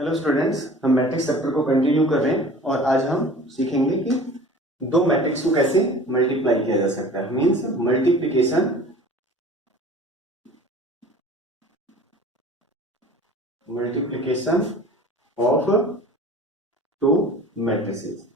Hello students, हम matrix chapter को continue कर रहे हैं और आज हम सीखेंगे कि दो मैट्रिक्स को कैसे मल्टीप्लाई किया जा सकता है। Means multiplication of two matrices.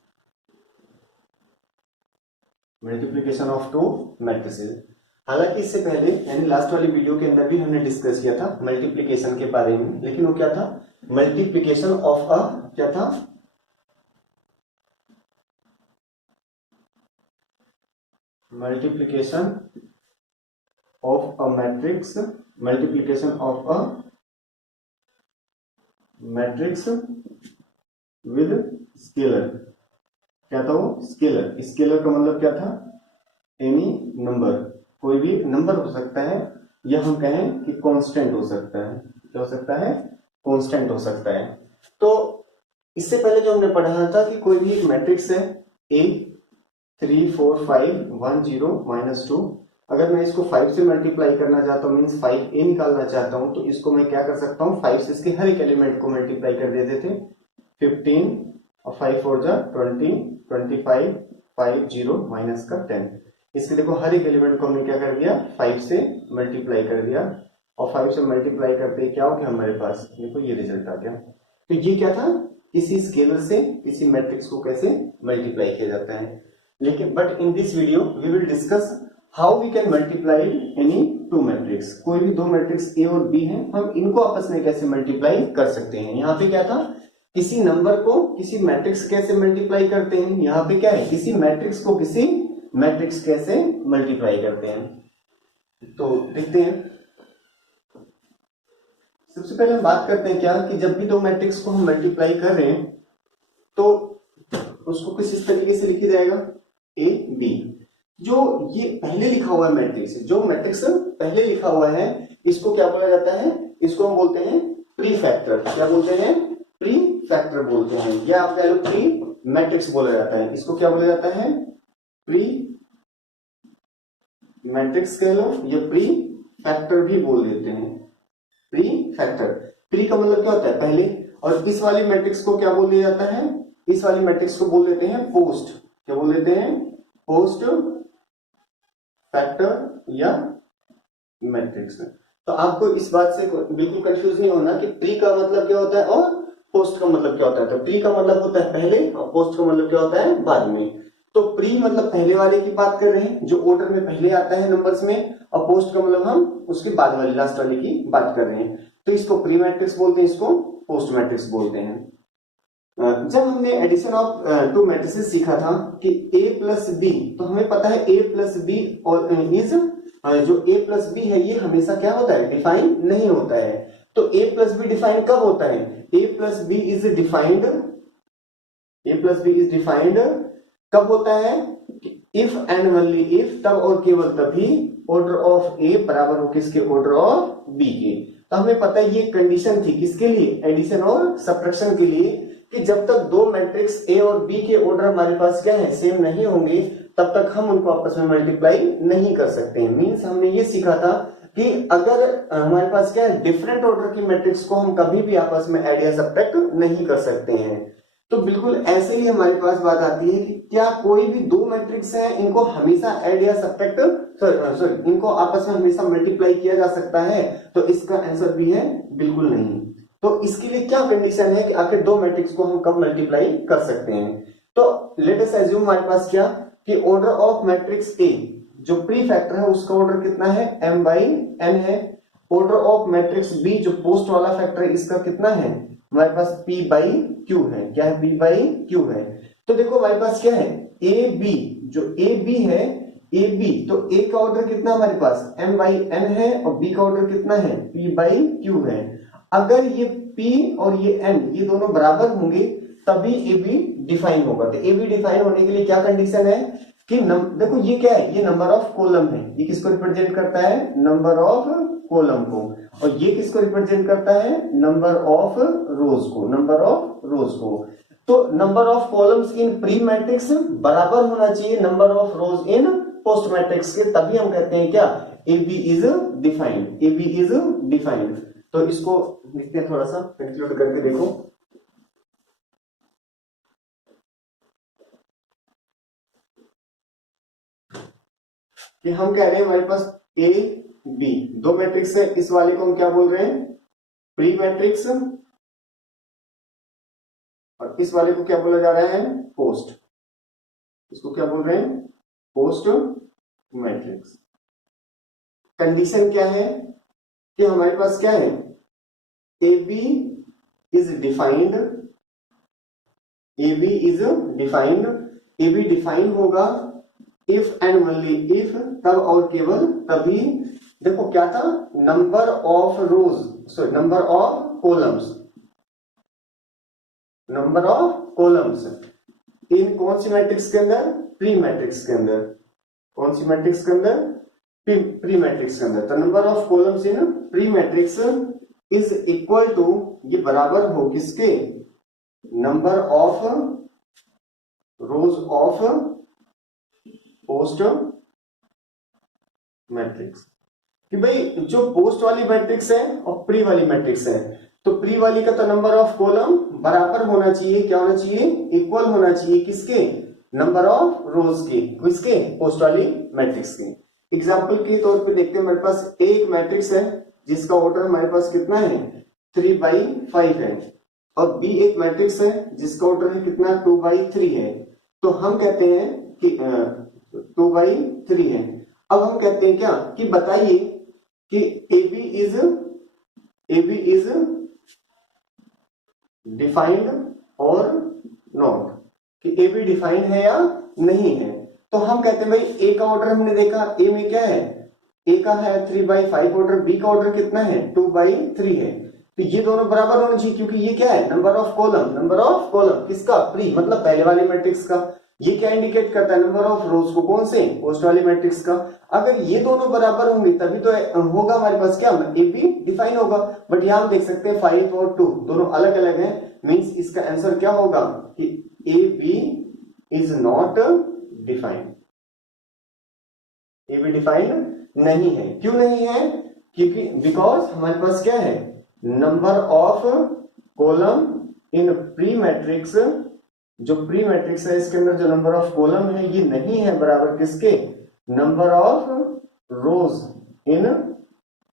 Multiplication of two matrices. हालांकि इससे पहले यानी लास्ट वाली वीडियो के अंदर भी हमने डिस्कस किया था मल्टीप्लिकेशन के बारे में, लेकिन वो क्या था, मल्टीप्लिकेशन ऑफ अ क्या था, multiplication of a matrix, multiplication of a matrix with scalar. क्या था वो? स्केलर। स्केलर का मतलब क्या था? एनी नंबर, कोई भी नंबर हो सकता है, या हम कहें कि कांस्टेंट हो सकता है। क्या हो सकता है? कांस्टेंट हो सकता है। तो इससे पहले जो हमने पढ़ा था कि कोई भी एक मैट्रिक्स है A 3 4 5 1 0 -2, अगर मैं इसको 5 से मल्टीप्लाई करना चाहता हूँ, मीन्स 5A निकालना चाहता हूँ, तो इसको मैं क्या कर सकता हूँ, 5 से इसके हर एक एलिमेंट को मल्टीप्लाई कर देते थे। 15 और 5 4 जा 20 25 5 0 माइनस का 10। इसके देखो हर एक एलिमेंट को हमने क्या कर दिया, 5 से मल्टीप्लाई कर दिया, और 5 से मल्टीप्लाई करते क्या हो गया हमारे पास, देखो ये रिजल्ट आ गया। तो ये क्या था, किसी स्केलर से किसी मैट्रिक्स को कैसे मल्टीप्लाई किया जाता है। लेकिन but in this video we will discuss how we can multiply any two matrix. कोई भी दो मैट्रिक्स ए और बी हैं, हम इनको आपस में कैसे मल्टीप्लाई कर सकते हैं। यहाँ पे क्या था, किसी नंबर को किसी मैट्रिक्स कैसे मल्टीप्लाई करते हैं। यहाँ पे क्या है, किसी मैट्रिक्स को किसी मैट्रिक्स कैसे मल्टीप्लाई करते हैं। तो देखते हैं। सबसे पहले हम बात करते हैं क्या, कि जब भी दो मैट्रिक्स को हम मल्टीप्लाई कर रहे हैं तो उसको किस इस तरीके से लिखा जाएगा, ए बी। जो ये पहले लिखा हुआ है मैट्रिक्स, जो मैट्रिक्स पहले लिखा हुआ है, इसको क्या बोला जाता है, इसको हम बोलते हैं प्री फैक्टर। क्या बोलते हैं? प्री फैक्टर बोलते हैं, या आप कह लो प्री मैट्रिक्स बोला जाता है। इसको क्या बोला जाता है? प्री मैट्रिक्स कह लो, या प्री फैक्टर भी बोल देते हैं। प्री फैक्टर, प्री का मतलब क्या होता है, पहले। और इस वाली मैट्रिक्स को क्या बोल दिया जाता है, इस वाली मैट्रिक्स को बोल देते हैं पोस्ट। क्या बोल देते हैं? पोस्ट फैक्टर या मैट्रिक्स। तो आपको इस बात से बिल्कुल कंफ्यूज नहीं होना कि प्री का मतलब क्या होता है और पोस्ट का मतलब क्या होता है। तो प्री का मतलब होता है पहले, और पोस्ट का मतलब क्या होता है, बाद में। तो प्री मतलब पहले वाले की बात कर रहे हैं, जो ऑर्डर में पहले आता है नंबर्स में, और पोस्ट का मतलब हम उसके बाद वाली लास्ट वाले की बात कर रहे हैं। तो इसको प्री मैट्रिक्स बोलते हैं, इसको पोस्ट मैट्रिक्स बोलते हैं। जब हमने एडिशन ऑफ टू मैट्रिसेस सीखा था कि a प्लस बी, तो हमें पता है a प्लस बी और इज जो a प्लस बी है ये हमेशा क्या होता है, डिफाइन नहीं होता है। तो a प्लस बी डिफाइन कब होता है? a plus b is defined, a plus b is defined कब होता है? इफ एंड ओनली इफ, तब और केवल तभी ऑर्डर ऑफ a बराबर हो किसके, ऑर्डर ऑफ b के। तो हमें पता है ये कंडीशन थी किसके लिए, एडिशन और सब्ट्रैक्शन के लिए, कि जब तक दो मैट्रिक्स ए और बी के ऑर्डर हमारे पास क्या है, सेम नहीं होंगे, तब तक हम उनको आपस में मल्टीप्लाई नहीं कर सकते हैं। मींस हमने ये सीखा था कि अगर हमारे पास क्या है, डिफरेंट ऑर्डर की मैट्रिक्स को हम कभी भी आपस में ऐड या सब्ट्रैक्ट नहीं कर सकते हैं। तो बिल्कुल ऐसे ही हमारे पास बात आती है कि क्या कोई भी दो मैट्रिक्स है, इनको हमेशा ऐड या सब्ट्रैक्ट सॉरी इनको आपस में हमेशा मल्टीप्लाई किया जा सकता है? तो इसका आंसर भी है बिल्कुल नहीं। तो इसके लिए क्या कंडीशन है कि आखिर दो मैट्रिक्स को हम कब मल्टीप्लाई कर सकते हैं। तो लेट अस अज्यूम हमारे पास क्या, कि ऑर्डर ऑफ मैट्रिक्स ए जो प्री फैक्टर है उसका ऑर्डर कितना है, m/n है। ऑर्डर ऑफ मैट्रिक्स बी जो पोस्ट वाला फैक्टर है, इसका कितना है, हमारे पास p/q है। क्या है? p/q है। तो देखो हमारे पास क्या है, ए बी, जो ए बी है, ए बी, तो ए का ऑर्डर कितना हमारे पास m/n है, और बी का ऑर्डर कितना है, p/q है। अगर ये p और ये n ये दोनों बराबर होंगे तभी ए बी डिफाइन होगा। तो ए बी डिफाइन होने के लिए क्या कंडीशन है कि देखो ये क्या है, ये नंबर ऑफ कॉलम है, ये किसको रिप्रेजेंट करता है, नंबर ऑफ कॉलम को, और ये किसको रिप्रेजेंट करता है, नंबर ऑफ रोज को, नंबर ऑफ रोज को। तो number of columns in pre matrix बराबर होना चाहिए number of rows in post matrix के, तभी हम कहते हैं क्या, a B is defined, A B is defined. तो इसको लिखते हैं, थोड़ा सा कंक्लूड करके देखो। कि हम कह रहे हैं हमारे पास ए बी दो मैट्रिक्स है, इस वाले को हम क्या बोल रहे हैं, प्री मैट्रिक्स, और इस वाले को क्या बोला जा रहा है, पोस्ट। इसको क्या बोल रहे हैं, पोस्ट मैट्रिक्स। कंडीशन क्या है कि हमारे पास क्या है, a B is defined, A B is defined, A b define होगा इफ एंड ओनली इफ, तब और केवल तभी, देखो क्या था, number of rows, sorry number of columns, number of columns in कौन सी मैट्रिक्स के अंदर, प्री मैट्रिक्स के अंदर, कौन सी मैट्रिक्स के अंदर, प्री मैट्रिक्स के अंदर। तो number of columns in pre matrix is equal to, ये बराबर हो किसके, number of rows of post matrix. कि भाई जो पोस्ट वाली मैट्रिक्स है और प्री वाली मैट्रिक्स है, तो प्री वाली का तो नंबर ऑफ कॉलम बराबर होना चाहिए, क्या होना चाहिए, इक्वल होना चाहिए किसके, नंबर ऑफ रोज के, किसके, पोस्ट वाली मैट्रिक्स के। एग्जाम्पल के तौर पे देखते हैं, हमारे पास एक मैट्रिक्स है जिसका ऑर्डर हमारे पास कितना है, 3/5 है, और बी एक मैट्रिक्स है जिसका ऑर्डर है कितना, 2/3 है। तो हम कहते हैं कि 2/3 है। अब हम कहते हैं क्या कि बताइए कि ए बी इज डिफाइंड और नॉट, कि ए बी डिफाइंड है या नहीं है। तो हम कहते हैं भाई ए का ऑर्डर हमने देखा, ए में क्या है, ए का है 3/5 ऑर्डर, बी का ऑर्डर कितना है, 2/3 है। तो ये दोनों बराबर होने चाहिए, क्योंकि ये क्या है, number of column, number of column किसका, प्री, मतलब पहले वाले मैट्रिक्स का। ये क्या इंडिकेट करता है, नंबर ऑफ रोज को, कौन से, पोस्ट वाले मैट्रिक्स का। अगर ये दोनों बराबर होंगे तभी तो होगा हमारे पास क्या, ए बी डिफाइन होगा। बट यहां हम देख सकते हैं 5 और 2 दोनों अलग अलग हैं, मींस इसका आंसर क्या होगा कि a B is not defined, A B defined नहीं है। क्यों नहीं है, क्योंकि बिकॉज हमारे पास क्या है, number of column in pre matrix, जो प्री मैट्रिक्स है इसके अंदर जो नंबर ऑफ कॉलम है ये नहीं है बराबर किसके, number of rows in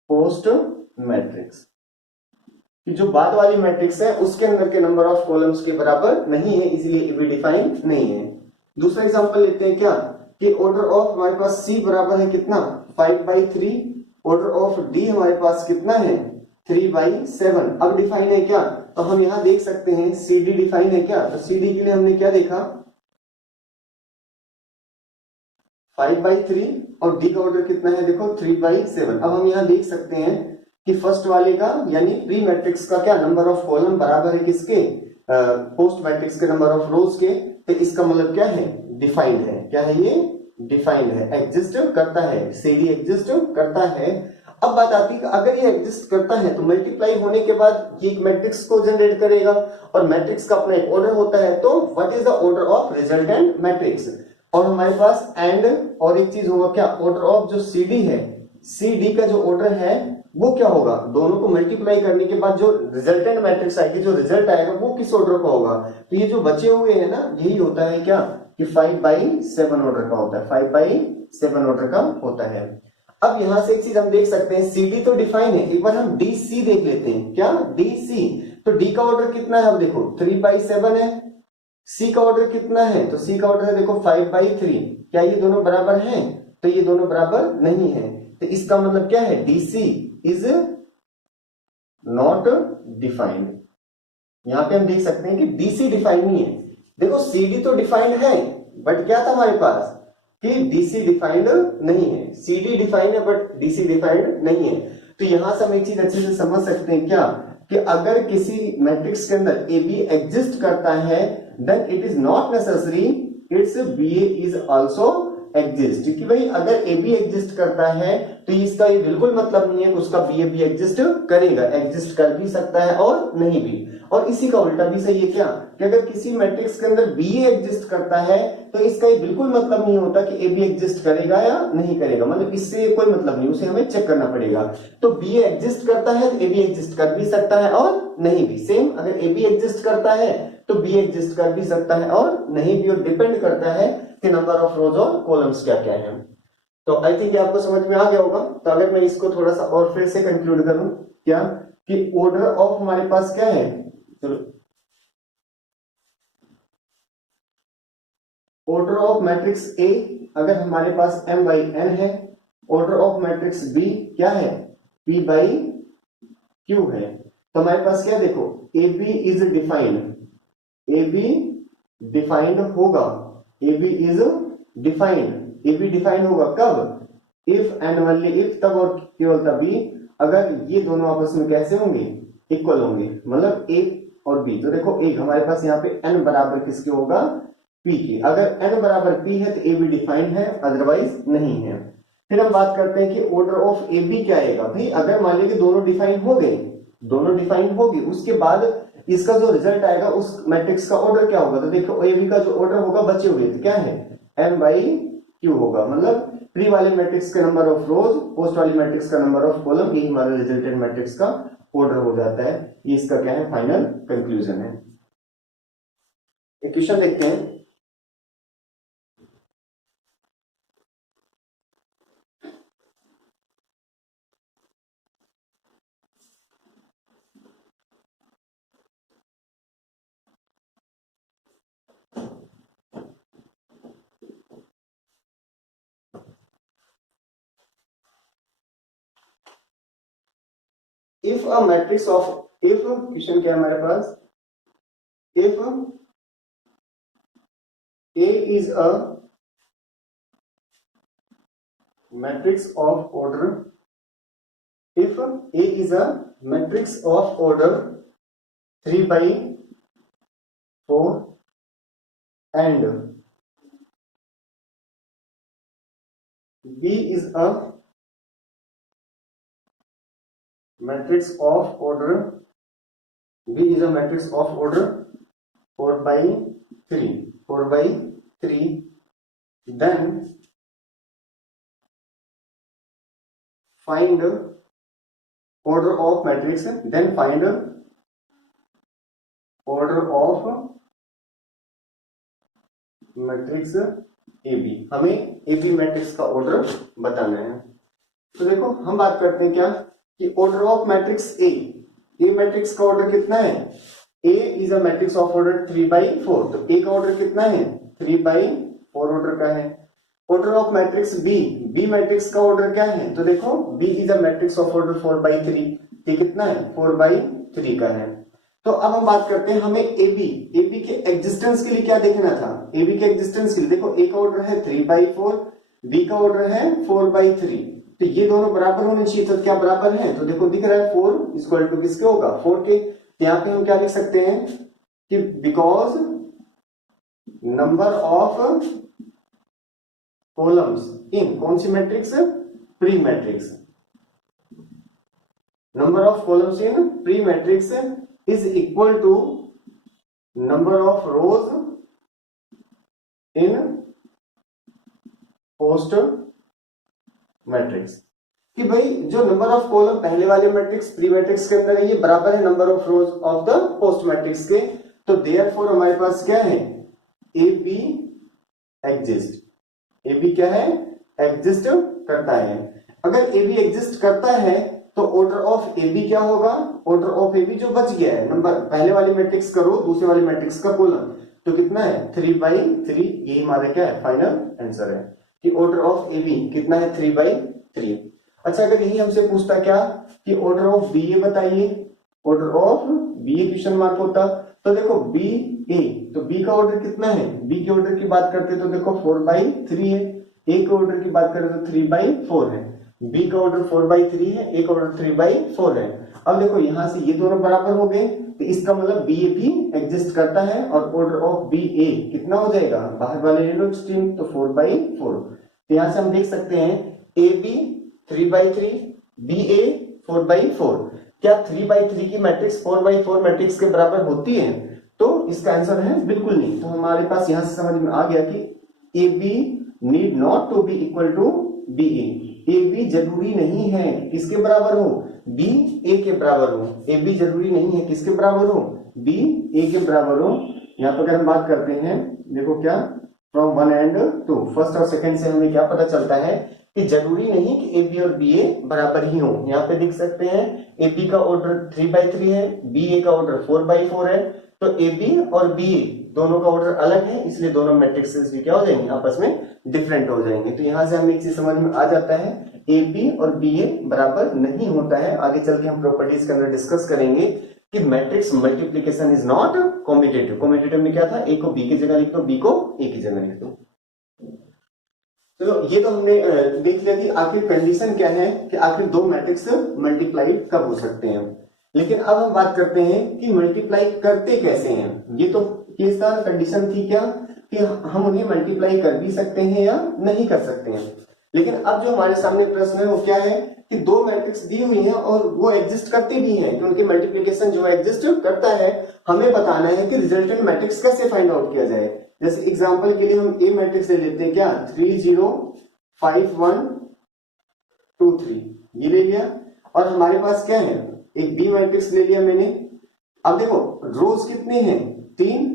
post matrix, कि जो बाद वाली मैट्रिक्स है उसके अंदर के नंबर ऑफ कॉलम्स के बराबर नहीं है, इसलिए ए बी डिफाइन नहीं है। दूसरा एग्जांपल लेते हैं क्या, कि ऑर्डर ऑफ हमारे पास सी बराबर है कितना, 5/3, ऑर्डर ऑफ डी हमारे पास कितना है, 3/7। अब डिफाइन है क्या, तो हम यहां देख सकते हैं सी डी डिफाइन है क्या, तो सी डी के लिए हमने क्या देखा, 5/3 और डी का ऑर्डर कितना है, देखो 3/7। अब हम यहां देख सकते हैं कि फर्स्ट वाले का यानी प्री मैट्रिक्स का क्या, नंबर ऑफ कॉलम बराबर है किसके, पोस्ट मैट्रिक्स के नंबर ऑफ रोज के। तो इसका मतलब क्या है, डिफाइंड है, क्या है ये, डिफाइंड है, एग्जिस्ट करता है, सी डी एग्जिस्ट करता है। अब बात आती है कि अगर ये एग्जिस्ट करता है तो मल्टीप्लाई होने के बाद ये एक मैट्रिक्स को जनरेट करेगा, और मैट्रिक्स का अपना एक ऑर्डर होता है। तो what is the order of resultant matrix, और हमारे पास एंड और एक चीज होगा क्या, ऑर्डर ऑफ जो सीडी है, सीडी का जो ऑर्डर है वो क्या होगा, दोनों को मल्टीप्लाई करने के बाद जो रिजल्टेंट मैट्रिक्स आएगी, जो रिजल्ट आएगा वो किस ऑर्डर का होगा। तो ये जो बचे हुए हैं ना, यही होता है क्या कि 5/7 ऑर्डर का होता है, 5/7 ऑर्डर का होता है। अब यहां से एक चीज हम देख सकते हैं, सी डी तो डिफाइन है, एक बार हम डी सी देख लेते हैं, क्या डी सी, तो डी का ऑर्डर कितना है, अब देखो 3/7 है, सी का ऑर्डर कितना है, तो सी का ऑर्डर है देखो 5/3। क्या ये दोनों बराबर हैं, तो ये दोनों बराबर नहीं है। तो इसका मतलब क्या है, d c is not defined. यहां पे हम देख सकते हैं कि डीसी डिफाइंड नहीं है। देखो सीडी तो डिफाइंड है, बट क्या था हमारे पास कि डीसी डिफाइंड नहीं है, सीडी डिफाइंड है बट डीसी डिफाइंड नहीं है। तो यहां से हम एक चीज अच्छे से समझ सकते हैं क्या, कि अगर किसी मैट्रिक्स के अंदर ए बी एग्जिस्ट करता है, then it is not necessary it's b a is also exist. कि भाई अगर ए बी एग्जिस्ट करता है तो इसका ये बिल्कुल मतलब नहीं है कि उसका बी ए भी एग्जिस्ट करेगा, एग्जिस्ट कर भी सकता है और नहीं भी। और इसी का उल्टा भी सही है क्या, कि अगर किसी मैट्रिक्स के अंदर बी ए एग्जिस्ट करता है तो इसका ये बिल्कुल मतलब नहीं होता कि ए बी एग्जिस्ट करेगा या नहीं करेगा, मतलब इससे कोई मतलब नहीं, उसे हमें चेक करना पड़ेगा। तो बी ए एग्जिस्ट करता है तो ए बी एग्जिस्ट कर भी सकता है और नहीं भी। सेम अगर ए बी एग्जिस्ट करता है तो बी एग्जिस्ट कर भी सकता है और नहीं भी, और डिपेंड करता है कि नंबर ऑफ रोज और कॉलम्स क्या क्या है। तो आई थिंक आपको समझ में आ गया होगा। तो अगर मैं इसको थोड़ा सा और फिर से कंक्लूड करूं, क्या कि ऑर्डर ऑफ हमारे पास क्या है, चलो ऑर्डर ऑफ मैट्रिक्स ए अगर हमारे पास m बाई n है, ऑर्डर ऑफ मैट्रिक्स बी क्या है, p बाई q है। तो हमारे पास क्या देखो, A B is defined, A B defined होगा, A B is defined, A B defined होगा कब, इफ एंड ओनली इफ, तब और केवल तभी अगर ये दोनों आपस में कैसे होंगे, इक्वल होंगे, मतलब ए और बी। तो देखो एक हमारे पास यहाँ पे n बराबर किसके होगा, p की, अगर n बराबर p है तो ए बी डिफाइंड है, अदरवाइज नहीं है। फिर हम बात करते हैं कि ऑर्डर ऑफ ए बी क्या आएगा भाई, अगर मान लीजिए दोनों डिफाइन हो गए, दोनों डिफाइन होगी, उसके बाद इसका जो रिजल्ट आएगा उस मैट्रिक्स का ऑर्डर क्या होगा। तो देखो ए बी का जो ऑर्डर होगा बचे हुए तो क्या है, m बाई q होगा, मतलब प्री वाले मैट्रिक्स का नंबर ऑफ रोज, पोस्ट वाली मैट्रिक्स का नंबर ऑफ कॉलम, ये हमारे रिजल्टेंट मैट्रिक्स का ऑर्डर हो जाता है। ये इसका क्या है, फाइनल कंक्लूजन है। एक क्वेश्चन देखते हैं, if a matrix of, if question क्या है हमारे पास, if A is a matrix of order, if A is a matrix of order 3 by 4 and B is a matrix of order, B is a matrix of order 4 by 3, 4 by 3, then find order of matrix, then find order of matrix a b, हमें a b matrix का order बताना है। तो देखो हम बात करते हैं क्या कि order of matrix A, A matrix का ऑर्डर कितना है, A is a matrix of order 3 by 4, तो ए का ऑर्डर कितना है, 3 by 4 ऑर्डर का है। Order of matrix b, b matrix का ऑर्डर क्या है, तो देखो b is a matrix of order 4 by 3, ये कितना है, 4 by 3 का है। तो अब हम बात करते हैं हमें ए बी के एग्जिस्टेंस के लिए क्या देखना था, ए बी के एग्जिस्टेंस के लिए देखो ए का ऑर्डर है 3 by 4, बी का ऑर्डर है 4 by 3, तो ये दोनों बराबर होने चाहिए। तो क्या बराबर है, तो देखो दिख रहा है 4 इक्वल टू किसके होगा, 4 के। तो यहाँ पे हम क्या लिख सकते हैं कि because number of columns in कौन सी matrix, pre matrix, number of columns in pre matrix is equal to number of rows in post matrix, कि भाई जो नंबर ऑफ कॉलम पहले वाले मैट्रिक्स प्री मैट्रिक्स के अंदर है ये बराबर है number of rows of the post matrix के। तो देयरफॉर हमारे पास क्या है, a b exist, a b क्या है, एग्जिस्ट करता है। अगर ए बी एग्जिस्ट करता है तो ऑर्डर ऑफ ए बी क्या होगा, ऑर्डर ऑफ ए बी जो बच गया है नंबर पहले वाली मैट्रिक्स का रो, दूसरे वाली मैट्रिक्स का कॉलम, तो कितना है 3 by 3, ये हमारा क्या है फाइनल आंसर है कि ऑर्डर ऑफ ए बी कितना है 3 by 3। अच्छा अगर यही हमसे पूछता क्या कि ऑर्डर ऑफ बी ए बताइए, order of b a question mark होता, तो देखो बी ए, तो बी का ऑर्डर कितना है, बी के ऑर्डर की बात करते तो देखो 4 by 3 है, ए के ऑर्डर की बात करें तो 3 by 4 है, बी का ऑर्डर 4 by 3 है, ए का ऑर्डर 3 by 4 है। अब देखो यहां से ये दोनों बराबर हो गए तो इसका मतलब बी ए भी एग्जिस्ट करता है और ऑर्डर ऑफ बी ए कितना हो जाएगा, बाहर वाले ले लो एक्सट्रीम, तो 4 by 4। तो यहां से हम देख सकते हैं a b 3 by 3, b a 4 by 4। क्या 3 by 3 की मैट्रिक्स 4 by 4 मैट्रिक्स के बराबर होती है, तो इसका आंसर है बिल्कुल नहीं। तो हमारे पास यहां से समझ में आ गया कि a b need not to be equal to b a b जरूरी नहीं है किसके बराबर हो, बी ए के बराबर हो, ए बी जरूरी नहीं है किसके बराबर हो, बी ए के बराबर हो। यहाँ पर अगर हम बात करते हैं देखो क्या फ्रॉम 1 and 2, फर्स्ट और सेकंड से हमें क्या पता चलता है कि जरूरी नहीं कि ए बी और बी ए बराबर ही हो। यहाँ पे देख सकते हैं ए बी का ऑर्डर 3/3 है, बी ए का ऑर्डर 4/4 है, तो ए बी और बी ए दोनों का ऑर्डर अलग है, इसलिए दोनों मैट्रिक्सेस भी क्या हो जाएंगे, आपस में डिफरेंट हो जाएंगे। तो यहाँ से हमें एक चीज समझ में आ जाता है, ए बी और बी ए बराबर नहीं होता है। आगे चल के हम प्रॉपर्टीज के अंदर डिस्कस करेंगे कि matrix multiplication is not commutative. Commutative में क्या था, ए को बी की जगह लिख दो, बी को ए की जगह लिख दो। तो ये तो हमने देख लिया कि आखिर कंडीशन क्या है कि आखिर दो मैट्रिक्स मल्टीप्लाई कब हो सकते हैं। लेकिन अब हम बात करते हैं कि मल्टीप्लाई करते कैसे हैं। ये तो केस था, कंडीशन थी क्या कि हम उन्हें मल्टीप्लाई कर भी सकते हैं या नहीं कर सकते हैं। लेकिन अब जो हमारे सामने प्रश्न है वो क्या है कि दो मैट्रिक्स दी हुई हैं और वो एग्जिस्ट करते भी हैं, कि उनकी मल्टीप्लिकेशन जो एग्जिस्ट करता है, हमें बताना है कि रिजल्टेंट मैट्रिक्स कैसे फाइंड आउट किया जाए। जैसे एग्जांपल के लिए हम ए मैट्रिक्स ले लेते हैं, क्या 3 0 5 1 2 3 ये ले लिया, और हमारे पास क्या है एक बी मैट्रिक्स ले लिया मैंने। अब देखो रोज कितने हैं 3,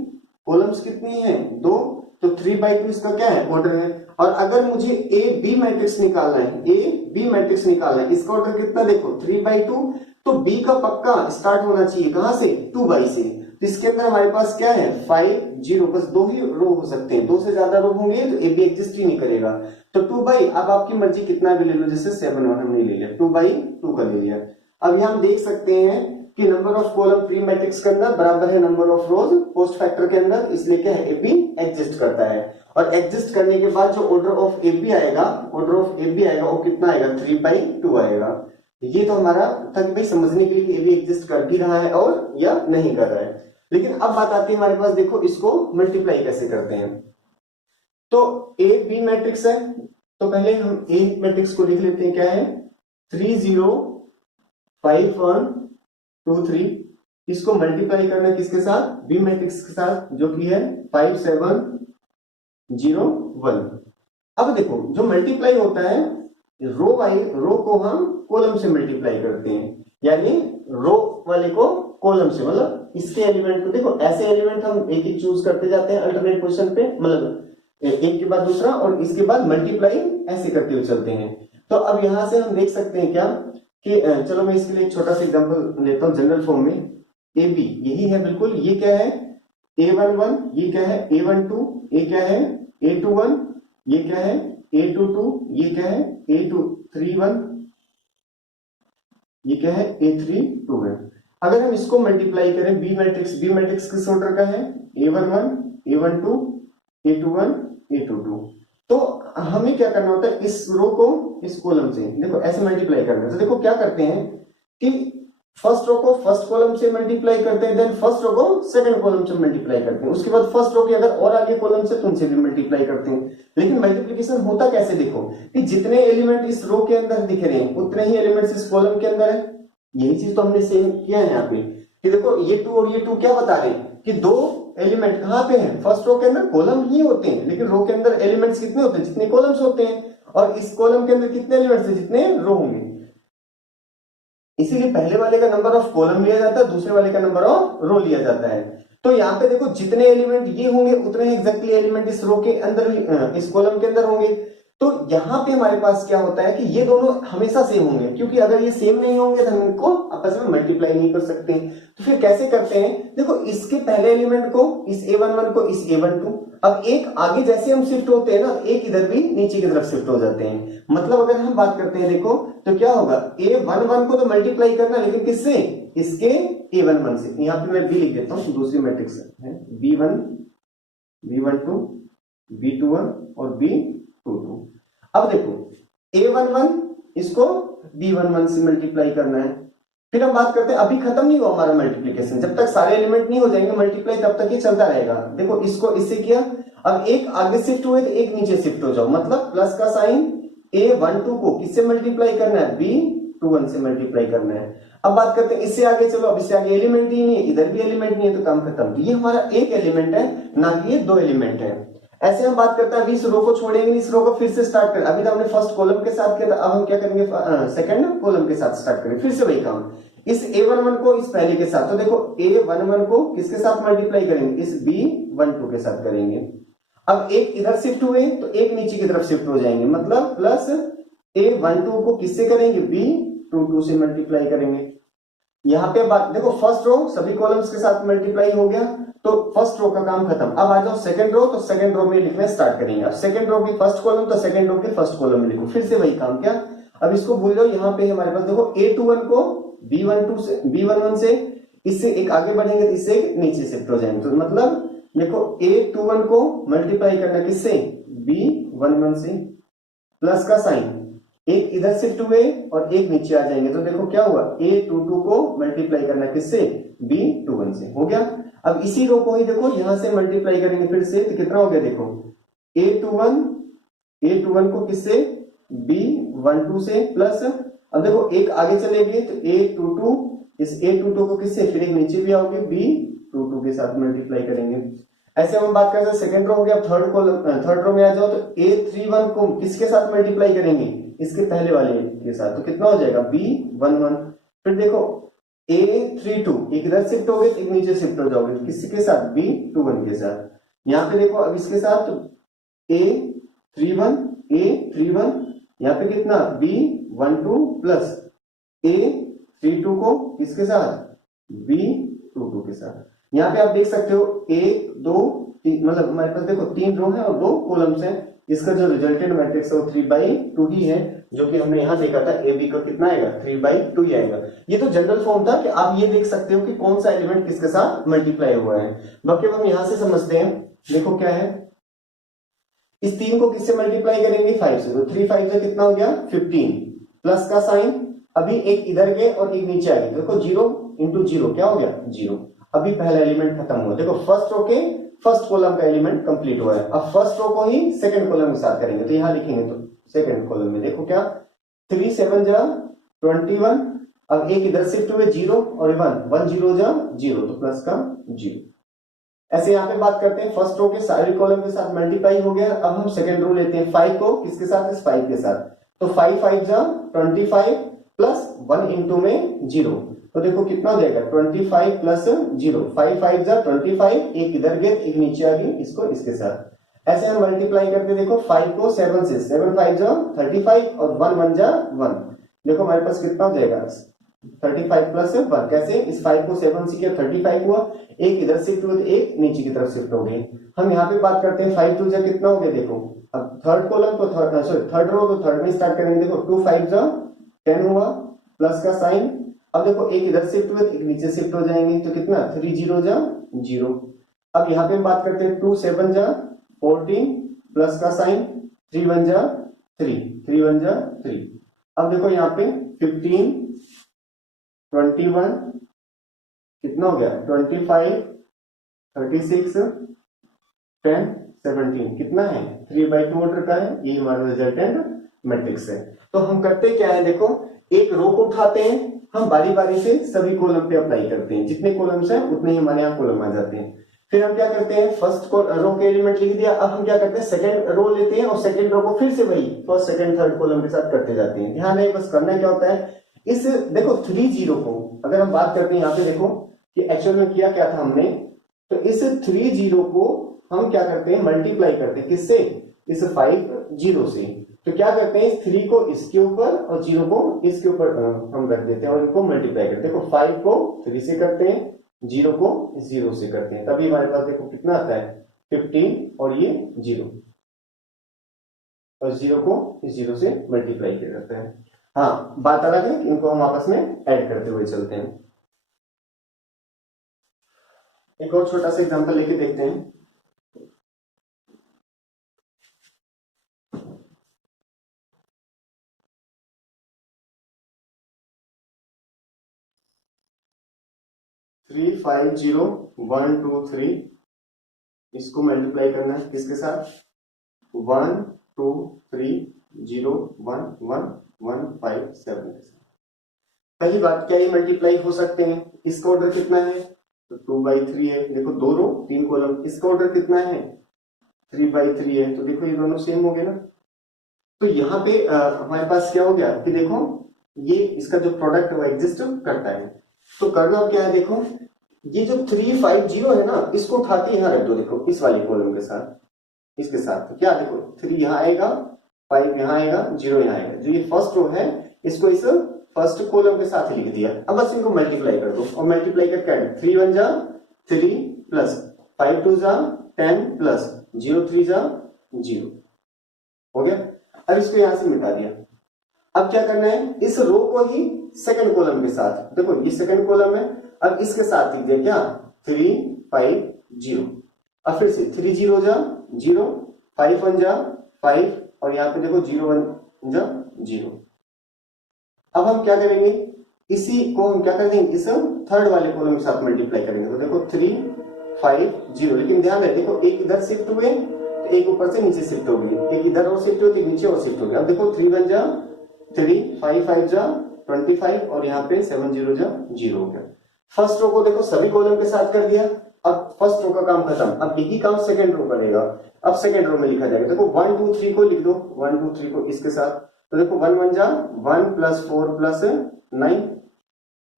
कॉलम्स कितनी हैं 2, तो 3/2 इसका क्या है ऑर्डर है। और अगर मुझे ए बी मैट्रिक्स निकालना है, ए बी मैट्रिक्स निकालना है, इसका ऑर्डर कितना देखो 3/2, तो बी का पक्का स्टार्ट होना चाहिए कहां से 2/2 से। तो इसके अंदर हमारे पास क्या है 5 0, बस 2 ही रो हो सकते हैं, 2 से ज्यादा रो होंगे तो ए बी एग्जिस्ट ही नहीं करेगा। तो 2/, अब आपकी मर्जी कितना भी ले लो, जैसे 7 1 हमने ले लिया, 2/2 का ले लिया। अब यहां हम देख सकते हैं कि number of column pre matrix के अंदर बराबर है number of rose post factor के अंदर, इसलिए क्या है ए बी एग्जिस्ट करता है। और एग्जिस्ट करने के बाद जो ऑर्डर ऑफ ए बी आएगा, ऑर्डर ऑफ ए बी आएगा वो कितना आएगा 3/2 आएगा। ये तो हमारा था कि भाई समझने के लिए कि ए बी एग्जिस्ट कर भी रहा है और या नहीं कर रहा है। लेकिन अब बात आती है हमारे पास, देखो इसको मल्टीप्लाई कैसे करते हैं। तो ए बी मैट्रिक्स है, तो पहले हम ए मैट्रिक्स को लिख लेते हैं, क्या है 3 0 5 1 2 3। इसको मल्टीप्लाई करना है किसके साथ, बी मैट्रिक्स के साथ, जो कि है 5 7 0 1। अब देखो जो मल्टीप्लाई होता है रो बाई रो को हम कॉलम से मल्टीप्लाई करते हैं, यानी रो वाले को कॉलम से, मतलब इसके एलिमेंट को देखो ऐसे एलिमेंट हम एक एक चूज करते जाते हैं अल्टरनेट पोजीशन पे, मतलब एक के बाद दूसरा और इसके बाद मल्टीप्लाई ऐसे करते हुए चलते हैं। तो अब यहां से हम देख सकते हैं क्या कि चलो मैं इसके लिए एक छोटा सा एग्जांपल लेता हूं जनरल फॉर्म में। ए बी यही है बिल्कुल, ये क्या है A11, ये क्या है A12, ये क्या है A21, ये क्या है A22, ये क्या है A231, ये क्या है A321। अगर हम इसको मल्टीप्लाई करें बी मैट्रिक्स किस ऑर्डर का है A11, A12, A21, A22, तो हमें क्या करना होता है इस रो को इस कॉलम से देखो ऐसे मल्टीप्लाई करना है। तो देखो क्या करते हैं कि फर्स्ट रो को फर्स्ट कॉलम से मल्टीप्लाई करते हैं, देन फर्स्ट रो को सेकंड कॉलम से मल्टीप्लाई करते हैं, उसके बाद फर्स्ट रो की अगर और आगे कॉलम से तो उनसे भी मल्टीप्लाई करते हैं। लेकिन मल्टीप्लिकेशन होता कैसे देखो कि जितने एलिमेंट इस रो के अंदर दिख रहे हैं उतने ही एलिमेंट्स इस कॉलम के अंदर है। यही चीज तो हमने सेम किया है यहाँ पे कि देखो ये 2 और ये 2 क्या बता रहे हैं कि दो एलिमेंट कहां पे हैं, फर्स्ट रो के अंदर कॉलम ही होते हैं, लेकिन रो के अंदर एलिमेंट्स कितने होते हैं जितने कॉलम्स होते हैं, और इस कॉलम के अंदर कितने एलिमेंट्स हैं जितने रो होंगे। इसीलिए पहले वाले का नंबर ऑफ कॉलम लिया जाता है, दूसरे वाले का नंबर ऑफ रो लिया जाता है। तो यहाँ पे देखो जितने एलिमेंट ये होंगे उतने ही एग्जैक्टली एलिमेंट इस रो के अंदर इस कॉलम के अंदर होंगे। तो यहाँ पे हमारे पास क्या होता है कि ये दोनों हमेशा सेम होंगे, क्योंकि अगर ये सेम नहीं होंगे तो हम इनको आपस में मल्टीप्लाई नहीं कर सकते। तो फिर कैसे करते हैं, देखो इसके पहले एलिमेंट को इस A11 को इस A12, अब एक आगे जैसे हम शिफ्ट होते हैं ना, एक इधर भी नीचे की तरफ शिफ्ट हो जाते हैं। मतलब अगर हम बात करते हैं देखो तो क्या होगा A11 को तो मल्टीप्लाई करना, लेकिन किससे, इसके A11 से। यहाँ पे मैं B लिख देता हूँ, दूसरी मैट्रिक्स है B1 B12 B21 और B22। अब देखो A11 इसको B11 से मल्टीप्लाई करना है। फिर हम बात करते हैं, अभी खत्म नहीं हुआ हमारा मल्टीप्लिकेशन, जब तक सारे एलिमेंट नहीं हो जाएंगे मल्टीप्लाई तब तक ये चलता रहेगा। देखो इसको इससे किया, अब एक आगे शिफ्ट हुए तो एक नीचे शिफ्ट हो जाओ, मतलब प्लस का साइन A12 को किससे मल्टीप्लाई करना है, B21 से मल्टीप्लाई करना है। अब बात करते हैं इससे आगे, चलो अब इससे आगे एलिमेंट ही नहीं है, इधर भी एलिमेंट नहीं है, तो काम खत्म। तो ये हमारा एक एलिमेंट है, ना कि ये दो एलिमेंट है। ऐसे हम बात करते हैं, अभी इस रो को छोड़ेंगे, इस रो को फिर से स्टार्ट करें। अभी तो हमने फर्स्ट कॉलम के साथ किया था, अब हम क्या करेंगे सेकंड कॉलम के साथ स्टार्ट करें, फिर से वही काम, इस A11 को इस पहले के साथ। तो देखो A11 को किसके साथ मल्टीप्लाई करेंगे, इस B12 के साथ करेंगे। अब एक इधर शिफ्ट हुए तो एक नीचे की तरफ शिफ्ट हो जाएंगे, मतलब प्लस A12 को किससे करेंगे, B22 से मल्टीप्लाई करेंगे। यहाँ पे बात देखो, फर्स्ट रो सभी कॉलम्स के साथ मल्टीप्लाई हो गया, तो फर्स्ट रो का काम खत्म। अब आ जाओ सेकंड रो, तो सेकंड रो में लिखना स्टार्ट करेंगे। अब सेकंड रो की फर्स्ट कॉलम, तो सेकंड रो के फर्स्ट कॉलम में लिखो, फिर से वही काम। क्या, अब इसको भूल जाओ। यहाँ पे हमारे पास देखो A21 को B11 से इससे एक आगे बढ़ेंगे तो इससे नीचे शिफ्ट हो जाएंगे, तो मतलब देखो A21 को मल्टीप्लाई करना किससे, B11 से, प्लस का साइन, एक इधर शिफ्ट हुए और एक नीचे आ जाएंगे, तो देखो क्या हुआ, A22 को मल्टीप्लाई करना किससे, B21 से, हो गया। अब इसी रो को ही देखो यहां से मल्टीप्लाई करेंगे फिर से, तो कितना हो गया देखो, A21 को किससे, B12 से, प्लस अब देखो एक आगे चले गए तो A22, इस A22 को किससे, फिर एक नीचे भी आओगे, B22 के साथ मल्टीप्लाई करेंगे। ऐसे हम बात करते हैं सेकंड रो हो गया। थर्ड रो में आ जाओ, तो A31 को किसके साथ मल्टीप्लाई करेंगे, इसके पहले वाले के साथ, तो कितना हो जाएगा, B11। फिर देखो A32, एक इधर शिफ्ट हो गए, एक नीचे शिफ्ट हो जाओगे, तो किसके साथ, B21 के साथ। यहाँ पे देखो अब इसके साथ A31 यहाँ पे कितना, B12 प्लस A32 को किसके साथ, B22 के साथ। यहाँ पे आप देख सकते हो 1 2 3, मतलब हमारे पास देखो 3 रो है और 2 कॉलम्स हैं। इसका जो रिजल्टेंट मैट्रिक्स है वो 3/2 ही है, जो कि हमने यहाँ देखा था AB का कितना आएगा, 3/2 ही आएगा। ये तो जनरल फॉर्म था कि आप ये देख सकते हो कि कौन सा एलिमेंट किसके साथ मल्टीप्लाई हुआ है। बाकी हम यहाँ से समझते हैं, देखो क्या है, इस 3 को किससे मल्टीप्लाई करेंगे, 5 से, तो 3 5 से कितना हो गया, 15, प्लस का साइन, अभी एक इधर गए और एक नीचे आ गए, देखो 0 × 0 क्या हो गया, 0। अभी पहला एलिमेंट खत्म हुआ, देखो फर्स्ट रो के फर्स्ट कॉलम का एलिमेंट कंप्लीट हुआ है। अब फर्स्ट रो को ही सेकंड कॉलम के साथ करेंगे, तो यहां लिखेंगे, तो सेकंड कॉलम में देखो क्या, 3 7 जा 21, अब एक इधर शिफ्ट हुए 0 और 1 0 जा 0, तो प्लस का 0। ऐसे यहाँ पे बात करते हैं, फर्स्ट रो के सारे कॉलम के साथ मल्टीप्लाई हो गया। अब हम सेकंड रो लेते हैं, 5 को किसके साथ, इस 5 के साथ, तो 5 5 जा 25 प्लस 1 इंटू में 0, तो देखो कितना हो जाएगा, 25 प्लस 0, 5 5 जा 25, एक इधर गए एक नीचे आ गई, इसको इसके साथ। ऐसे हम मल्टीप्लाई करते, देखो 5 को 7 से, 7 5 जा 35 और 1 1 जा 1, देखो हमारे पास कितना हो जाएगा, 35 प्लस 1, कैसे, इस 5 को 7 से किया 35 हुआ, एक इधर शिफ्ट हुआ तो एक नीचे की तरफ शिफ्ट हो गई। हम यहाँ पे बात करते हैं 5 2 जा कितना हो गया, देखो अब थर्ड कॉलम तो थर्ड रो तो थर्ड में स्टार्ट करेंगे, देखो 2 5 जा 10 हुआ, प्लस का साइन, अब देखो एक इधर शिफ्ट हुए एक नीचे शिफ्ट हो जाएंगे, तो कितना 3 0 जा 0। अब यहाँ पे बात करते हैं 2 7 जा 14 प्लस का साइन, 3 1 जा 3, 3 1 जा 3। अब देखो यहाँ पे 15 21 कितना हो गया, 25 36 10 17, कितना है, 3/2 ऑर्डर का है, ये हमारा रिजल्टेंट मैट्रिक्स है। तो हम करते क्या है, देखो एक रो को उठाते हैं, हम बारी बारी से सभी कॉलम पे अप्लाई करते हैं, जितने कॉलम्स हैं उतने ही हमारे यहाँ कॉलम आ जाते हैं। फिर हम क्या करते हैं, फर्स्ट रो के एलिमेंट लिख दिया, अब हम क्या करते हैं, सेकंड रो लेते हैं और सेकंड रो को फिर से वही फर्स्ट सेकंड थर्ड कॉलम के साथ करते जाते हैं। ध्यान है, बस करना क्या होता है, इस देखो 3 0 को अगर हम बात करते हैं, यहाँ पे देखो कि एक्चुअल में किया क्या था हमने, तो इस 3 0 को हम क्या करते हैं, मल्टीप्लाई करते हैं, किससे, इस 5 0 से। तो क्या करते हैं, इस 3 को इसके ऊपर और 0 को इसके ऊपर हम रख देते हैं और इनको मल्टीप्लाई करते हैं। देखो 5 को 3 से करते हैं, 0 को 0 से करते हैं, तभी हमारे पास देखो कितना आता है, 15 और ये 0, और 0 को 0 से मल्टीप्लाई किया जाता है। हाँ, बात अलग है, इनको हम आपस में ऐड करते हुए चलते हैं। एक और छोटा सा एग्जांपल लेके देखते हैं। थ्री 5 0 1 2 3, इसको मल्टीप्लाई करना है किसके साथ, 1 2 3 0 1 1 1 5 7 के साथ। पहली बात, क्या ये मल्टीप्लाई हो सकते हैं, इसका ऑर्डर कितना है, तो 2/3 है, देखो 2 रो 3 कॉलम, इसका ऑर्डर कितना है, 3/3 है, तो देखो ये दोनों सेम हो गए ना। तो यहाँ पे हमारे पास क्या हो गया कि देखो ये इसका जो प्रोडक्ट वो एग्जिस्ट करता है। तो करना क्या है, देखो ये जो 3 5 0 है ना, इसको उठा के यहाँ रख दो, देखो इस वाले कॉलम के साथ, इसके साथ, तो क्या देखो 3 यहाँ आएगा 5 यहाँ आएगा, 0 यहाँ आएगा। जो ये फर्स्ट रो है इसको इस फर्स्ट कॉलम के साथ ही लिख दिया। अब बस इनको मल्टीप्लाई कर दो और मल्टीप्लाई करके 3 1 जा 3 प्लस 5 2 जा 10 प्लस 0 3 जा 0 हो गया। अब इसको यहां से मिटा दिया। अब क्या करना है, इस रो को ही सेकंड कॉलम के साथ, देखो ये सेकंड कॉलम है, अब इसके साथ लिख दिया क्या 3 5 0। अब फिर से 3 0 जा 0 5 1 जा 5 और यहाँ पे देखो 0 1 जा 0। अब हम क्या करेंगे, इसी को हम क्या कर देंगे, इस थर्ड वाले कॉलम के साथ मल्टीप्लाई करेंगे। तो देखो 3 5 0, लेकिन ध्यान रहे देखो एक इधर शिफ्ट हुए तो एक ऊपर से नीचे शिफ्ट होगी, एक इधर और शिफ्ट हुई तो एक नीचे और शिफ्ट होगी। अब देखो 3 1 जा 3 5 5 जा 25 और यहाँ पे 7 0 जा 0 हो गया। फर्स्ट रो को देखो सभी कॉलम के साथ कर दिया। अब फर्स्ट रो का काम खत्म, अब एक ही काम सेकंड रो करेगा। अब सेकंड रो में लिखा जाएगा, देखो 1 2 3 को लिख दो, 1 2 3 को इसके साथ। तो देखो 1 1 जा 1 प्लस 4 प्लस 9,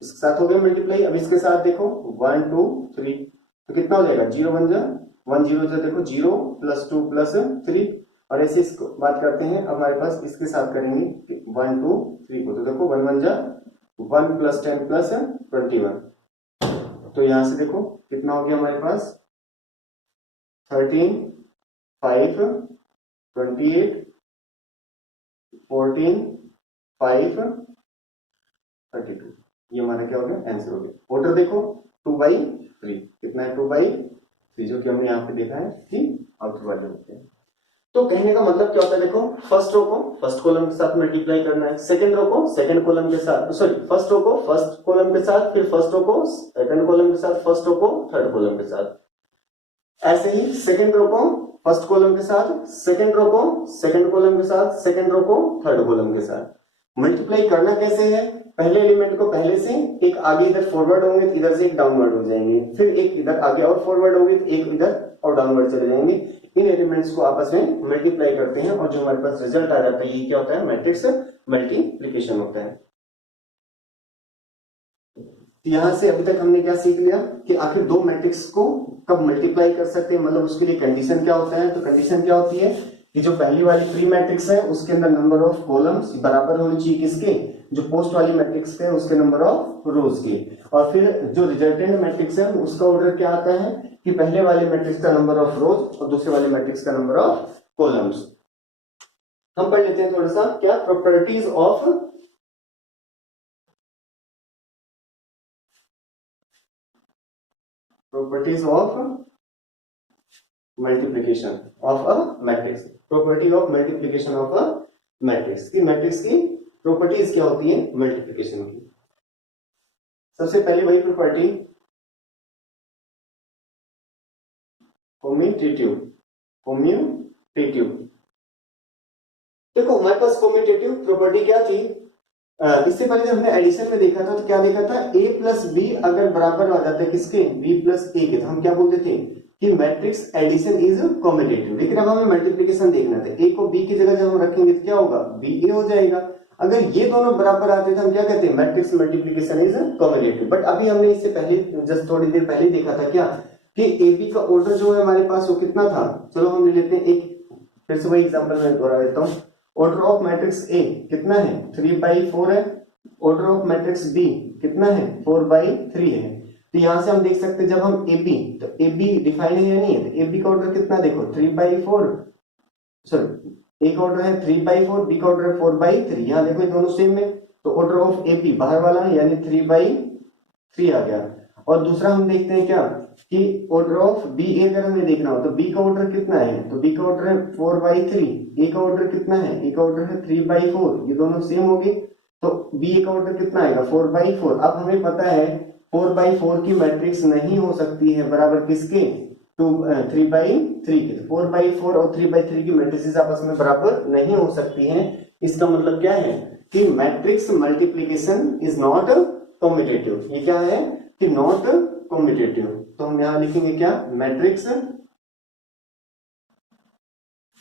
इसके साथ हो गया मल्टीप्लाई। अब इसके साथ देखो 1 2 3 तो कितना हो जाएगा 0 1 जा 1 0 जा देखो 0 प्लस 2 प्लस 3 और ऐसे इसको बात करते हैं। अब हमारे पास इसके साथ करेंगे 1 2 3 को, तो देखो 1 1 जा 1 प्लस 10 प्लस 21। तो यहां से देखो कितना हो गया हमारे पास 13 5 28 14 5 32। ये हमारा क्या हो गया आंसर हो गया। ऑर्डर देखो 2/3 कितना है 2/3 जो कि हमने यहाँ पे देखा है कि आउटर वाले होते हैं। तो कहने का मतलब क्या होता है, देखो फर्स्ट रो को फर्स्ट कॉलम के साथ मल्टीप्लाई करना है, सेकंड रो को सेकंड कॉलम के साथ, सॉरी फर्स्ट रो को फर्स्ट कॉलम के साथ, फिर फर्स्ट रो को सेकंड कॉलम के साथ, फर्स्ट रो को थर्ड कॉलम के साथ। ऐसे ही सेकंड रो को फर्स्ट कॉलम के साथ, सेकंड रो को सेकंड कॉलम के साथ, सेकंड रो को थर्ड कॉलम के साथ। मल्टीप्लाई करना कैसे है, पहले एलिमेंट को पहले से एक आगे इधर फॉरवर्ड होंगे तो इधर से एक डाउनवर्ड हो जाएंगे, फिर एक इधर आगे और फॉरवर्ड होंगे तो एक इधर और डाउनवर्ड चले जाएंगे। इन एलिमेंट्स को आपस में मल्टीप्लाई करते हैं और जो हमारे पास रिजल्ट आ जाता है ये क्या होता है, मैट्रिक्स मल्टीप्लिकेशन होता है। यहां से अभी तक हमने क्या सीख लिया कि आखिर दो मैट्रिक्स को कब मल्टीप्लाई कर सकते हैं, मतलब उसके लिए कंडीशन क्या होता है। तो कंडीशन क्या होती है कि जो पहली वाली प्री मैट्रिक्स है उसके अंदर नंबर ऑफ कॉलम्स बराबर होनी चाहिए किसके, जो पोस्ट वाली मैट्रिक्स है उसके नंबर ऑफ रोज के। और फिर जो रिजल्टेंट मैट्रिक्स है उसका ऑर्डर क्या आता है कि पहले वाले मैट्रिक्स का नंबर ऑफ रोज और दूसरे वाले मैट्रिक्स का नंबर ऑफ कॉलम्स। हम पढ़ लेते हैं थोड़ा सा क्या properties of multiplication of a matrix. Property of multiplication of a matrix की मैट्रिक्स की प्रॉपर्टीज क्या होती है मल्टीप्लिकेशन की। सबसे पहले वही प्रॉपर्टी कम्यूटेटिव। देखो हमारे पास कम्यूटेटिव प्रॉपर्टी क्या थी, इससे पहले जब हमने एडिशन में देखा था तो क्या देखा था, a प्लस बी अगर बराबर आ जाता है किसके, b प्लस a के, तो हम क्या बोलते थे कि मैट्रिक्स एडिशन इज कम्यूटेटिव। लेकिन अब हमें मल्टीप्लिकेशन देखना था, a को b की जगह जब हम रखेंगे तो क्या होगा ba हो जाएगा। अगर ये दोनों बराबर आते थे हम क्या कहते हैं, matrix multiplication is commutative. But अभी हमने इससे पहले जस्ट थोड़ी देर पहले देखा था क्या कि ए बी का ऑर्डर जो है हमारे पास वो कितना था। चलो हम ले लेते हैं एक फिर से वही एग्जांपल मैं दोहरा देता हूं। ऑर्डर ऑफ मैट्रिक्स ए कितना है 3/4 है, ऑर्डर ऑफ मैट्रिक्स बी कितना है 4/3 है। तो यहां से हम देख सकते हैं जब हम ए बी, तो ए बी डिफाइन है या नहीं है, तो ए बी का ऑर्डर कितना देखो 3/4, सॉरी एक ऑर्डर है 3/4, बी का ऑर्डर है 4/3। यहां देखो ये दोनों सेम है, तो ऑर्डर ऑफ ए बी बाहर वाला यानी 3/3 आ गया। और दूसरा हम देखते हैं क्या कि ऑर्डर ऑफ बी ए अगर हमें देखना हो तो बी का ऑर्डर कितना है, तो बी का ऑर्डर है 4/3, ए का ऑर्डर कितना है, ए का ऑर्डर है 3/4, ये दोनों सेम हो गए, तो बी ए का ऑर्डर कितना आएगा 4/4। अब हमें पता है 4/4 की मैट्रिक्स नहीं हो सकती है बराबर किसके 3/3 के, तो 4/4 और 3/3 की मैट्रिक्स आपस में बराबर नहीं हो सकती हैं। इसका मतलब क्या है कि matrix multiplication is not commutative. ये क्या है कि नॉट कम्यूटेटिव। तो हम यहां लिखेंगे क्या, matrix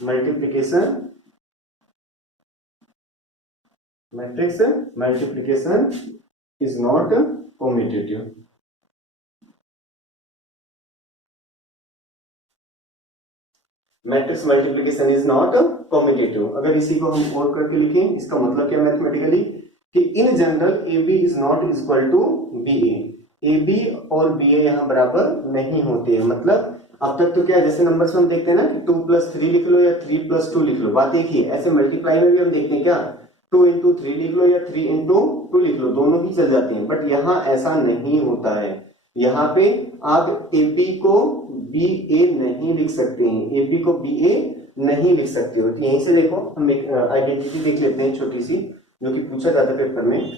multiplication is not commutative. Matrix multiplication is not commutative. अगर इसी को हम और करके लिखें, इसका मतलब क्या मैथमेटिकली कि in general a B is not equal to b a b और बी ए यहाँ बराबर नहीं होते हैं। मतलब अब तक तो क्या है, जैसे नंबर्स में हम देखते हैं ना कि 2+3 लिख लो या 3+2 लिख लो, बात एक ही है। ऐसे मल्टीप्लाई में भी हम देखते हैं क्या 2 into 3 लिख लो या 3 into 2 लिख लो, दोनों ही चल जाते हैं। बट यहाँ ऐसा नहीं होता है। यहाँ पे आप ए बी को बी ए नहीं लिख सकते हैं, ए बी को बी ए नहीं लिख सकते हो। तो यहीं से देखो हम एक आइडेंटिटी देख लेते हैं छोटी सी, जो कि पूछा जाता है पेपर में।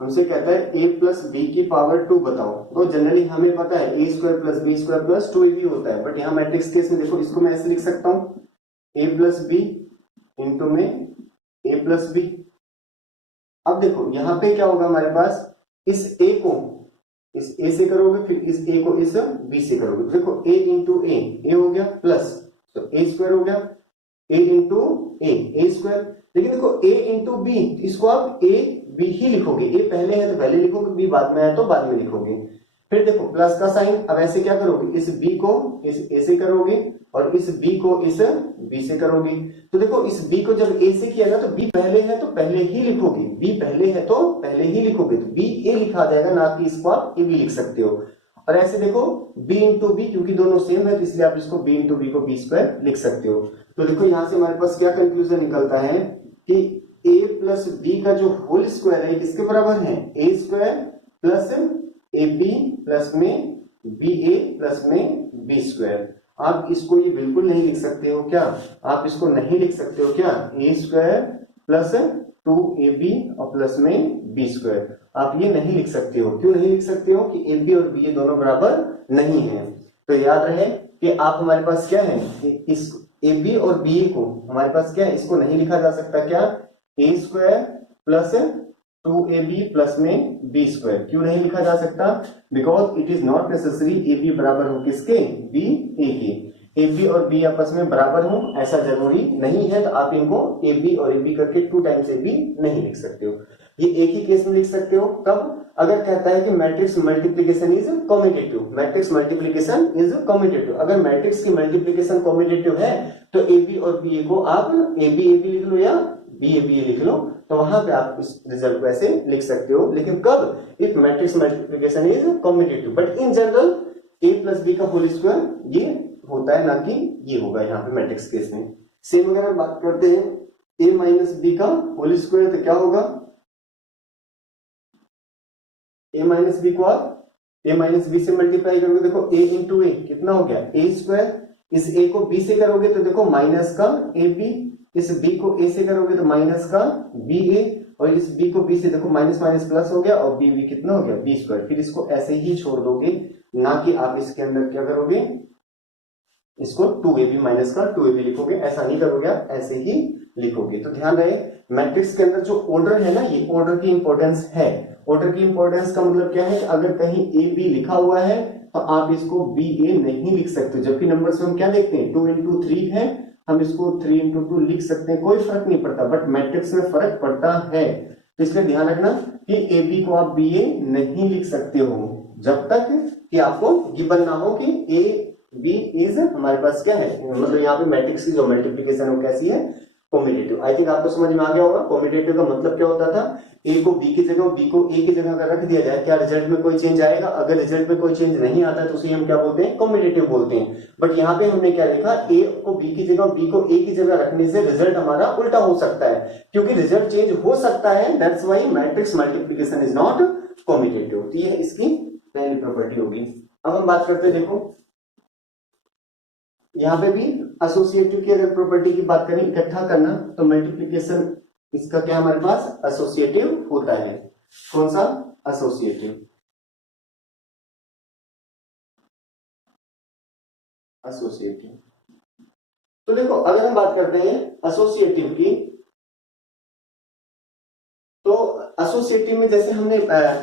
हमसे कहता है a प्लस बी की पावर 2 बताओ। तो जनरली हमें पता है a square plus b square plus 2ab होता है, बट यहाँ मैट्रिक्स केस में देखो इसको मैं ऐसे लिख सकता हूँ a प्लस बी इंटू में a प्लस बी। अब देखो यहाँ पे क्या होगा हमारे पास, इस a को इस a से करोगे, फिर इस a को इस b से करोगे। देखो a इंटू a हो गया प्लस तो a स्क्वायर हो गया, a इंटू a स्क्वायर। लेकिन देखो a इंटू बी, इसको आप a b ही लिखोगे, a पहले है तो पहले लिखोगे, b बाद में है तो बाद में लिखोगे। फिर देखो प्लस का साइन, अब ऐसे क्या करोगे, इस b को इस a से करोगे और इस b को इस b से करोगे। तो देखो इस b को जब a से किया ना तो b पहले है तो पहले ही लिखोगे, b पहले है तो पहले ही लिखोगे, तो b a लिखा जाएगा, ना कि इसको आप a b लिख सकते हो। और ऐसे देखो b इंटू बी, क्योंकि दोनों सेम है तो इसलिए आप इसको b इंटू बी को b स्क्वायर लिख सकते हो। तो देखो यहां से हमारे पास क्या कंक्लूजन निकलता है कि a प्लस बी का जो होल स्क्वायर है किसके बराबर है, a square plus a B plus में बी ए प्लस में बी स्क्वायर। आप इसको ये बिल्कुल नहीं लिख सकते हो क्या, आप इसको नहीं लिख सकते हो क्या, a स्क्वायर प्लस 2ab और प्लस में b स्क्वायर, आप ये नहीं लिख सकते हो। क्यों नहीं लिख सकते हो कि ए बी और बी ए दोनों बराबर नहीं है। तो याद रहे कि आप हमारे पास क्या है, इस ए बी और बी ए को हमारे पास क्या है, इसको नहीं लिखा जा सकता क्या, a square plus 2ab plus में b स्क्वायर। क्यों नहीं लिखा जा सकता, because it is not necessary a b बराबर हो किसके, b a के। ए बी और बी आपस में बराबर हो ऐसा जरूरी नहीं है, तो आप इनको ए बी और ए बी करके 2 टाइम्स ए बी नहीं लिख सकते हो। ये एक ही केस में लिख सकते हो तब अगर कहता है कि matrix multiplication is commutative, matrix multiplication is commutative. अगर मैट्रिक्स की मल्टीप्लिकेशन कम्यूटेटिव है तो ए बी और बी ए को आप ए बी लिख लो या बी ए लिख लो, तो वहां पे आप इस रिजल्ट को ऐसे लिख सकते हो। लेकिन कब, if matrix multiplication is commutative. But in general a plus b का होल स्क्वायर ये होता है, ना कि ये होगा यहाँ पे मैट्रिक्स केस में। सेम अगर हम बात करते हैं a माइनस बी का होल स्क्वायर, तो क्या होगा, a माइनस बी को आप a माइनस बी से मल्टीप्लाई करोगे, देखो a इंटू ए कितना हो गया, a स्क्वायर। इस a को b से करोगे तो देखो माइनस का ए बी, इस b को a से करोगे तो माइनस का बी ए, और इस b को b से देखो माइनस माइनस प्लस हो गया और b कितना हो गया, b स्क्वायर। फिर इसको ऐसे ही छोड़ दोगे, ना कि आप इसके अंदर क्या करोगे, इसको 2ab माइनस का 2ab लिखोगे, ऐसा नहीं करोगे, आप ऐसे ही लिखोगे। तो ध्यान रहे मैट्रिक्स के अंदर जो ऑर्डर है ना, ये ऑर्डर की इंपॉर्टेंस है। ऑर्डर की इंपॉर्टेंस का मतलब क्या है कि अगर कहीं ए बी लिखा हुआ है तो आप इसको बी ए नहीं लिख सकते। जबकि नंबर्स में हम क्या देखते हैं, 2 इंटू 3 है, हम इसको 3 इंटू 2 लिख सकते हैं, कोई फर्क नहीं पड़ता। बट मैट्रिक्स में फर्क पड़ता है, तो इसलिए ध्यान रखना कि ए बी को आप बी ए नहीं लिख सकते हो जब तक कि आपको गिवन ना हो कि ए बी इज हमारे पास क्या है, मतलब यहाँ पे मैट्रिक्स की जो मल्टीप्लिकेशन है वो कैसी है, कॉम्यूटेटिव। आई थिंक आपको समझ में आ गया होगा कॉम्यूटेटिव का मतलब क्या होता था। ए को बी की जगह, बी को ए की जगह अगर रख दिया जाए, क्या रिजल्ट में कोई चेंज आएगा, अगर रिजल्ट में कोई चेंज नहीं आता तो उसे हम क्या बोलते हैं, कॉम्यूटेटिव बोलते हैं। बट यहाँ पे हमने क्या लिखा, ए को बी की जगह, बी को ए की जगह रखने से रिजल्ट हमारा उल्टा हो सकता है, क्योंकि रिजल्ट चेंज हो सकता है। That's why matrix multiplication is not commutative. तो ये इसकी पहली प्रॉपर्टी होगी। अब हम बात करते हैं, देखो यहाँ पे भी एसोसिएटिव की अगर प्रॉपर्टी की बात करें, इकट्ठा करना, तो मल्टीप्लिकेशन इसका क्या हमारे पास एसोसिएटिव होता है। कौन सा, एसोसिएटिव। एसोसिएटिव। तो देखो अगर हम बात करते हैं एसोसिएटिव की, तो एसोसिएटिव में जैसे हमने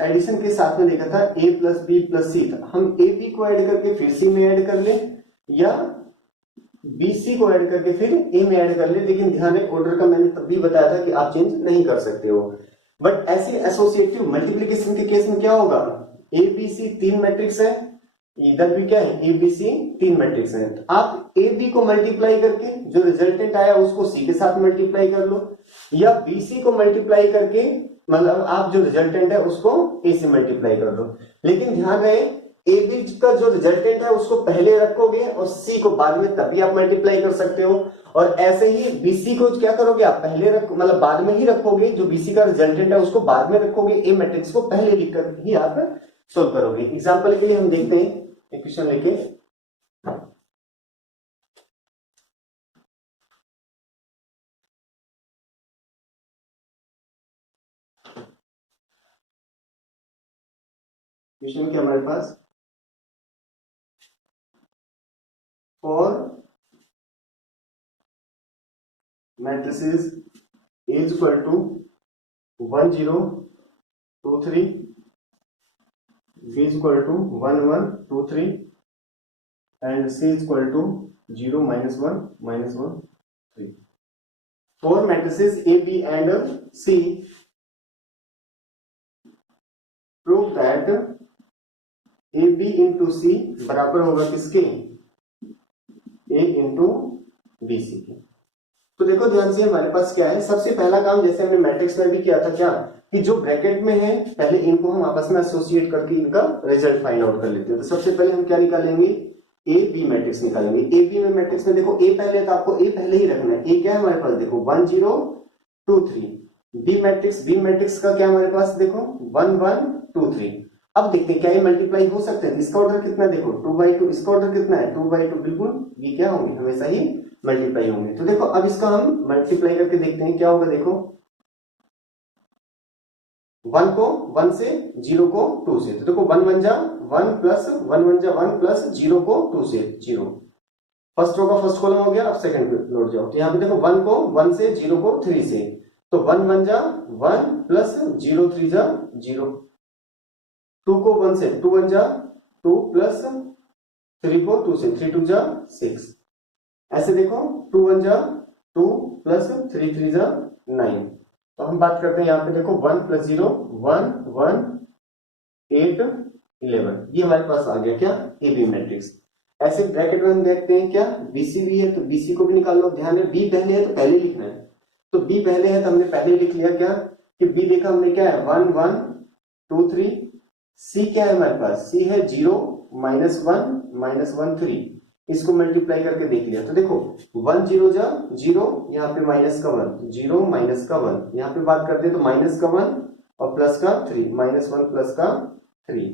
एडिशन के साथ में देखा था a प्लस बी प्लस सी, हम ए बी को ऐड करके फिर सी में ऐड कर ले, या बी सी को ऐड करके फिर ए में ऐड कर ले। लेकिन ध्यान है ऑर्डर का मैंने तब भी बताया था कि आप चेंज नहीं कर सकते हो। बट ऐसे एसोसिएटिव मल्टीप्लिकेशन के केस में क्या होगा, ए बी सी 3 मैट्रिक्स है, इधर भी क्या है ए बी सी 3 मैट्रिक्स है। तो आप ए बी को मल्टीप्लाई करके जो रिजल्टेंट आया उसको सी के साथ मल्टीप्लाई कर लो, या बी सी को मल्टीप्लाई करके मतलब आप जो रिजल्टेंट है उसको ए से मल्टीप्लाई कर दो। लेकिन ध्यान रहे ए बी का जो रिजल्टेंट है उसको पहले रखोगे और सी को बाद में, तभी आप मल्टीप्लाई कर सकते हो। और ऐसे ही बीसी को क्या करोगे आप पहले रख मतलब बाद में ही रखोगे, जो बीसी का रिजल्टेंट है उसको बाद में रखोगे, ए मैट्रिक्स को पहले लिखकर ही आप सोल्व करोगे। एग्जांपल के लिए हम देखते हैं एक क्वेश्चन लेके। क्वेश्चन क्या हमारे पास, for matrices is equal to 1 0 2 3, B is equal to 1 1 2 3 and C is equal to 0 -1 -1 3. For matrices A B and C, prove that A B into C बराबर होगा किसके, A into B C के। तो देखो ध्यान से हमारे पास क्या है, सबसे पहला काम जैसे हमने मैट्रिक्स में भी किया था क्या, कि जो ब्रैकेट में है पहले इनको हम आपस में एसोसिएट करके इनका रिजल्ट फाइंड आउट कर लेते हैं। तो सबसे पहले हम क्या निकालेंगे, ए बी मैट्रिक्स निकालेंगे। ए बी में मैट्रिक्स में देखो ए पहले, तो आपको ए पहले ही रखना है। ए क्या है हमारे पास देखो 1 0 2 3। बी मैट्रिक्स का क्या हमारे पास देखो 1 1 2 3। अब देखते हैं क्या ये मल्टीप्लाई हो सकते हैं। इसका ऑर्डर कितना देखो 2/2, इसका ऑर्डर कितना है 2/2, बिल्कुल ये क्या होंगे हमेशा ही मल्टीप्लाई होंगे। तो देखो अब इसका हम मल्टीप्लाई करके देखते हैं क्या होगा। देखो 1 को 1 से, 0 को 2 से, तो देखो 1 1 जा 1 प्लस 1 1 जा 1 प्लस 0 को 2 से 0। फर्स्ट रो का फर्स्ट कॉलम हो गया। अब सेकंड पे लौट जाओ, तो यहाँ पे देखो 1 को 1 से, 0 को 3 से, तो 1 1 जा 1 प्लस 0 3 जा 0। 2 को 1 से, 2 1 जा 2 प्लस 3 को 2 से, 3 2 जा 6। ऐसे देखो 2 1 जा 2 प्लस 3 3 जा 9। तो हम बात करते हैं यहाँ पे देखो 1 प्लस 0 1 1 8 11, ये हमारे पास आ गया क्या ए बी मैट्रिक्स। ऐसे ब्रैकेट में हम देखते हैं क्या बीसी भी है, तो बीसी को भी निकाल लो। ध्यान है बी पहले है तो पहले लिखना है, तो बी पहले है तो हमने पहले लिख लिया क्या कि बी देखा हमने क्या है 1 1 2 3। सी क्या है हमारे पास, सी है 0 -1 -1 3। इसको मल्टीप्लाई करके देख लिया, तो देखो 1 0 जा 0, यहाँ पे माइनस का 1 0 माइनस का 1, यहाँ पे बात करते हैं तो माइनस का 1 और प्लस का 3 -1 प्लस का 3।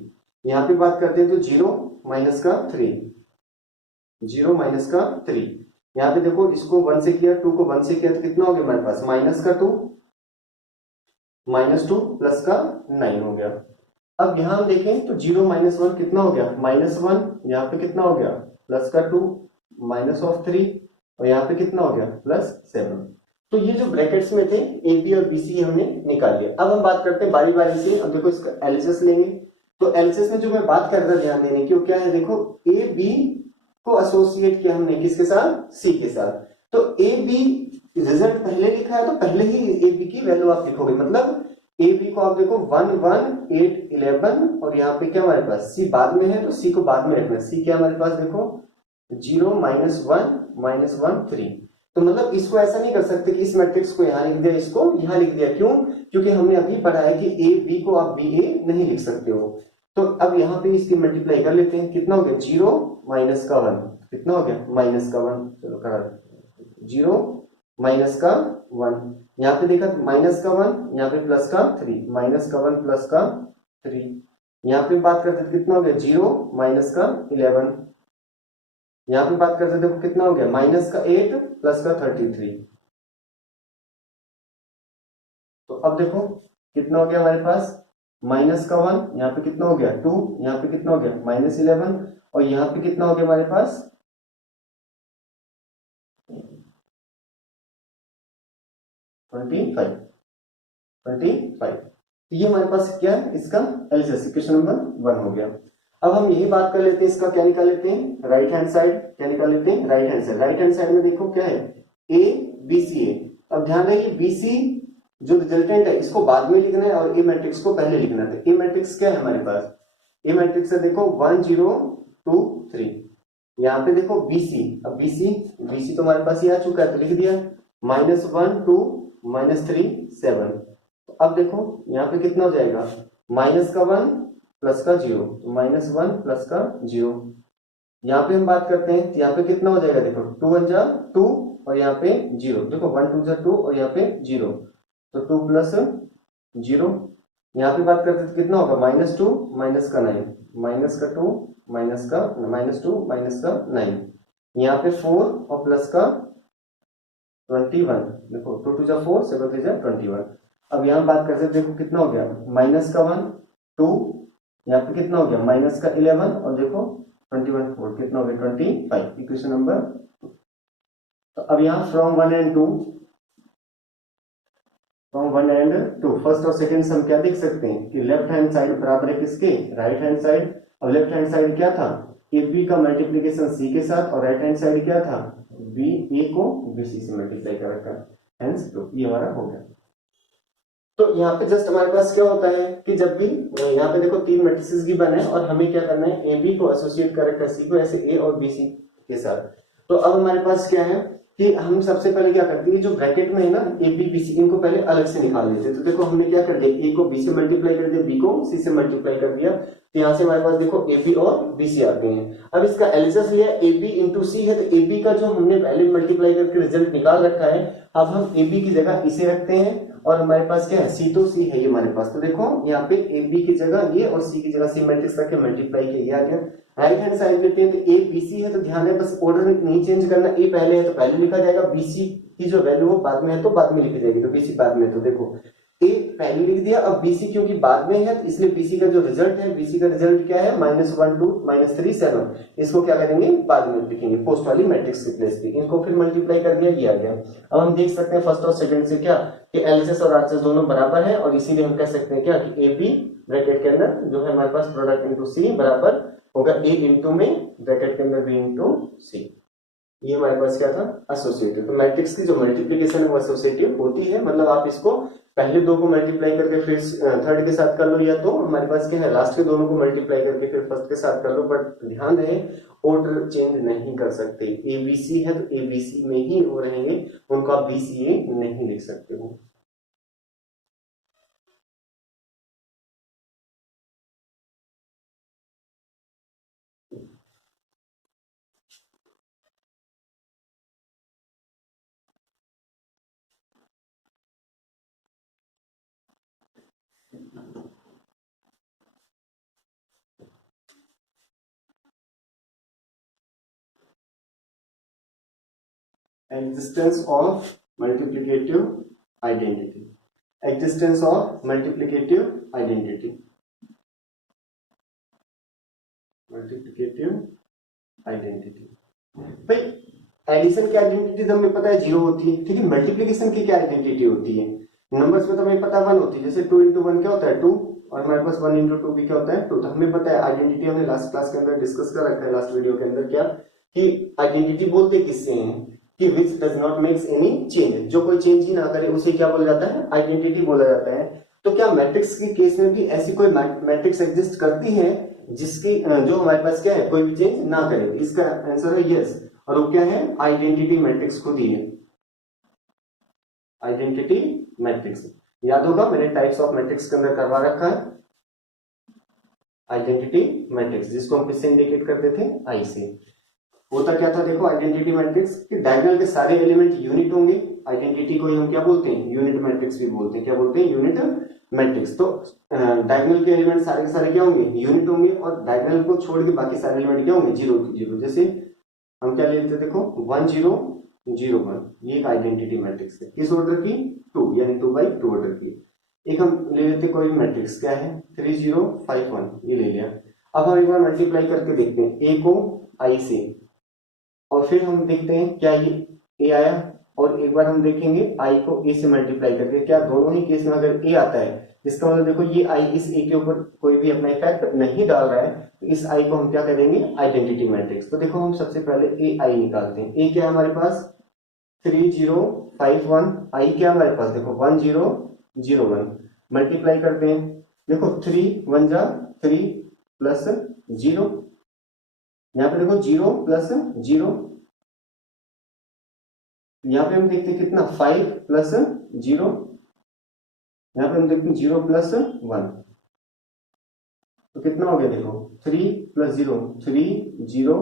यहाँ पे बात करते हैं तो 0 माइनस का 3 0 माइनस का 3। यहाँ पे देखो इसको 1 से किया 2 को 1 से किया तो कितना हो गया हमारे पास माइनस का 2 -2 प्लस का 9 हो गया। अब यहाँ हम देखें तो 0 -1 कितना हो गया -1, यहाँ पे कितना हो गया प्लस का 2 -3 और यहाँ पे कितना हो गया +7। तो ये जो ब्रैकेट्स में थे ए बी और बी सी हमने निकाल लिया। अब हम बात करते हैं बारी बारी से। अब देखो इसका एलएचएस लेंगे, तो एलएचएस में जो मैं बात कर रहा ध्यान देने की, क्या है देखो ए बी को एसोसिएट किया हमने किसके साथ, सी के साथ। तो ए बी रिजल्ट पहले लिखा है तो पहले ही ए बी की वैल्यू आप लिखोगे, मतलब ए बी को आप देखो 1 1 8 11 और यहाँ पे क्या हमारे पास सी बाद में है तो सी को बाद में रखना। सी क्या हमारे पास देखो 0 -1 -1 3। तो मतलब इसको ऐसा नहीं कर सकते कि इस मैट्रिक्स को यहाँ लिख दिया इसको यहाँ लिख दिया, क्यों, क्योंकि हमने अभी पढ़ा है कि ए बी को आप बी ए नहीं लिख सकते हो। तो अब यहाँ पे इसकी मल्टीप्लाई कर लेते हैं, कितना हो गया 0 माइनस का 1, कितना हो गया माइनस का 1, चलो करा 0 माइनस का 1, यहाँ पे देखा माइनस का 1, यहाँ पे प्लस का 3 माइनस का 1 प्लस का 3। यहाँ पे बात करते थे कितना हो गया 0 माइनस का 11, यहाँ पे बात करते देखो कितना हो गया माइनस का 8 प्लस का 33। तो अब देखो कितना हो गया हमारे पास माइनस का 1, यहाँ पे कितना हो गया 2, यहाँ पे कितना हो गया -11 और यहाँ पे कितना हो गया हमारे पास 25। तो ये हमारे पास क्या है इसका एलएचएस इक्वेशन नंबर 1 हो गया। अब हम यही बात कर लेते हैं, इसका क्या निकाल लेते हैं राइट हैंड साइड, क्या निकाल लेते हैं right hand side. Right hand side में देखो क्या है ए बी सी ए। अब ध्यान रखिए बी सी जो रिजल्टेंट है इसको बाद में लिखना है और ए मैट्रिक्स को पहले लिखना है। ए मैट्रिक्स क्या है हमारे पास ए मैट्रिक्स है देखो 1 0 2 3। यहाँ पे देखो BC, अब BC तो हमारे पास ये आ चुका है तो लिख दिया -1 2 -3 7। अब देखो यहाँ पे कितना हो जाएगा, माइनस का 1 प्लस का 0, तो -1 प्लस का 0। यहाँ पे हम बात करते हैं तो यहाँ पे कितना हो जाएगा, देखो 2 1 जा 2 और यहाँ पे 0, देखो 1 2 जा 2 और यहाँ पे 0, तो 2 प्लस 0। यहाँ पे बात करते हैं तो कितना होगा, -2 माइनस का 9, माइनस का 2 माइनस का -2 माइनस का 9, यहाँ पे 4 और प्लस का 21, देखो 2 2 जा 4 7 3 जा 21। अब यहाँ बात करते हैं, देखो कितना हो गया, माइनस का 1 2, यहाँ पे कितना हो गया, माइनस का 11 और देखो 21 4, कितना हो गया 25, इक्वेशन नंबर। तो अब यहाँ फ्रॉम 1 एंड 2 फर्स्ट और सेकंड से हम क्या देख सकते हैं कि लेफ्ट हैंड साइड बराबर है किसके, राइट हैंड साइड। और लेफ्ट हैंड साइड क्या था, ए बी का मल्टीप्लीकेशन सी के साथ, और राइट हैंड साइड क्या था, बी ए को बी सी से मल्टीप्लाई कर रखा है, हेंस तो ये हमारा हो गया। तो यहाँ पे जस्ट हमारे पास क्या होता है कि जब भी यहाँ पे देखो 3 मैट्रिसेस गिवन है और हमें क्या करना है, ए बी को एसोसिएट कर रखा है सी को, ऐसे ए और बी सी के साथ। तो अब हमारे पास क्या है कि हम सबसे पहले क्या करते हैं, जो ब्रैकेट में है ना ए बी बी सी, इनको पहले अलग से निकाल लेते हैं। तो देखो हमने क्या कर दिया, ए को बी से मल्टीप्लाई कर दिया, बी को सी से मल्टीप्लाई कर दिया, तो यहाँ से हमारे पास देखो ए बी और बी सी आ गए हैं। अब इसका एलसीएस लिया ए बी इंटू सी है, तो ए बी का जो हमने पहले मल्टीप्लाई करके रिजल्ट निकाल रखा है, अब हम ए बी की जगह इसे रखते हैं और हमारे पास क्या है, सी तो सी है ये हमारे पास। तो देखो यहाँ पे ए बी की जगह ये और सी की जगह सी मैट्रिक्स रख के मल्टीप्लाई किया, ये आ गया। राइट हैंड साइड लेते हैं तो ए बी सी है, तो ध्यान है बस ऑर्डर नहीं चेंज करना, ए पहले है तो पहले लिखा जाएगा, बी सी की जो वैल्यू वो बाद में है तो बाद में लिखी जाएगी, तो बी सी बाद में। तो देखो ए पहले लिख दिया, अब बीसी क्योंकि बाद में है तो इसलिए बीसी का जो रिजल्ट है, बीसी का रिजल्ट क्या है, -1 2 -3 7, इसको क्या करेंगे बाद में लिखेंगे पोस्ट वाली मैट्रिक्स के प्लेस पे, इनको फिर मल्टीप्लाई कर दिया, ये आ गया। अब हम देख सकते हैं फर्स्ट और सेकंड से क्या कि एलएचएस और आरएचएस दोनों बराबर है, और इसीलिए हम कह सकते हैं क्या कि ए बी ब्रैकेट के अंदर जो है हमारे पास प्रोडक्ट इनटू सी बराबर होगा ए इंटू में ब्रैकेट के अंदर बी इंटू सी। ये हमारे पास क्या था, एसोसिएटिव। तो मैट्रिक्स की जो मल्टीप्लिकेशन है वो एसोसिएटिव होती है, मतलब आप इसको पहले दो को मल्टीप्लाई करके फिर थर्ड के साथ कर लो, या तो हमारे पास क्या है लास्ट के दोनों को मल्टीप्लाई करके फिर फर्स्ट के साथ कर लो, बट ध्यान रहे ऑर्डर चेंज नहीं कर सकते। एबीसी है तो एबीसी में ही वो रहेंगे, उनको आप बीसीए नहीं लिख सकते हो। Existence of multiplicative identity. Existence of multiplicative identity. Multiplicative identity. भाई एडिशन की आइडेंटिटी तो हमें पता है 0 होती है, ठीक है। मल्टीप्लिकेशन की क्या आइडेंटिटी होती है, नंबर्स में तो हमें पता 1 होती है, जैसे 2 into 1 क्या होता है 2, और हमारे पास 1 into 2 भी क्या होता है 2, तो हमें पता है आइडेंटिटी, हमने लास्ट क्लास के अंदर डिस्कस कर रखा है, लास्ट वीडियो के अंदर, क्या कि आइडेंटिटी बोलते किससे हैं कि which does not makes any change, जो कोई चेंज ही ना करे उसे क्या बोला जाता है, आइडेंटिटी बोला जाता है। तो क्या मैट्रिक्स के केस में भी ऐसी कोई मैट्रिक्स एग्जिस्ट करती है जिसकी जो हमारे पास क्या है कोई भी चेंज ना करे, इसका आंसर है यस, और वो क्या है आइडेंटिटी मैट्रिक्स खुद ही है, आइडेंटिटी मैट्रिक्स। याद होगा मैंने टाइप्स ऑफ मैट्रिक्स के अंदर करवा रखा है आइडेंटिटी मैट्रिक्स, जिसको हम किससे इंडिकेट करते थे, आई से। होता क्या था देखो आइडेंटिटी मैट्रिक्स कि डायगोनल के सारे एलिमेंट यूनिट होंगे, आइडेंटिटी को हम क्या बोलते हैं, यूनिट मैट्रिक्स भी बोलते हैं, क्या बोलते हैं, यूनिट मैट्रिक्स। तो डायगोनल के एलिमेंट सारे के सारे क्या होंगे, यूनिट होंगे, और डायगोनल को छोड़ के बाकी सारे एलिमेंट क्या होंगे, 0 0। जैसे हम क्या लेते हैं देखो 1 0 0 1, ये एक आइडेंटिटी मैट्रिक्स है, किस ऑर्डर की, 2 यानी 2/2 ऑर्डर की। एक हम ले लेते कोई मैट्रिक्स क्या है 3 0 5 1, ये ले लिया। अब हम एक बार मल्टीप्लाई करके देखते हैं ए को आई से, और फिर हम देखते हैं क्या ये ए आया, और एक बार हम देखेंगे आई को ए से मल्टीप्लाई करके, क्या दोनों ही केस में अगर ए आता है, इसका मतलब देखो ये आई इस ए के ऊपर कोई भी अपना इफेक्ट नहीं डाल रहा है, तो इस आई को हम क्या करेंगे, आइडेंटिटी मैट्रिक्स। तो देखो हम सबसे पहले ए आई निकालते हैं। ए क्या है हमारे पास 3 0 5 1, आई क्या हमारे पास देखो 1 0 0 1, मल्टीप्लाई करते हैं, देखो 3 1 जा 3 प्लस 0, यहाँ पे देखो 0 प्लस 0, यहाँ पे हम देखते हैं कितना 5 प्लस 0, यहाँ पे हम देखते हैं 0 प्लस 1, तो कितना हो गया देखो 3 प्लस 0, 3 0,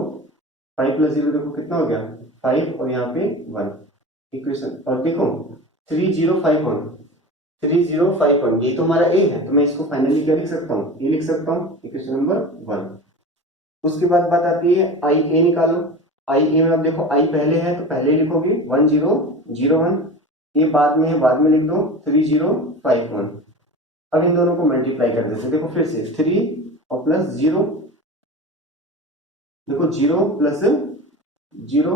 5 प्लस 0 देखो कितना हो गया 5 और यहाँ पे 1 इक्वेशन। और देखो 3051, 3051 ये तो हमारा ए है, तो मैं इसको फाइनली क्या लिख सकता हूँ, ए लिख सकता हूँ, इक्वेशन नंबर 1। उसके बाद बात आती है आई ए निकालो। आई ए में अब देखो आई पहले है तो पहले लिखोगे 1001, ये बाद में है बाद में लिख दो 3051। अब इन दोनों को मल्टीप्लाई कर देते, देखो फिर से 3 और प्लस 0, देखो 0 प्लस 0,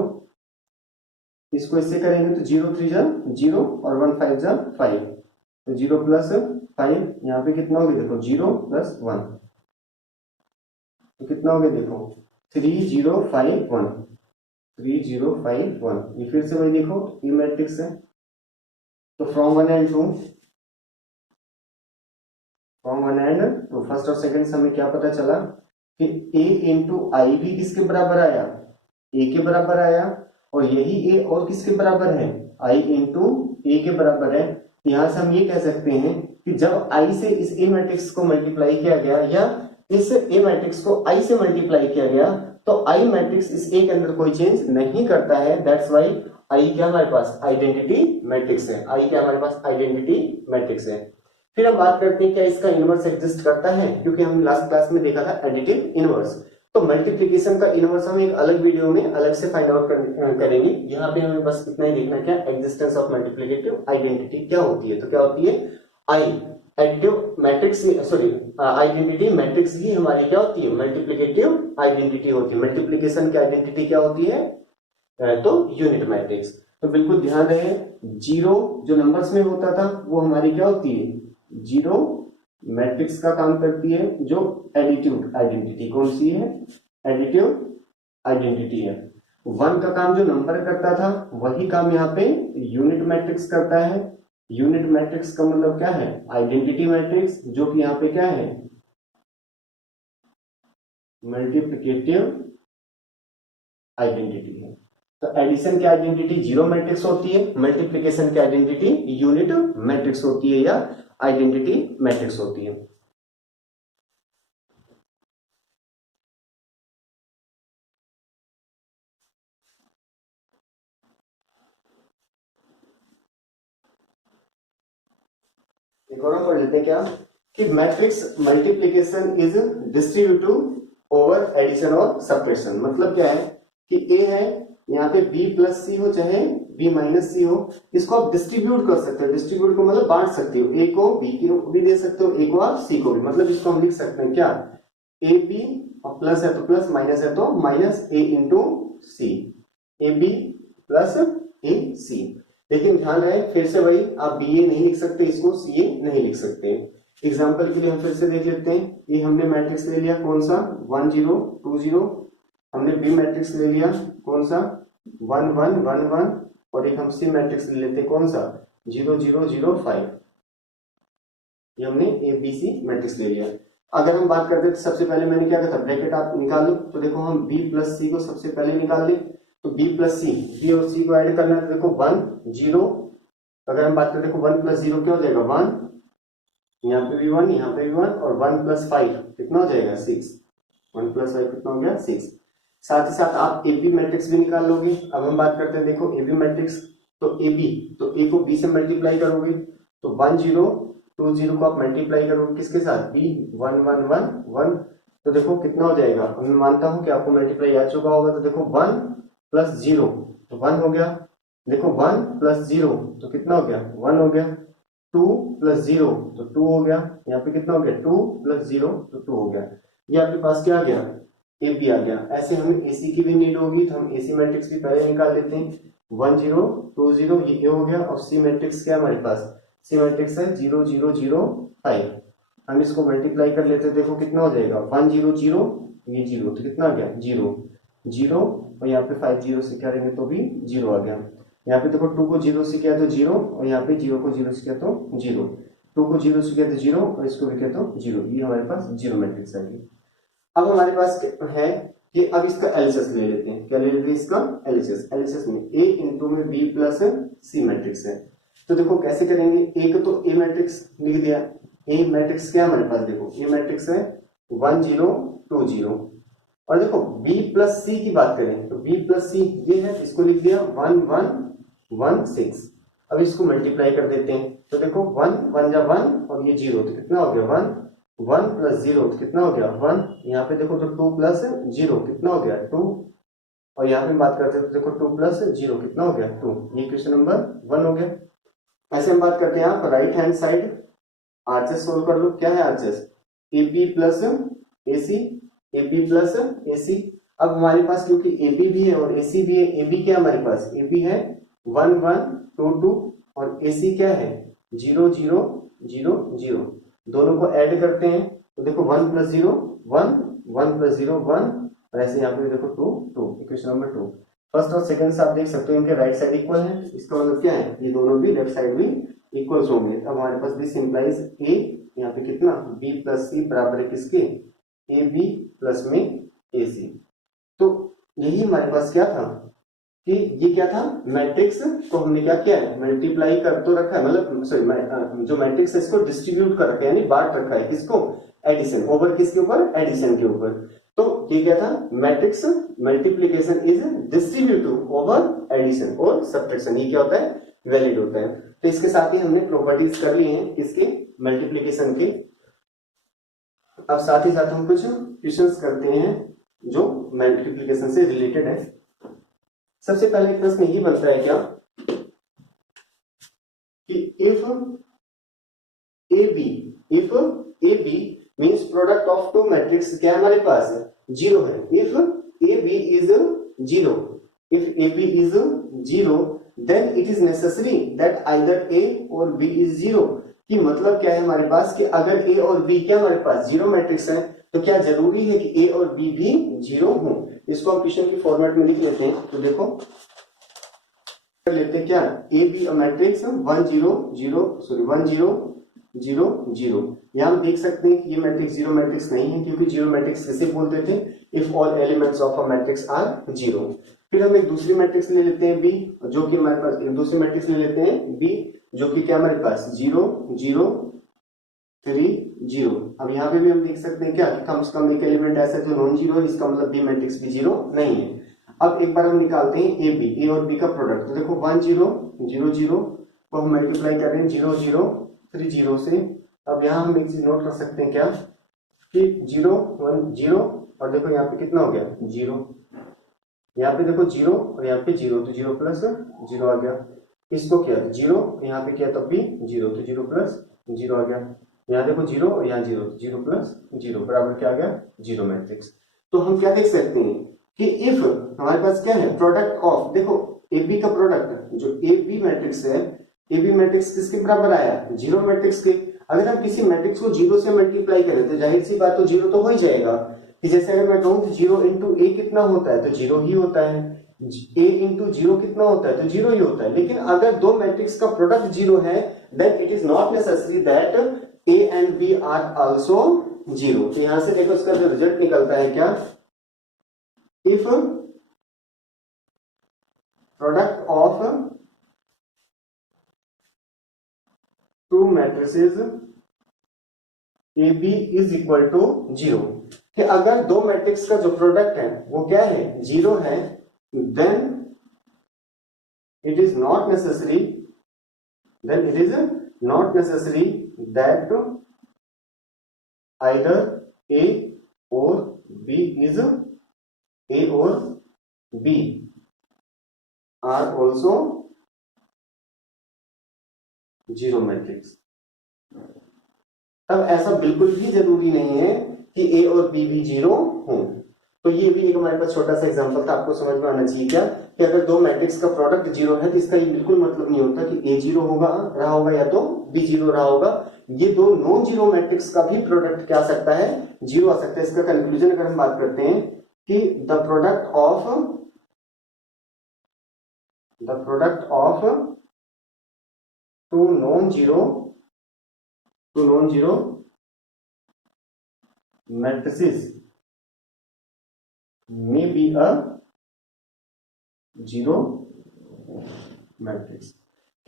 इसको इससे करेंगे तो 0 3 जा 0 और 1 5 जा 5, तो 0 प्लस 5, यहाँ पे कितना हो गया देखो 0 प्लस 1, तो कितना हो गया देखो 3051, 3051। ये फिर से वही देखो ये मैट्रिक्स है, तो from 1 and 2, from 1 and 2 first और सेकंड से हमें क्या पता चला कि a इंटू आई भी किसके बराबर आया, a के बराबर आया, और यही a और किसके बराबर है, i इंटू ए के बराबर है। यहां से हम ये कह सकते हैं कि जब i से इस a मैट्रिक्स को मल्टीप्लाई किया गया या इस a मैट्रिक्स को i से मल्टीप्लाई किया गया, तो i मैट्रिक्स इस a के अंदर कोई चेंज नहीं करता है। दैट्स व्हाई i क्या हमारे पास आइडेंटिटी मैट्रिक्स है, i क्या हमारे पास आइडेंटिटी मैट्रिक्स है। फिर हम बात करते हैं क्या इसका इनवर्स एग्जिस्ट करता है, क्योंकि हम लास्ट क्लास में देखा था एडिटिव इनवर्स, तो मल्टीप्लिकेशन का इनवर्स हम एक अलग वीडियो में अलग से फाइंड आउट करेंगे। यहाँ पे हमें बस इतना ही देखना क्या एग्जिस्टेंस ऑफ मल्टीप्लिकेटिव आइडेंटिटी क्या होती है, तो क्या होती है I additive matrix, sorry identity matrix ही हमारी क्या होती है मल्टीप्लिकेटिव आइडेंटिटी होती है। मल्टीप्लिकेशन की आइडेंटिटी क्या होती है, तो यूनिट मैट्रिक्स। तो बिल्कुल ध्यान रहे, जीरो जो नंबर्स में होता था वो हमारी क्या होती है जीरो मैट्रिक्स का काम करती है, जो एडिटिव आइडेंटिटी कौन सी है, एडिटिव आइडेंटिटी है। 1 का काम जो नंबर करता था वही काम यहाँ पे यूनिट मैट्रिक्स करता है। यूनिट मैट्रिक्स का मतलब क्या है आइडेंटिटी मैट्रिक्स, जो कि यहाँ पे क्या है मल्टीप्लिकेटिव आइडेंटिटी है। तो एडिशन की आइडेंटिटी जीरो मैट्रिक्स होती है, मल्टीप्लिकेशन की आइडेंटिटी यूनिट मैट्रिक्स होती है या आइडेंटिटी मैट्रिक्स होती है। एक और हम पढ़ लेते हैं क्या कि matrix multiplication is distributive over addition और सब्ट्रैक्शन। मतलब क्या है कि ए है यहाँ पे b प्लस सी हो चाहे b माइनस सी हो, इसको आप डिस्ट्रीब्यूट कर सकते हो। डिस्ट्रीब्यूट को मतलब बांट सकते हो, a को b को भी दे सकते हो, a को और c को भी। मतलब इसको हम लिख सकते हैं क्या ए बी और प्लस है तो प्लस, माइनस है तो minus, a into C, A B plus A C. लेकिन ध्यान रहे फिर से वही आप बी ए नहीं लिख सकते, इसको सी ए नहीं लिख सकते। एग्जाम्पल के लिए हम फिर से देख लेते हैं, ये हमने मैट्रिक्स ले लिया कौन सा 1 0 2 0, हमने बी मैट्रिक्स ले लिया कौन सा 1 1 1 1, और एक हम सी मैट्रिक्स ले लेते कौन सा 0 0 0 5। ये हमने ए बी सी मैट्रिक्स ले लिया। अगर हम बात करते तो सबसे पहले मैंने क्या कहा था ब्रैकेट आप निकाल लो, तो देखो हम b प्लस सी को सबसे पहले निकाल ले, तो b प्लस सी, b और c को ऐड करना है तो देखो 1 0, अगर हम बात करें देखो 1 प्लस 0 क्या हो जाएगा 1, यहाँ पे भी 1 यहाँ पे भी 1, और 1 प्लस 5 कितना हो जाएगा 6, 1 प्लस 5 कितना हो गया 6। साथ ही साथ आप ए बी मैट्रिक्स भी निकाल लोगे। अब हम बात करते हैं देखो ए बी मैट्रिक्स, तो ए बी, तो ए को बी से मल्टीप्लाई करोगे तो 1 0 2 0 को आप मल्टीप्लाई करोगे किसके साथ बी 1 1 1 1, तो देखो कितना हो जाएगा। मैं मानता हूं कि आपको मल्टीप्लाई आ चुका होगा, तो देखो 1 प्लस 0 तो 1 हो गया, देखो 1 प्लस 0 तो कितना हो गया 1 हो गया, 2 प्लस 0 तो 2 हो गया, यहाँ पे कितना हो गया 2 प्लस 0 तो 2 हो गया। ये आपके पास क्या आ गया ए बी आ गया। ऐसे हमें एसी की भी नीड होगी तो हम एसी मैट्रिक्स भी पहले निकाल लेते हैं 1 0 2 0, ये ए हो गया, और सी मैट्रिक्स क्या हमारे पास सी मैट्रिक्स है 0 0 0 5। हम इसको मल्टीप्लाई कर लेते हैं, देखो कितना हो जाएगा 1 0 0, ये 0 तो कितना आ गया 0 0, और यहाँ पे 5 0 से क्या रहेंगे तो भी 0 आ गया। यहाँ पे देखो 2 को 0 से किया तो 0, और यहाँ पे 0 को 0 से किया तो 0, 2 को 0 से किया तो 0, और इसको भी किया तो 0, ये हमारे पास जीरो मैट्रिक्स आ गई। अब हमारे पास है कि अब इसका एलएचएस ले लेते हैं। क्या ले लेते हैं इसका एलएचएस। एलएचएस में ए इंटू में बी प्लस सी मैट्रिक्स है। तो देखो कैसे करेंगे, एक तो ए मैट्रिक्स लिख दिया। ए मैट्रिक्स क्या हमारे पास, देखो ए मैट्रिक्स है 1 0 2 0। और देखो b प्लस सी की बात करें तो b प्लस सी ये है, इसको लिख दिया 1 1 1 6। अब इसको मल्टीप्लाई कर देते हैं तो देखो 1 1 जा 1 और ये 0 तो कितना हो गया 1 1 प्लस 0 तो कितना हो गया 1। यहाँ पे देखो तो 2 प्लस 0 कितना हो गया 2। और यहाँ पे बात करते हैं तो देखो 2 प्लस 0 कितना हो गया 2। ये क्वेश्चन नंबर 1 हो गया। ऐसे हम बात करते हैं यहाँ right hand side RHS solve कर लो। क्या है RHS, A B plus A C, A B plus A C. अब हमारे पास क्योंकि ए बी भी है और ए सी भी है, ए बी क्या हमारे पास ए बी है 1 1 2 2 और ए सी क्या है 0 0 0 0। दोनों को ऐड करते हैं तो देखो 1 प्लस 0 1 1 प्लस 0 1 और ऐसे यहाँ पे देखो 2 2। इक्वेशन नंबर 2 फर्स्ट और सेकंड से आप देख सकते हो इनके राइट साइड इक्वल है। इसका मतलब क्या है, ये दोनों भी लेफ्ट साइड भी इक्वल्स होंगे। अब हमारे पास दिस इंप्लाइज ए यहाँ पे कितना b प्लस सी बराबर है किसके ए बी प्लस में ए सी। तो यही हमारे पास क्या था कि ये क्या था मैट्रिक्स को हमने क्या किया है मल्टीप्लाई कर तो रखा है, मतलब सॉरी जो मैट्रिक्स है इसको डिस्ट्रीब्यूट कर रखा है यानी बांट रखा है किसको एडिशन ओवर किसके ऊपर एडिशन के ऊपर। तो ये क्या था matrix multiplication is distributive over addition और सब्ट्रैक्शन। ये क्या होता है वैलिड होता है। तो इसके साथ ही हमने प्रॉपर्टीज कर ली हैं इसके मल्टीप्लीकेशन के। अब साथ ही साथ हम कुछ क्वेश्चंस करते हैं जो मल्टीप्लीकेशन से रिलेटेड है। सबसे पहले प्रश्न यही बनता है क्या कि if A B means product of two matrix क्या हमारे पास जीरो है। If A B is zero, if A B is zero then it is necessary that either A और बी इज जीरो। कि मतलब क्या है हमारे पास कि अगर ए और बी क्या हमारे पास जीरो मैट्रिक्स है तो क्या जरूरी है कि ए और बी भी जीरो हो। इसको हम क्वेश्चन की फॉर्मेट में लिख लेते हैं। तो देखो कर लेते हैं क्या ए बी मैट्रिक्स 1 0 0 सॉरी 1 0 0 0। यहां हम देख सकते हैं कि ये मैट्रिक्स जीरो मैट्रिक्स नहीं है क्योंकि जीरो मैट्रिक्स किसे बोलते थे if all elements of a matrix are zero. फिर हम एक दूसरी मैट्रिक्स ले लेते हैं बी जो कि हमारे पास एक दूसरी मैट्रिक्स ले लेते हैं बी जो कि क्या हमारे पास 0 0 3 0। अब यहाँ पे भी हम देख सकते हैं क्या कि कम से कम एक एलिमेंट ऐसा जो नॉन जीरो है, इसका मतलब बी मैट्रिक्स भी जीरो नहीं है। अब एक बार हम निकालते हैं ए बी ए और बी का प्रोडक्ट। तो देखो 1 0 0 0 को हम मल्टीप्लाई कर रहे हैं 0 0 3 0 से। अब यहाँ हम एक चीज नोट कर सकते हैं क्या कि 0 1 0 और देखो यहाँ पे कितना हो गया 0, यहाँ पे देखो 0 और यहाँ पे 0 तो 0 प्लस 0 आ गया। इसको किया 0 यहाँ पे किया तब भी 0 तो 0 प्लस 0 आ गया। यहाँ देखो 0 और यहाँ 0 तो 0 प्लस 0 बराबर क्या आ गया जीरो मैट्रिक्स। तो हम क्या देख सकते हैं कि इफ हमारे पास क्या है प्रोडक्ट ऑफ देखो ए बी का प्रोडक्ट जो ए बी मैट्रिक्स है ए बी मैट्रिक्स किसके बराबर आया जीरो मैट्रिक्स के। अगर हम किसी मैट्रिक्स को जीरो से मल्टीप्लाई करें तो जाहिर सी बात तो जीरो तो हो ही जाएगा कि जैसे अगर मैं कहूं जीरो इंटू ए कितना होता है तो जीरो ही होता है, ए इंटू जीरो कितना होता है तो जीरो ही होता है। लेकिन अगर दो मैट्रिक्स का प्रोडक्ट जीरो है then it is not necessary that a and b are also zero. तो यहां से देखो इसका जो रिजल्ट निकलता है क्या if product of two matrices A B is equal to zero. कि अगर दो मैट्रिक्स का जो प्रोडक्ट है वो क्या है जीरो है then it is not necessary that either A or B are also zero matrix। तब ऐसा बिल्कुल भी जरूरी नहीं है कि A और B भी जीरो हों। तो ये भी एक हमारे पास छोटा सा एग्जांपल था, आपको समझ में आना चाहिए क्या कि अगर दो मैट्रिक्स का प्रोडक्ट जीरो है तो इसका ये बिल्कुल मतलब नहीं होता कि ए जीरो रहा होगा या तो बी जीरो रहा होगा। ये दो नॉन जीरो मैट्रिक्स का भी प्रोडक्ट क्या आ सकता है जीरो आ सकता है। इसका कंक्लूजन अगर हम बात करते हैं कि the product of two non zero matrices may be a zero matrix,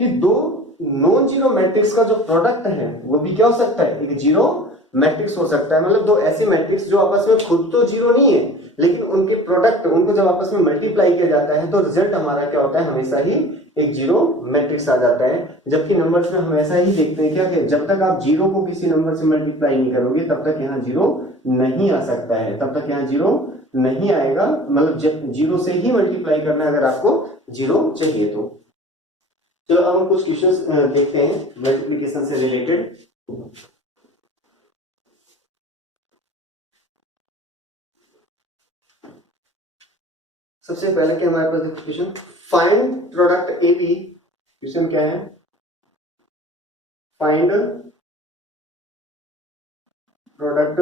कि दो नॉन जीरो मैट्रिक्स का जो प्रोडक्ट है वो भी क्या हो सकता है, एक जीरो मैट्रिक्स हो सकता है। मतलब दो ऐसे मैट्रिक्स जो आपस में खुद तो जीरो नहीं है, लेकिन उनके प्रोडक्ट, उनको जब आपस में मल्टीप्लाई किया जाता है तो रिजल्ट हमारा क्या होता है, हमेशा ही एक जीरो मैट्रिक्स आ जाता है। जबकि नंबर्स में हम ऐसा ही देखते हैं क्या, कि जब तक आप जीरो को किसी नंबर से मल्टीप्लाई नहीं करोगे तब तक यहाँ जीरो नहीं आ सकता है, तब तक यहाँ जीरो नहीं आएगा। मतलब जीरो से ही मल्टीप्लाई करना है अगर आपको जीरो चाहिए तो। चलो अब हम कुछ क्वेश्चंस देखते हैं मल्टीप्लिकेशन से रिलेटेड। सबसे पहले क्या हमारे पास question, find product A B. Question क्या है, फाइंड प्रोडक्ट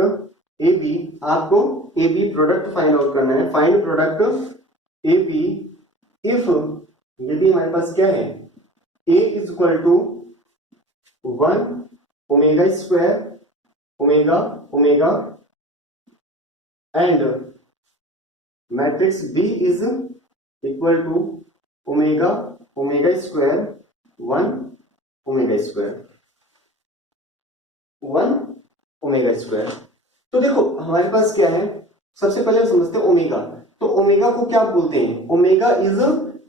ए बी। आपको A B product find out करना है। Find product A B if, यदि हमारे पास क्या है, a is equal to 1 omega square omega omega and matrix B is equal to omega omega square 1 omega square 1 omega square. तो देखो हमारे पास क्या है, सबसे पहले समझते हैं ओमेगा। तो ओमेगा को क्या बोलते हैं, omega is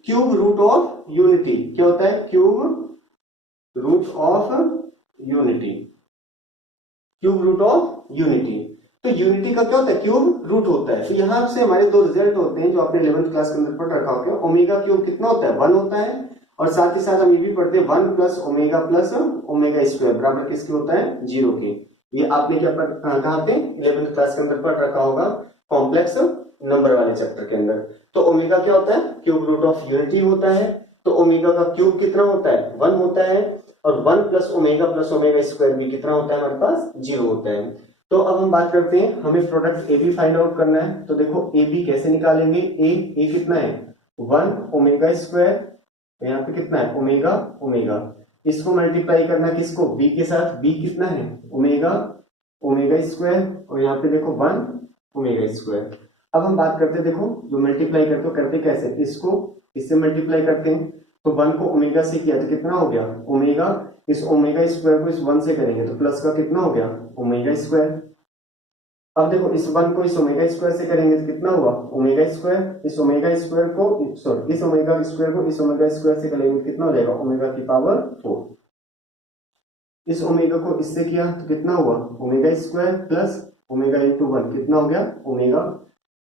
cube root of unity. क्या होता है, cube root of unity, cube root of unity. तो यूनिटी का क्या होता है, क्यूब रूट होता है। तो यहां से हमारे दो रिजल्ट होते हैं जो आपने 11th क्लास के अंदर पढ़ रखा होगा। ओमेगा क्यूब कितना होता है, 1 होता है, और साथ ही साथ हम ये भी पढ़ते हैं 1 प्लस ओमेगा स्क्वायर बराबर किसके होता है, 0 के। ये आपने क्या कहाँ पे 11th क्लास के अंदर पढ़ रखा होगा, कॉम्प्लेक्स नंबर वाले चैप्टर के अंदर। तो ओमेगा क्या होता है, क्यूब रूट ऑफ यूनिटी होता है। तो ओमेगा का क्यूब कितना होता है, 1 होता है, और 1 प्लस ओमेगा स्क्वायर भी कितना होता है हमारे पास, 0 होता है। तो अब हम बात करते हैं, हमें product A B find out करना है। तो देखो ए बी कैसे निकालेंगे, ए कितना है 1 ओमेगा स्क्वायर, यहाँ पे कितना है ओमेगा ओमेगा, इसको मल्टीप्लाई करना किसको, बी के साथ, बी कितना है ओमेगा स्क्वायर, और यहाँ पे देखो 1 ओमेगा स्क्वायर। अब हम बात करते हैं, देखो जो मल्टीप्लाई करते हो करते कैसे, इसको इससे मल्टीप्लाई करते हैं। तो 1 को ओमेगा से किया तो कितना हो गया ओमेगा, इस ओमेगा स्क्वायर को इस 1 से करेंगे तो प्लस का कितना हो गया ओमेगा स्क्वायर। अब देखो इस 1 को इस ओमेगा स्क्वायर से करेंगे तो कितना हुआ ओमेगा स्क्वायर, इस ओमेगा स्क्वायर को सॉरी इस ओमेगा स्क्वायर को इस ओमेगा स्क्वायर से करेंगे तो कितना हो जाएगा ओमेगा की पावर 4। इस ओमेगा को इससे किया तो कितना हुआ omega square plus omega into 1 कितना हो गया ओमेगा।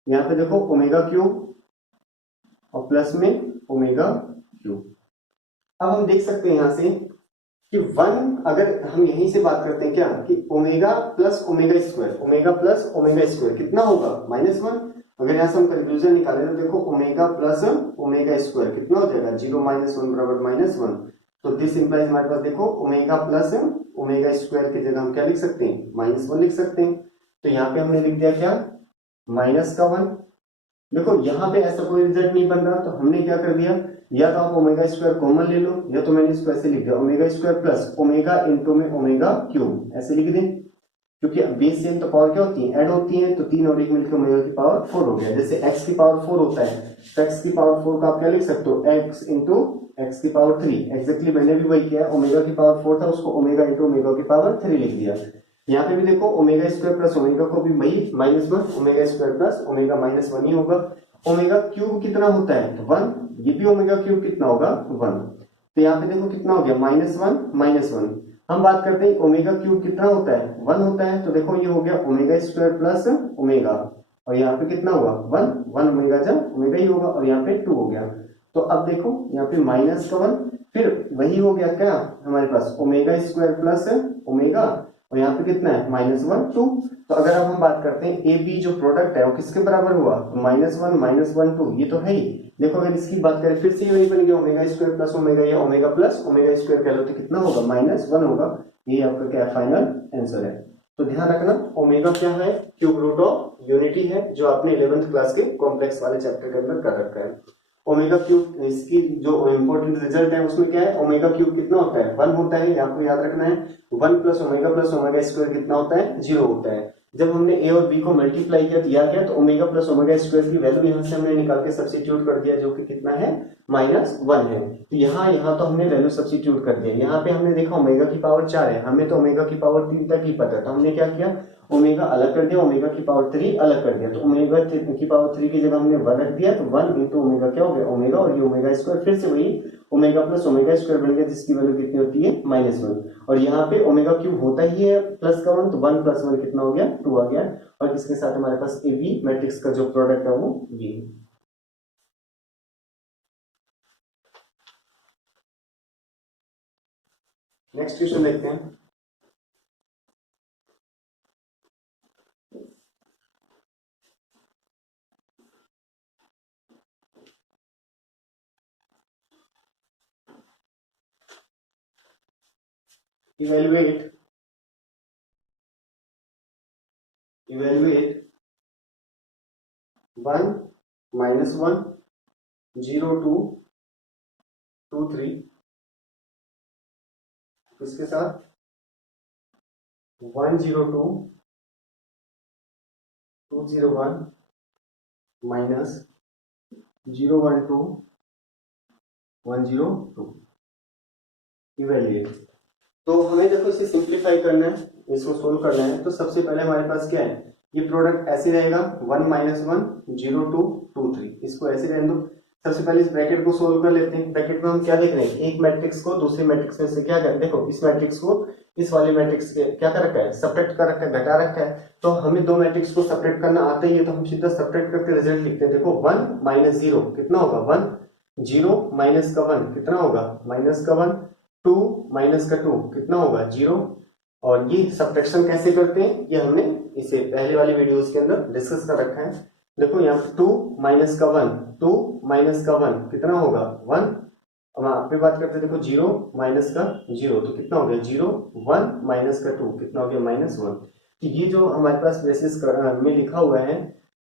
यहाँ पे देखो ओमेगा क्यूब और प्लस में ओमेगा क्यूब। अब हम देख सकते हैं यहां से कि 1, अगर हम यहीं से बात करते हैं क्या कि ओमेगा प्लस ओमेगा स्क्वायर कितना होगा -1। अगर यहां से हम कंक्लूजन निकालें तो देखो ओमेगा प्लस ओमेगा स्क्वायर कितना हो जाएगा 0 -1 बराबर -1। तो दिस इंप्लाइज हमारे पास देखो ओमेगा प्लस ओमेगा स्क्वायर की जगह हम क्या लिख सकते हैं -1 लिख सकते हैं। तो यहाँ पे हमने लिख दिया क्या -1। देखो यहाँ पे ऐसा कोई रिजल्ट नहीं बन रहा, तो हमने क्या कर दिया, या तो आप ओमेगा स्क्वायर कॉमन ले लो, या तो मैंने इसको ऐसे लिख दिया omega square plus omega into में ओमेगा क्यूब, ऐसे लिख दें। क्योंकि बेस सेम तो पावर क्या होती है, ऐड होती है, तो 3 और 1 मिलकर ओमेगा की पावर 4 हो गया। जैसे x की पावर 4 होता है तो x की पावर 4 का आप क्या लिख सकते हो x इंटू एक्स की पावर 3। एग्जैक्टली मैंने भी वही किया, ओमेगा की पावर 4 था उसको ओमेगा इंटू ओमेगा की पावर 3 लिख दिया। यहाँ पे भी देखो ओमेगा स्क्वायर प्लस ओमेगा को भी वही -1 ओमेगा स्क्वायर प्लस ओमेगा -1 ही होगा। ओमेगा क्यूब कितना होता है 1, ये भी ओमेगा क्यूब कितना होगा 1। तो यहाँ पे देखो कितना हो गया -1। हम बात करते हैं ओमेगा क्यूब कितना होता है 1 होता है, तो देखो ये हो गया ओमेगा स्क्वायर प्लस ओमेगा, और यहाँ पे कितना हुआ 1 ओमेगा जब ओमेगा ही होगा, और यहाँ पे 2 हो गया। तो अब देखो यहाँ पे -1 फिर वही हो गया क्या हमारे पास ओमेगा स्क्वायर प्लस ओमेगा, और यहाँ पे कितना है -1 2। तो अगर अब हम बात करते हैं ए बी जो प्रोडक्ट है वो किसके बराबर हुआ -1 2, ये तो है ही। देखो अगर इसकी बात करें फिर से वही बन गया ओमेगा स्क्वायर प्लस ओमेगा, या ओमेगा प्लस ओमेगा स्क्वायर कह लो तो कितना होगा -1 होगा। ये आपका क्या फाइनल आंसर है। तो ध्यान रखना ओमेगा क्या है, क्यूब रूट ऑफ यूनिटी है, जो आपने 11th क्लास के कॉम्प्लेक्स वाले चैप्टर के अंदर कर रखा है। ओमेगा क्यूब, इसकी जो इंपॉर्टेंट रिजल्ट है उसमें क्या है ओमेगा क्यूब कितना होता है 1 होता है, आपको याद रखना है। 1 प्लस ओमेगा स्क्वायर कितना होता है 0 होता है। जब हमने ए और बी को मल्टीप्लाई किया गया तो ओमेगा प्लस ओमेगा स्क्वायर की वैल्यू यहां से हमने निकाल के सब्स्टिट्यूट कर दिया, जो कि कितना है -1 है। तो यहाँ तो हमने वैल्यू सब्स्टिट्यूट कर दिया। यहाँ पे हमने देखा ओमेगा की पावर 4 है, हमें तो ओमेगा की पावर 3 तक ही पता है, तो हमने क्या किया, ओमेगा अलग कर दिया, ओमेगा की पावर 3 अलग कर दिया। तो ओमेगा की पावर 3 की जगह हमने 1 रख दिया, तो 1 इंटू ओमेगा क्या हो गया, ओमेगा, और ये ओमेगा स्क्वायर फिर से वही ओमेगा प्लस ओमेगा स्क्वायर बन गया, जिसकी वैल्यू कितनी होती है -1। और यहाँ पे ओमेगा क्यूब होता ही है प्लस का 1, तो 1 प्लस 1 कितना हो गया, 2 आ गया। और इसके साथ हमारे पास ए बी मैट्रिक्स का जो प्रोडक्ट है वो बी है। नेक्स्ट क्वेश्चन देखते हैं। evaluate 1 -1 0 2 2 3 इसके साथ 1 0 2 2 0 1 माइनस 0 1 2 1 0 2 इवेल्युएट। तो हमें देखो इसे सिंप्लीफाई करना है, इसको सोल्व करना है। तो सबसे पहले हमारे पास क्या है, ये प्रोडक्ट ऐसे रहेगा 1 -1 0 2 2 3, इसको ऐसे रहने दो। सबसे पहले इस ब्रैकेट को सोल्व कर लेते हैं। ब्रैकेट में हम क्या देख रहे हैं, एक मैट्रिक्स को दूसरे मैट्रिक्स में से क्या करें, देखो इस मैट्रिक्स को इस वाले मैट्रिक्स के क्या कर रखा है, सेपरेट कर रखा है, घटा रखा है। तो हमें दो मैट्रिक्स को सेपरेट करना आता ही है, तो हम सीधा सेपरेट करके रिजल्ट लिखते हैं। देखो 1 - 0 कितना होगा, 1 0 माइनस का 1 कितना होगा, माइनस का 1 2 माइनस का 2 कितना होगा, 0। और ये सब्ट्रैक्शन कैसे करते हैं, ये हमने इसे पहले वाली वीडियोस के अंदर डिस्कस कर रखा है। देखो यहाँ पे 2 माइनस का 1 2 माइनस का 1 कितना होगा, 1। अब यहाँ पे बात करते हैं, देखो 0 माइनस का 0 तो कितना हो गया, 0 1 माइनस का 2 कितना हो गया, -1। तो ये जो हमारे पास बेसिस में लिखा हुआ है,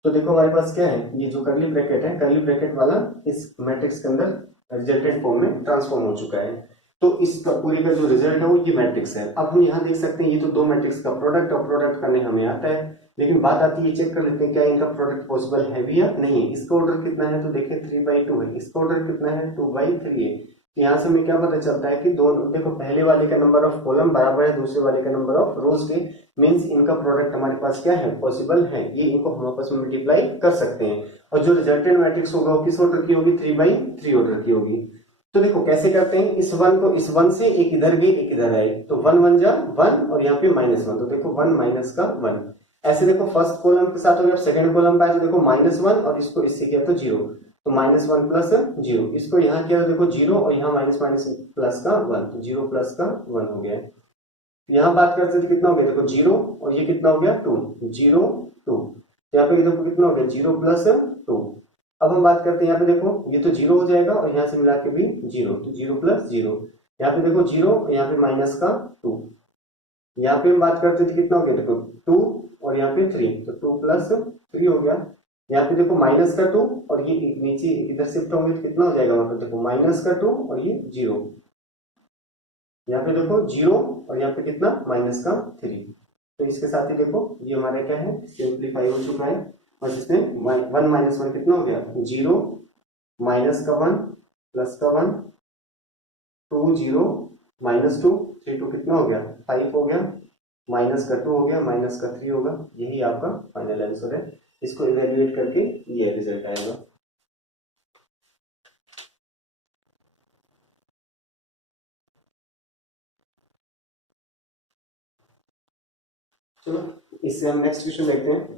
तो देखो हमारे पास क्या है, ये जो कर्ली ब्रैकेट है, कर्ली ब्रैकेट वाला इस मैट्रिक्स के अंदर रिजल्टेंट फॉर्म में ट्रांसफॉर्म हो चुका है। तो इस पूरे का जो रिजल्ट है वो ये मैट्रिक्स है। अब हम यहाँ देख सकते हैं, ये तो दो मैट्रिक्स का प्रोडक्ट, और प्रोडक्ट करने हमें आता है, लेकिन बात आती है, चेक कर लेते हैं क्या इनका प्रोडक्ट पॉसिबल है भी या नहीं। इसका ऑर्डर कितना है, तो देखिए 3/2 है, इसका ऑर्डर कितना है, 2/3 है। तो यहाँ से हमें क्या पता चलता है कि दोनों, देखो पहले वाले का नंबर ऑफ कॉलम बराबर है दूसरे वाले का नंबर ऑफ रोज के, मींस इनका प्रोडक्ट हमारे पास क्या है, पॉसिबल है। ये इनको हम आपस में मल्टीप्लाई कर सकते हैं। और जो रिजल्टेंट मैट्रिक्स होगा वो किस ऑर्डर की होगी, 3/3 ऑर्डर की होगी। तो देखो कैसे करते हैं, इस 1 को इस 1 से एक इधर गई एक इधर आई, तो 1 1 जा 1 और यहाँ पे -1, तो देखो 1 माइनस का 1। ऐसे देखो फर्स्ट कॉलम के साथ हो गया, सेकंड कॉलम पे आया तो देखो -1 और इसको इससे किया तो 0, तो -1 प्लस 0, इसको यहाँ किया तो देखो 0 और यहाँ माइनस प्लस का 1, तो 0 प्लस का 1 हो गया। यहाँ बात करते थे कितना हो गया, देखो 0 और ये कितना हो गया 2 0 2, यहाँ पे देखो कितना हो गया 0 प्लस 2। अब हम बात करते हैं, यहाँ पे देखो ये तो 0 हो जाएगा और यहाँ से मिला के भी 0, तो 0 प्लस 0, यहाँ पे देखो 0 और यहाँ पे माइनस का 2। यहाँ पे हम बात करते थे कितना हो गया, देखो 2 और यहाँ पे 3, तो 2 प्लस 3 हो गया। यहाँ पे देखो माइनस का 2 और ये नीचे इधर शिफ्ट होंगे तो कितना हो जाएगा, मतलब देखो माइनस का 2 और ये 0, यहाँ पे देखो 0 और यहाँ पे कितना माइनस का 3। तो इसके साथ ही देखो ये हमारा क्या है, सिंप्लीफाई हो चुका है। और इसमें 1 - 1 कितना हो गया, 0 माइनस का 1 प्लस का 1 2 0 -2 3 2 कितना हो गया, 5 हो गया, माइनस का 2 हो गया, माइनस का 3 होगा। यही आपका फाइनल आंसर है। इसको इवेल्युएट करके ये रिजल्ट आएगा। चलो इससे हम नेक्स्ट क्वेश्चन देखते हैं।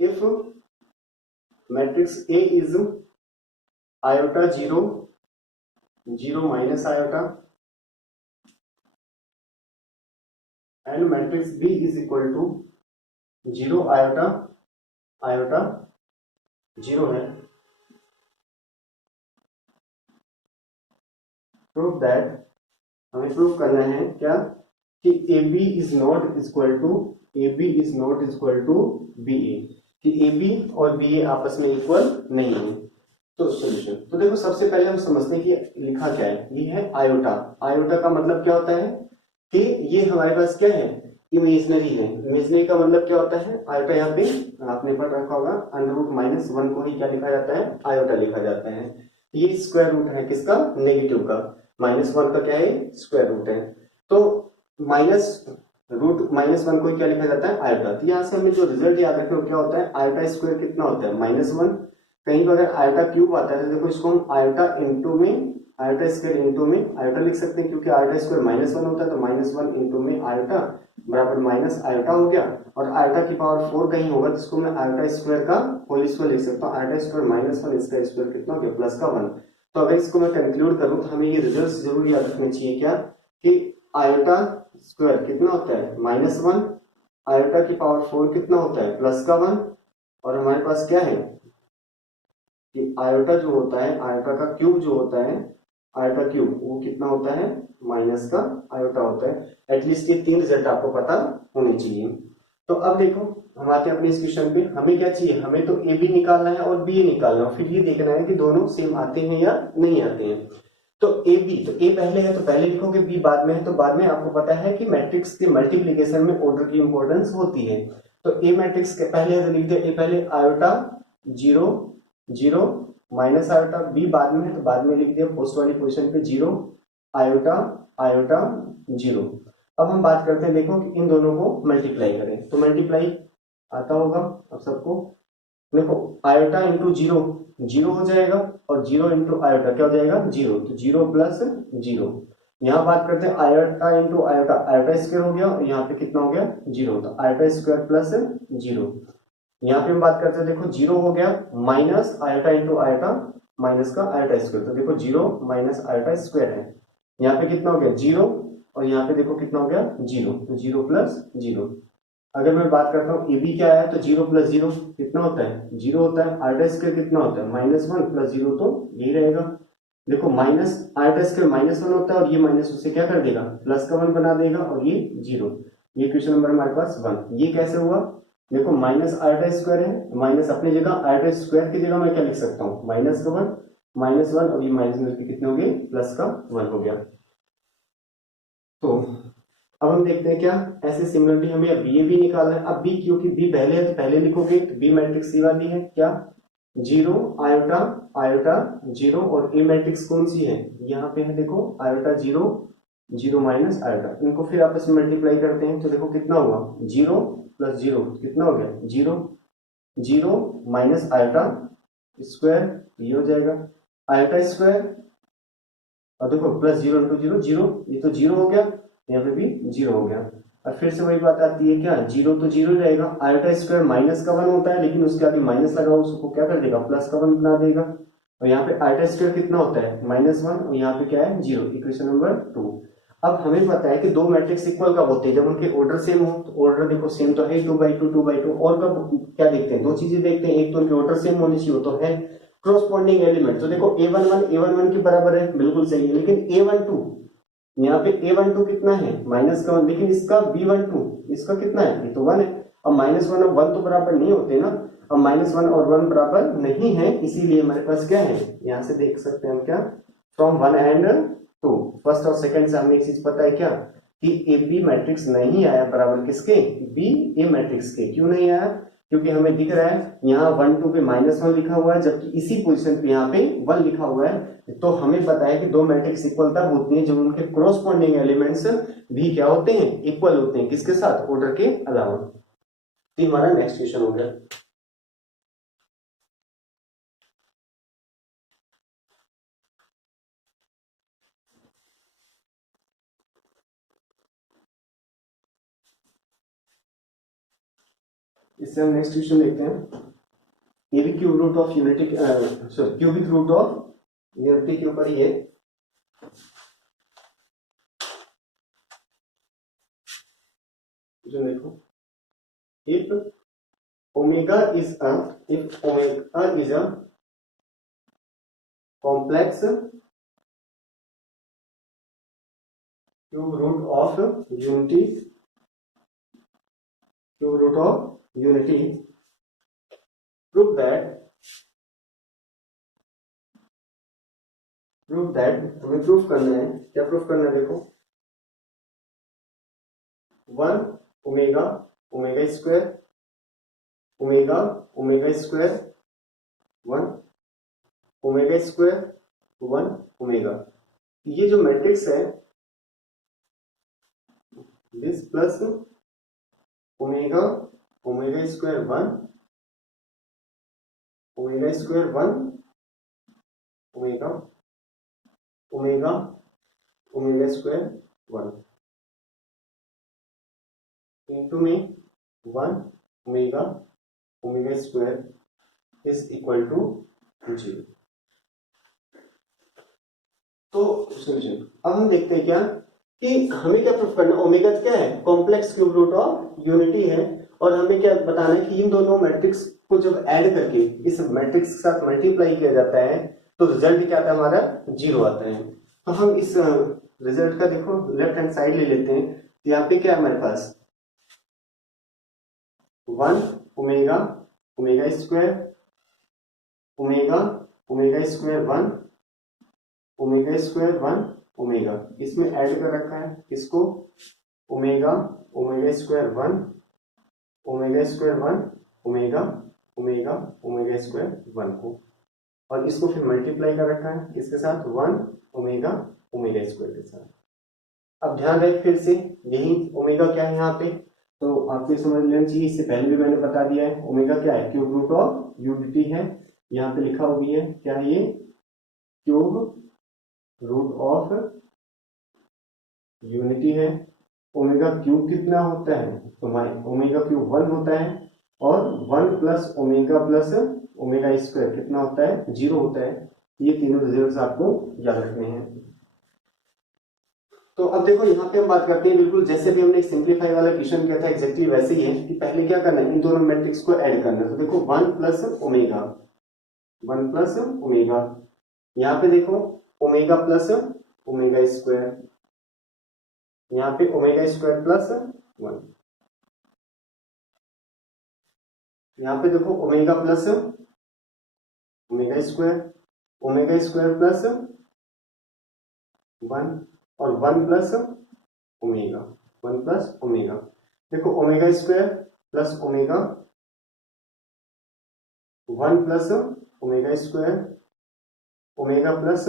If matrix A is iota 0 0 minus iota and matrix B is equal to 0 iota iota 0 है, प्रूव दैट, हमें प्रूव करना है क्या कि AB is not equal to BA। कि ए बी और बी ए आपस में इक्वल नहीं है। तो सॉल्यूशन, तो देखो सबसे पहले हम समझते हैं कि लिखा क्या है। ये है आयोटा। आयोटा का मतलब क्या होता है कि ये हमारे पास क्या है, इमेजनरी है। इमेजनरी का मतलब क्या होता है, आयोटा यहाँ पे आपने पढ़ रखा होगा, अंडर रूट -1 को ही क्या लिखा जाता है, आयोटा लिखा जाता है। ये स्क्वायर रूट है किसका, नेगेटिव का। -1 का क्या है, स्क्वायर रूट है। तो -√-1 को ही क्या लिखा जाता है, आयोटा। तो यहाँ से हमें जो रिजल्ट याद रखें वो क्या होता है, आयोटा स्क्वायर कितना होता है, -1। कहीं पर अगर आयोटा क्यूब आता है तो देखो इसको हम आयोटा इंटू में, आयोटा स्क्वायर इंटू में आयोटा लिख सकते हैं, क्योंकि आयोटा स्क्वायर -1 होता है, तो -1 इंटू में आयोटा बराबर माइनस आयोटा हो गया। और आयोटा की पावर 4 कहीं होगा तो इसको मैं आयोटा स्क्वायर का होल स्क्वायर लिख सकता हूँ। आयोटा स्क्वायर -1, इसका स्क्वायर कितना हो गया, प्लस का 1। तो अगर इसको मैं कंक्लूड करूं तो हमें ये रिजल्ट जरूर याद रखने चाहिए क्या, कि आयोटा स्क्वायर कितना होता है, -1, आयोटा की पावर 4 कितना होता है, प्लस का 1। और हमारे पास क्या है कि आयोटा जो होता है, आयोटा का क्यूब जो होता है, आयोटा क्यूब वो कितना होता है, माइनस का आयोटा होता है। एटलीस्ट ये 3 रिजल्ट आपको पता होने चाहिए। तो अब देखो हम आते हैं अपने इस क्वेश्चन पे। हमें क्या चाहिए, हमें तो ए बी निकालना है और बी ए निकालना है, फिर ये देखना है कि दोनों सेम आते हैं या नहीं आते हैं। तो ए बी, तो ए पहले है तो पहले लिखोगे, बी बाद में है तो बाद में। आपको पता है कि मैट्रिक्स के मल्टीप्लीकेशन में ऑर्डर की इंपॉर्टेंस होती है। तो ए मैट्रिक्स के पहले है तो लिख दिया ए पहले, आयोटा 0 0 माइनस आयोटा, बी बाद में है तो बाद में लिख दिया पोस्ट वाली पोजीशन पे 0 आयोटा आयोटा 0। अब हम बात करते हैं, देखो कि इन दोनों को मल्टीप्लाई करें। तो मल्टीप्लाई आता होगा अब सबको, देखो आयोटा इंटू 0 0 हो जाएगा, और 0 इंटू आयोटा क्या हो जाएगा, 0। तो 0 प्लस 0। यहाँ बात करते हैं iota into iota, iota square हो गया और यहाँ पे कितना हो गया, 0। तो आयोटा स्क्वायर प्लस 0। यहाँ पे हम बात करते हैं, देखो 0 हो गया, minus iota into iota, minus का आयोटा स्क्वायर। तो देखो 0 माइनस आयोटा स्क्वायर है। यहाँ पे कितना हो गया, 0। और यहाँ पे देखो कितना हो गया, 0। तो 0 प्लस 0। अगर मैं बात करता हूँ ए बी क्या है, तो 0 प्लस 0 कितना होता है, 0 होता है। आयोटा स्क्वायर कितना होता है, -1 प्लस 0, तो यही रहेगा। देखो माइनस आयोटा स्क्वायर -1 होता है, और ये माइनस उससे क्या कर देगा, प्लस का 1 बना देगा, और ये 0। ये क्वेश्चन नंबर हमारे पास 1। ये कैसे हुआ, देखो माइनस आयोटा स्क्वायर है, माइनस अपनी जगह, आयोटा स्क्वायर की जगह मैं क्या लिख सकता हूँ, माइनस का 1, -1, और ये माइनस मिलकर कितने हो गए, प्लस का 1 हो गया। तो अब हम देखते हैं क्या, ऐसे सिमिलरली हमें अब बी ए भी निकालना है। अब बी, क्योंकि बी पहले है तो पहले लिखोगे, तो बी मैट्रिक्स सी वाली है क्या, 0 आयोटा आयोटा 0। और ए मैट्रिक्स कौन सी है, यहाँ पे है देखो आयोटा 0 0 माइनस आयोटा। इनको फिर आपस में मल्टीप्लाई करते हैं, तो देखो कितना हुआ, 0 प्लस 0 कितना हो गया, 0 0 माइनस आयोटा स्क्वायर, ये हो जाएगा आयोटा स्क्वायर, और देखो प्लस 0 इंटू 0 0, ये तो 0 हो गया, यहाँ पे भी 0 हो गया। और फिर से वही बात आती है क्या, 0 तो 0 रहेगा, आयोटा स्क्वायर माइनस का 1 होता है, लेकिन उसके आगे माइनस लगा उसको क्या कर देगा, प्लस का 1 बना देगा। और यहाँ पे आयोटा स्क्वायर कितना होता है, -1, और यहाँ पे क्या है, 0। Equation number 2। अब हमें पता है कि दो मैट्रिक्स इक्वल कब होते हैं, जब उनके ऑर्डर सेम हो। तो ऑर्डर देखो सेम तो है, 2/2 2/2। और कब क्या देखते हैं, दो चीजें देखते हैं, एक तो उनके ऑर्डर सेम होने चाहिए, तो है क्रॉसपोंडिंग एलिमेंट। तो देखो a11 के बराबर है, बिल्कुल सही है, लेकिन a12 यहाँ पे a12 कितना है, माइनस का 1, लेकिन इसका b12 इसका कितना है, ये तो 1 है। अब -1 और 1 तो बराबर नहीं होते ना। अब -1 और 1 बराबर नहीं है, इसीलिए हमारे पास क्या है, यहां से देख सकते हैं हम क्या, फ्रॉम 1 एंड 2, फर्स्ट और सेकंड से हमें एक चीज पता है क्या, कि ए बी मैट्रिक्स नहीं आया बराबर किसके, बी ए मैट्रिक्स के। क्यों नहीं आया, क्योंकि हमें दिख रहा है यहाँ 1 2 पे -1 लिखा हुआ है, जबकि इसी पोजीशन पे यहाँ पे 1 लिखा हुआ है। तो हमें पता है कि दो मैट्रिक्स इक्वल तब होती है जब उनके क्रॉसपोंडिंग एलिमेंट्स भी क्या होते हैं, इक्वल होते हैं, किसके साथ, ऑर्डर के अलावा। तो हमारा नेक्स्ट क्वेश्चन हो गया। इससे हम नेक्स्ट क्वेश्चन देखते हैं। ये भी cube root of unity, sorry cubic root of unity के ऊपर ही है। जो देखो, if omega is a complex cube root of unity prove that हमें प्रूफ करना है, क्या प्रूफ करना है देखो, 1 omega omega square omega omega square 1 omega square 1 omega, ये जो मैट्रिक्स है this plus omega omega square 1 omega square 1 omega omega omega square 1 into में 1 omega omega square is equal to 0। तो सोल्यूशन अब हम देखते हैं क्या कि हमें क्या प्रूफ करना, ओमेगा क्या है, complex cube root of unity है, और हमें क्या बताना है कि इन दोनों मैट्रिक्स को जब ऐड करके इस मैट्रिक्स के साथ मल्टीप्लाई किया जाता है तो रिजल्ट क्या आता है, हमारा 0 आता है। तो हम इस रिजल्ट का देखो लेफ्ट हैंड साइड ले लेते हैं, तो यहाँ पे क्या है हमारे पास 1 omega omega square omega omega square 1 omega square 1 omega, इसमें ऐड कर रखा है इसको omega omega square 1 omega square 1 omega omega omega square 1 को, और इसको फिर मल्टीप्लाई कर रखा है इसके साथ 1 ओमेगा ओमेगा स्क्वायर के साथ। अब ध्यान रखें फिर से यही ओमेगा क्या है यहाँ पे, तो आपको समझ लेना चाहिए, इससे पहले भी मैंने बता दिया है ओमेगा क्या है, क्यूब रूट ऑफ यूनिटी है, यहाँ पे लिखा हुआ है क्या है ये, क्यूब रूट ऑफ यूनिटी है। ओमेगा क्यूब कितना होता है, तो ओमेगा क्यूब 1 होता है, और 1 प्लस ओमेगा स्क्वायर कितना होता है, 0 होता है। ये तीनों रिजल्ट्स आपको याद रखने हैं। तो अब देखो यहाँ पे हम बात करते हैं बिल्कुल जैसे भी हमने एक सिंप्लीफाई वाला क्वेश्चन किया था एग्जैक्टली वैसे ही है कि पहले क्या करना है, इन दोनों मैट्रिक्स को ऐड करना है। तो देखो 1 प्लस ओमेगा, यहाँ पे देखो ओमेगा प्लस ओमेगा स्क्वायर, यहाँ पे ओमेगा स्क्वायर प्लस 1, यहाँ पे देखो omega plus omega square plus 1 और 1 प्लस ओमेगा, देखो omega square plus omega 1 plus omega square omega plus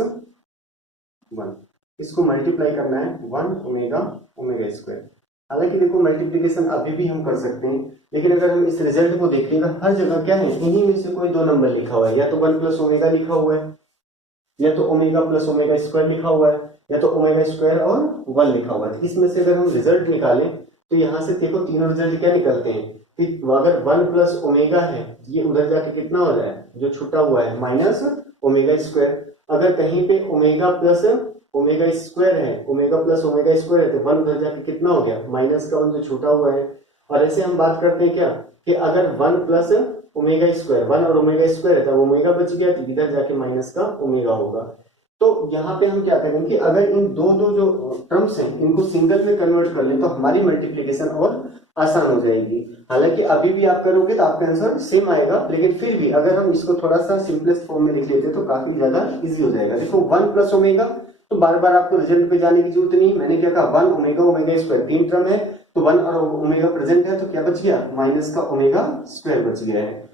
1, इसको मल्टीप्लाई करना है 1 ओमेगा स्क्वायर। हालांकि देखो मल्टीप्लिकेशन अभी भी हम कर सकते हैं, लेकिन अगर हम इस रिजल्ट को देखेंगे हर जगह क्या है, इन्हीं में से कोई दो नंबर लिखा हुआ है, या तो 1 प्लस ओमेगा लिखा हुआ है, या तो ओमेगा प्लस ओमेगा स्क्वायर लिखा हुआ है, या तो ओमेगा स्क्वायर और 1 लिखा हुआ है। इसमें से अगर हम रिजल्ट निकालें तो यहाँ से देखो तीनों रिजल्ट क्या निकलते हैं कि अगर 1 प्लस ओमेगा है ये उधर जाके कितना हो जाए, जो छुटा हुआ है माइनस ओमेगा स्क्वायर। अगर कहीं पे ओमेगा प्लस ओमेगा स्क्वायर है, ओमेगा प्लस ओमेगा स्क्वायर है, तो 1 उधर जाके कितना हो गया, माइनस का 1 जो छूटा हुआ है। और ऐसे हम बात करते हैं क्या कि अगर 1 प्लस ओमेगा स्क्वायर 1 और ओमेगा स्क्वायर है, तो ओमेगा बच गया, तो इधर जाके माइनस का ओमेगा होगा। तो यहाँ पे हम क्या करेंगे कि अगर इन दो जो टर्म्स हैं इनको सिंगल में कन्वर्ट कर लें तो हमारी मल्टीप्लिकेशन और आसान हो जाएगी। हालांकि अभी भी आप करोगे तो आपका आंसर सेम आएगा, लेकिन फिर भी अगर हम इसको थोड़ा सा सिंपलेस्ट फॉर्म में लिख लेते तो काफी ज्यादा इजी हो जाएगा। देखो 1 प्लस ओमेगा, तो बार बार आपको रिजल्ट पे जाने की जरूरत नहीं, मैंने क्या कहा 1 ओमेगा ओमेगा स्क्वायर, 3 टर्म है तो 1 और ओमेगा प्रेजेंट है, तो क्या बच गया, माइनस का ओमेगा स्क्वायर बच गया है।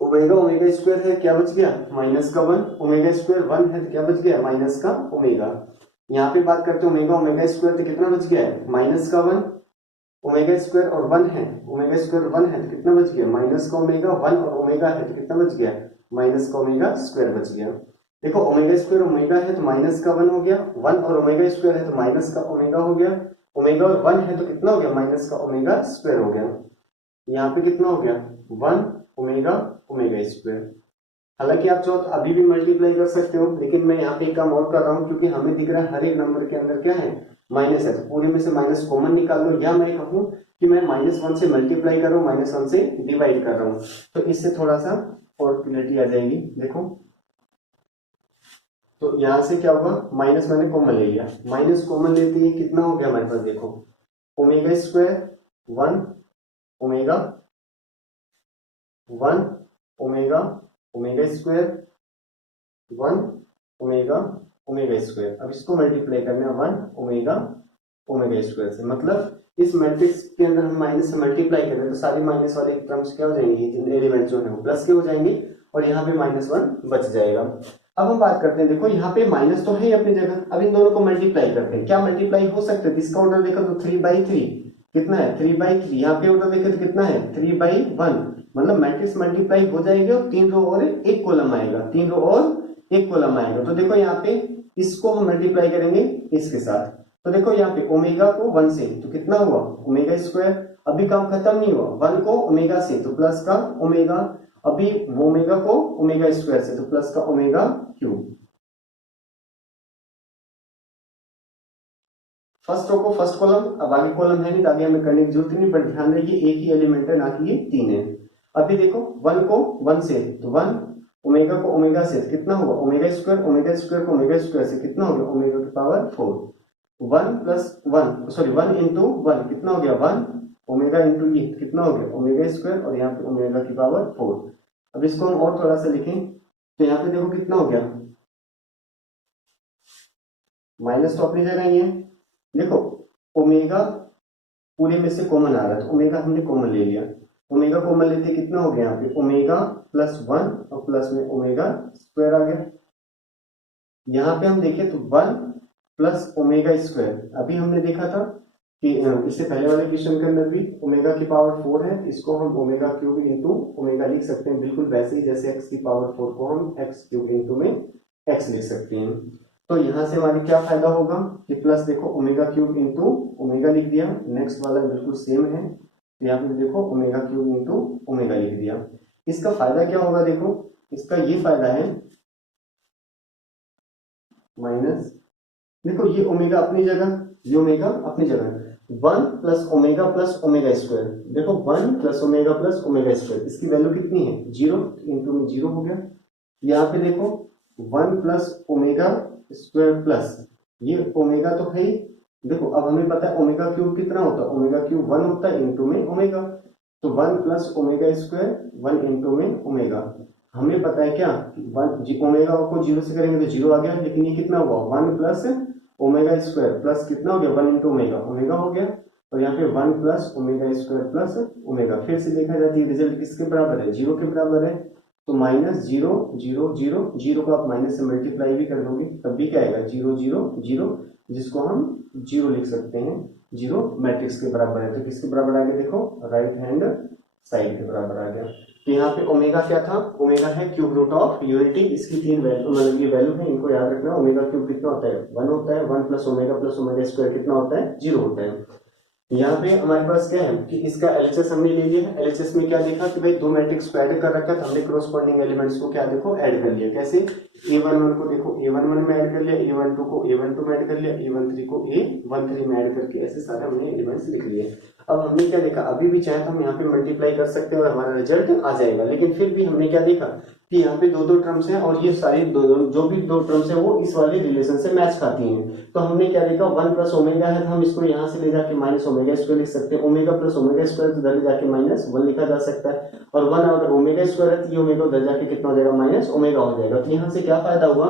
ओमेगा ओमेगा स्क्वायर है, क्या बच गया, माइनस का 1, ओमेगा स्क्वायर 1 है तो क्या बच गया, माइनस का ओमेगा। यहाँ पे बात करते हैं ओमेगा ओमेगा स्क्वायर, तो कितना बच गया है, माइनस का 1, ओमेगा स्क्वायर और 1 है, ओमेगा स्क्वायर 1 है तो कितना बच गया, माइनस का ओमेगा, 1 और ओमेगा है तो कितना बच गया, माइनस का ओमेगा स्क्वायर बच गया। देखो ओमेगा स्क्वायर ओमेगा है तो माइनस का 1 हो गया, 1 और ओमेगा स्क्वायर है तो माइनस का ओमेगा हो गया, ओमेगा और 1 है तो कितना हो गया, माइनस का ओमेगा स्क्वायर हो गया। यहाँ पे कितना हो गया, 1 ओमेगा ओमेगा स्क्वायर। हालांकि आप चाहो तो अभी भी मल्टीप्लाई कर सकते हो, लेकिन मैं यहाँ पे काम और कर रहा हूँ क्योंकि हमें दिख रहा है हर एक नंबर के अंदर क्या है, माइनस है, तो पूरे में से माइनस कॉमन निकाल लो, या मैं कहूँ कि मैं -1 से मल्टीप्लाई कर रहा हूँ, -1 से डिवाइड कर रहा हूँ, तो इससे थोड़ा सा और क्लियरिटी आ जाएगी। देखो तो यहाँ से क्या होगा, माइनस मैंने कॉमन ले लिया, माइनस कॉमन लेते ही कितना हो गया हमारे पास, देखो omega square 1 omega 1 omega omega square 1 omega omega square. अब इसको मल्टीप्लाई करना है 1 ओमेगा ओमेगा स्क्वायर से, मतलब इस मैट्रिक्स के अंदर हम माइनस से मल्टीप्लाई करें तो सारी माइनस वाले टर्म्स क्या हो जाएंगे, एलिमेंट जो है वो प्लस के हो जाएंगे और यहाँ पे -1 बच जाएगा। अब हम बात करते हैं, देखो यहाँ पे माइनस तो है ही अपनी जगह, अब इन दोनों को मल्टीप्लाई करते हैं। क्या मल्टीप्लाई हो सकता है? इसका ऑर्डर देखो तो 3/3 कितना है, 3/3। यहाँ पे ऑर्डर देखे तो कितना है, 3/1। मतलब मैट्रिक्स मल्टीप्लाई हो जाएगी और 3 रो और एक कॉलम आएगा, 3 रो और एक कॉलम आएगा। तो देखो यहाँ पे इसको हम मल्टीप्लाई करेंगे इसके साथ, तो देखो यहाँ पे ओमेगा को 1 से तो कितना हुआ ओमेगा स्क्वायर। अभी काम खत्म नहीं हुआ, 1 को ओमेगा से तो प्लस का ओमेगा, अभी ओमेगा को ओमेगा स्क्वायर से तो प्लस का ओमेगा क्यूब। फर्स्ट रो को फर्स्ट कॉलम, अब आगे कॉलम है नहीं तो आगे हमें करने की जरूरत नहीं, पर ध्यान रखिए एक ही एलिमेंट है ना कि ये 3 है। अभी देखो 1 को 1 से तो 1, ओमेगा को ओमेगा से तो कितना होगा ओमेगा स्क्वायर को ओमेगा स्क्वायर से कितना हो गया ओमेगा की पावर 4। 1 प्लस 1 सॉरी 1 इंटू 1 कितना हो गया 1 ओमेगा इंटू ये कितना हो गया ओमेगा स्क्वायर और यहाँ पे ओमेगा की पावर 4। अब इसको हम और थोड़ा सा लिखें तो यहाँ पे देखो कितना हो गया, माइनस तो अपनी जगह ही है। देखो ओमेगा पूरे में से कॉमन आ रहा है तो ओमेगा हमने कॉमन ले लिया, ओमेगा कॉमन लेते कितना हो गया यहाँ पे ओमेगा +1 और प्लस में ओमेगा स्क्वायर आ गया। यहाँ पे हम देखें तो 1 प्लस ओमेगा स्क्वायर, अभी हमने देखा था कि इससे पहले वाले क्वेश्चन के अंदर भी ओमेगा की पावर 4 है, इसको हम ओमेगा क्यूब इंटू ओमेगा लिख सकते हैं, बिल्कुल वैसे ही जैसे एक्स की पावर 4 को हम एक्स क्यूब इंटू में एक्स लिख सकते हैं। तो यहाँ से हमारे क्या फायदा होगा कि प्लस देखो ओमेगा क्यूब इंटू ओमेगा लिख दिया, नेक्स्ट वाला बिल्कुल सेम है, यहाँ पे देखो ओमेगा क्यूब इंटू ओमेगा लिख दिया। इसका फायदा क्या होगा, देखो इसका ये फायदा है माइनस, देखो ये ओमेगा अपनी जगह, ये ओमेगा अपनी जगह, 1 प्लस ओमेगा स्क्वायर, देखो 1 प्लस ओमेगा स्क्वायर, इसकी वैल्यू कितनी है 0, इंटू में 0 हो गया। यहाँ पे देखो 1 प्लस ओमेगा स्क्वायर प्लस ये ओमेगा तो है ही, देखो अब हमें पता है ओमेगा क्यूब कितना होता है, ओमेगा क्यूब 1 होता है इंटू में ओमेगा, तो 1 प्लस ओमेगा स्क्वायर 1 इंटू में ओमेगा। हमें पता है क्या, ओमेगा को 0 से करेंगे तो 0 आ गया, लेकिन ये कितना हुआ 1 प्लस ओमेगा स्क्वायर प्लस कितना हो गया 1 इंटू ओमेगा, ओमेगा हो गया, और यहाँ पे 1 plus omega square plus omega. फिर से देखा जाती है रिजल्ट किसके बराबर है 0 के बराबर है, तो -0 को आप माइनस से मल्टीप्लाई भी कर दोगे तब भी क्या आएगा 0 0 0, जिसको हम 0 लिख सकते हैं, 0 मैट्रिक्स के बराबर है। तो किसके बराबर आ गया, देखो राइट हैंड साइड के बराबर आ गया। तो यहाँ पे ओमेगा क्या था, ओमेगा है क्यूब रूट ऑफ यूनिटी, इसकी 3 वैल्यू मतलब ये वैल्यू है, इनको याद रखना। ओमेगा क्यूब कितना होता है 1 होता है, 1 प्लस ओमेगा स्क्वायर कितना होता है 0 होता है। यहाँ पे हमारे पास क्या है कि इसका एलएचएस हमने ले लिया है, एलएचएस में क्या देखा कि भाई दो मैट्रिक्स को ऐड कर रखा है, तो हमने कॉरस्पॉन्डिंग एलिमेंट्स को क्या देखो ऐड कर लिया। कैसे, a11 को देखो a11 में ऐड कर लिया, a12 को a12 में ऐड कर लिया, a13 को a13 में ऐड करके ऐसे सारे हमने एलिमेंट्स लिख लिए। अब हमने क्या देखा, अभी भी चाहे तो हम यहाँ पे मल्टीप्लाई कर सकते हैं और हमारा रिजल्ट आ जाएगा, लेकिन फिर भी हमने क्या देखा कि यहाँ पे दो टर्म्स हैं और ये सारी जो भी दो टर्म्स हैं वो इस वाले रिलेशन से मैच खाती हैं। तो हमने क्या देखा 1 प्लस ओमेगा है तो हम इसको यहाँ से ले जाके माइनस ओमेगा स्क्वायर लिख सकते हैं, ओमेगा प्लस ओमेगा स्क्वायर तो इधर ले जाके -1 लिखा जा सकता है, और 1 अगर ओमेगा स्क्वायर है तो ये ओमेगा उधर जाके कितना हो जाएगा माइनस ओमेगा हो जाएगा। तो यहाँ से क्या फायदा हुआ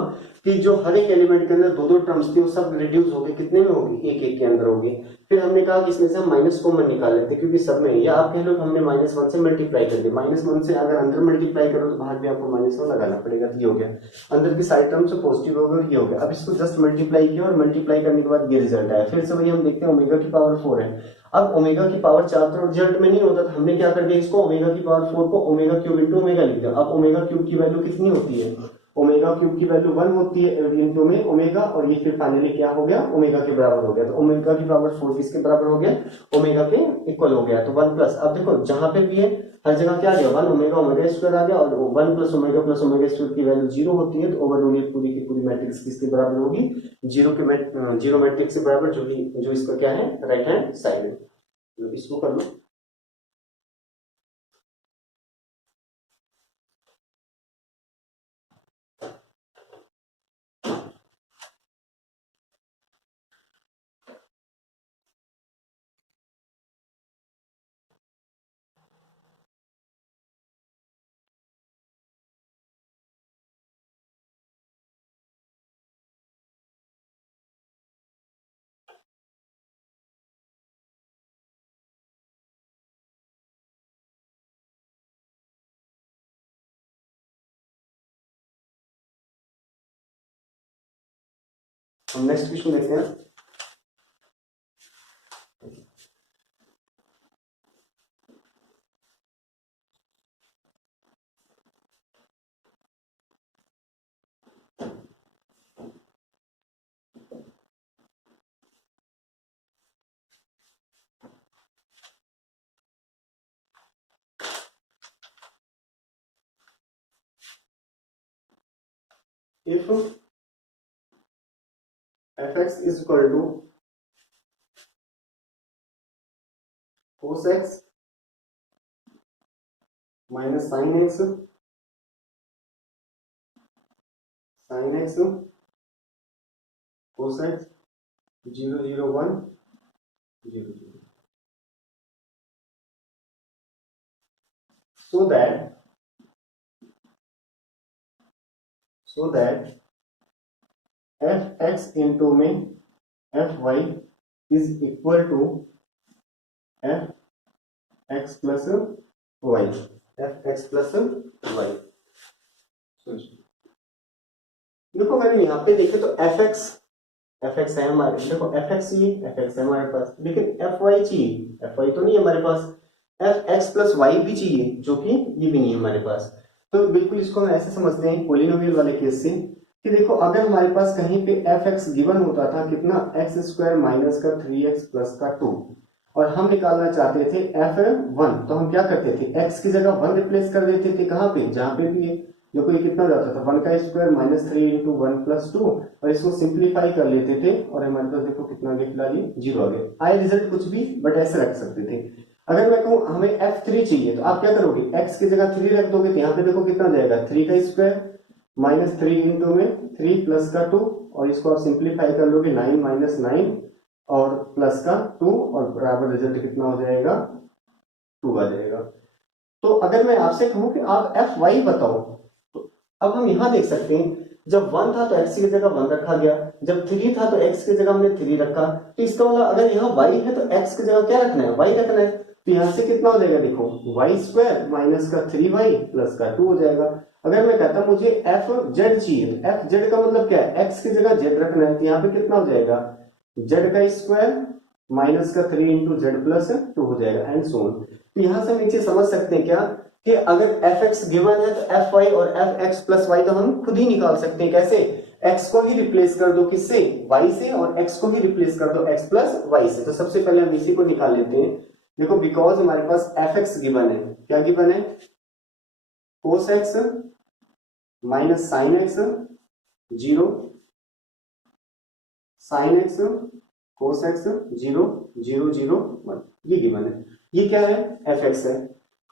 कि जो हर एक एलिमेंट के अंदर दो टर्म्स थी वो सब रिड्यूस हो गई, कितने में होगी एक एक के अंदर होगी। फिर हमने कहा कि इसमें से हम माइनस कॉमन निकाल लेते क्योंकि सब में, या आप कह लो हमने -1 से मल्टीप्लाई कर दिया, -1 से अगर अंदर मल्टीप्लाई करो तो बाहर भी आपको -1 लगाना पड़ेगा, तो ये हो गया अंदर की साइड टर्म से पॉजिटिव हो गया, ये हो गया। अब इसको जस्ट मल्टीप्लाई किया और मल्टीप्लाई करने के बाद ये रिजल्ट आया। फिर से वही हम देखते हैं ओमेगा की पावर 4 है, अब ओमेगा की पावर 4 तो रिजल्ट में नहीं होता था, हमने क्या कर दिया इसको ओमेगा की पावर 4 को ओमेगा क्यूब इंटू ओमेगा लिख दिया। अब ओमेगा क्यूब की वैल्यू कितनी होती है, ओमेगा क्यूब की वैल्यू 1 होती है इंटू में ओमेगा, और ये फिर फाइनली क्या हो गया ओमेगा के बराबर हो गया। तो ओमेगा की पावर 4 किसके बराबर हो गया, ओमेगा के इक्वल हो गया। तो 1 प्लस, अब देखो जहां पे भी है हर जगह क्या आ गया 1 ओमेगा स्क्वायर आ गया, और 1 प्लस ओमेगा स्क्वायर की वैल्यू 0 होती है, तो ओवरऑल ये पूरी की पूरी मैट्रिक्स किसके बराबर होगी 0 मैट्रिक्स के बराबर, जो इसका क्या है राइट हैंड साइड है। इसको कर लो। हम नेक्स्ट क्वेश्चन देखते हैं। If fx is equal to cos x minus sin x cos x 0 0 1 0 0, so that fx into में fy is equal to fx plus y, fx plus y। देखो मैंने यहाँ पे देखे तो fx है हमारे, देखो fx है हमारे पास, लेकिन fy चाहिए, fy तो नहीं है हमारे पास, fx plus y भी चाहिए जो कि ये भी नहीं है हमारे पास। तो बिल्कुल इसको हम ऐसे समझते हैं पोलिनोमियल वाले केस से कि देखो अगर हमारे पास कहीं पे fx गिवन होता था कितना x स्क्वायर माइनस का 3x प्लस का 2 और हम निकालना चाहते थे f1, तो हम क्या करते थे x की जगह 1 रिप्लेस कर देते थे, कहाँ पे, जहां पे भी है। देखो ये कितना हो जाता था 1 का स्क्वायर माइनस 3 इंटू 1 प्लस 2 और इसको सिंप्लीफाई कर लेते थे और हमारे पास देखो कितना आ गया, फिलहाल 0 आ गया। आए रिजल्ट कुछ भी बट ऐसे रख सकते थे। अगर मैं कहूं हमें f3 चाहिए तो आप क्या करोगे, x की जगह 3 रख दोगे तो यहाँ पे देखो कितना जाएगा 3 का स्क्वायर माइनस 3 इंटू में 3 प्लस का 2 और इसको आप सिंप्लीफाई कर लोगे 9 माइनस 9 और प्लस का 2 और बराबर रिजल्ट कितना हो जाएगा 2 आ जाएगा। तो अगर मैं आपसे कहूं कि आप fy बताओ तो अब हम यहां देख सकते हैं जब 1 था तो x की जगह 1 रखा गया, जब 3 था तो x की जगह हमने 3 रखा, तो इसका मतलब अगर यहाँ y है तो x की जगह क्या रखना है, y रखना है। तो यहां से कितना हो जाएगा, देखो y स्क्वायर माइनस का 3y प्लस का 2 हो जाएगा। अगर मैं कहता मुझे एफ जेड चाहिए तो एफ जेड का मतलब क्या है, x की जगह z रखना है, तो यहाँ पे कितना हो जाएगा z का स्क्वायर माइनस का 3 इंटू जेड प्लस 2 हो जाएगा एंड सो ऑन। तो यहां से नीचे समझ सकते हैं क्या कि अगर fx गिवन है तो fy और fx प्लस y तो हम खुद ही निकाल सकते हैं। कैसे, x को ही रिप्लेस कर दो किससे, y से, और x को ही रिप्लेस कर दो x प्लस y से। तो सबसे पहले हम इसी को निकाल लेते हैं। देखो बिकॉज हमारे पास fx गिवन है, क्या गिवन है, cos x minus sine x 0 sine x cos x 0 0 0 1, ये गिवन है। ये क्या है, fx है।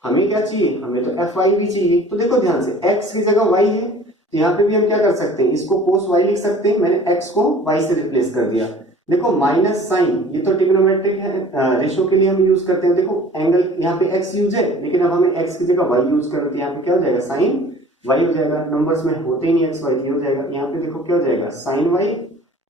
हमें क्या चाहिए, हमें तो fy भी चाहिए। तो देखो ध्यान से x की जगह y है तो यहाँ पे भी हम क्या कर सकते हैं, इसको cos y लिख सकते हैं। मैंने x को y से रिप्लेस कर दिया। देखो माइनस साइन, ये तो ट्रिग्नोमेट्रिक है, रेशो के लिए हम यूज करते हैं। देखो एंगल यहाँ पे x यूज है लेकिन अब हमें x की जगह y यूज करते हैं, यहाँ पे क्या हो जाएगा साइन y हो जाएगा। नंबर्स में होते ही नहीं x y, हो जाएगा। यहाँ पे देखो क्या हो जाएगा साइन y,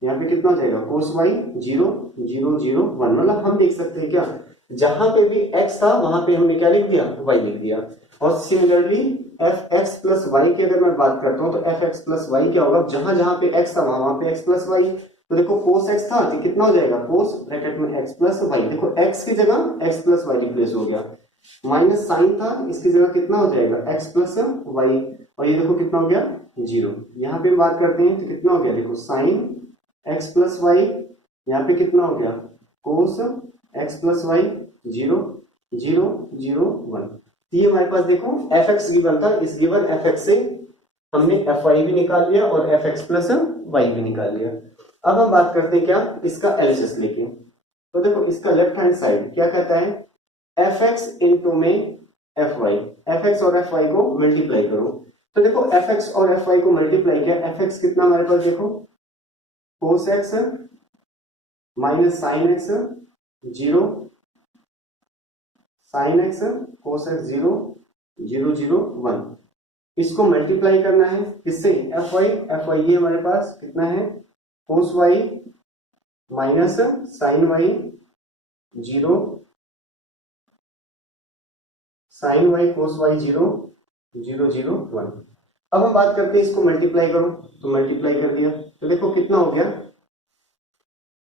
यहाँ पे कितना हो जाएगा cos y 0 0 0 1। मतलब हम देख सकते हैं क्या, जहां पे भी x था वहां पे हमने क्या लिख दिया, y लिख दिया। और सिमिलरली fx प्लस y की अगर मैं बात करता हूं तो fx प्लस y क्या होगा, जहां जहां पे x था वहां पे x प्लस y। तो देखो cos x था तो कितना हो जाएगा cos ब्रैकेट में x प्लस y, देखो x की जगह x प्लस y रिप्लेस हो गया। माइनस साइन था, इसकी जगह कितना हो जाएगा x प्लस y, और ये देखो कितना हो गया 0। यहाँ पे बात करते हैं तो कितना हो गया, देखो साइन x प्लस y, यहाँ पे कितना हो गया cos x प्लस y 0 0 0 1। ये हमारे पास देखो fx गिवन था, इस गिवन fx से हमने fy भी निकाल लिया और fx प्लस y भी निकाल लिया। अब हम बात करते हैं क्या, इसका एलएचएस लेके। तो देखो इसका लेफ्ट हैंड साइड क्या कहता है, fx इंटू में fy, fx और fy को मल्टीप्लाई करो। तो देखो fx और fy को मल्टीप्लाई किया, fx कितना हमारे पास देखो cos x minus sine x 0 sine x cos x 0 0 0 1। इसको मल्टीप्लाई करना है किससे, fy, fy ये हमारे पास कितना है cos y minus sine y 0 sine y cos y 0 0 0 1। अब हम बात करते हैं इसको मल्टीप्लाई करो, तो मल्टीप्लाई कर दिया तो देखो कितना हो गया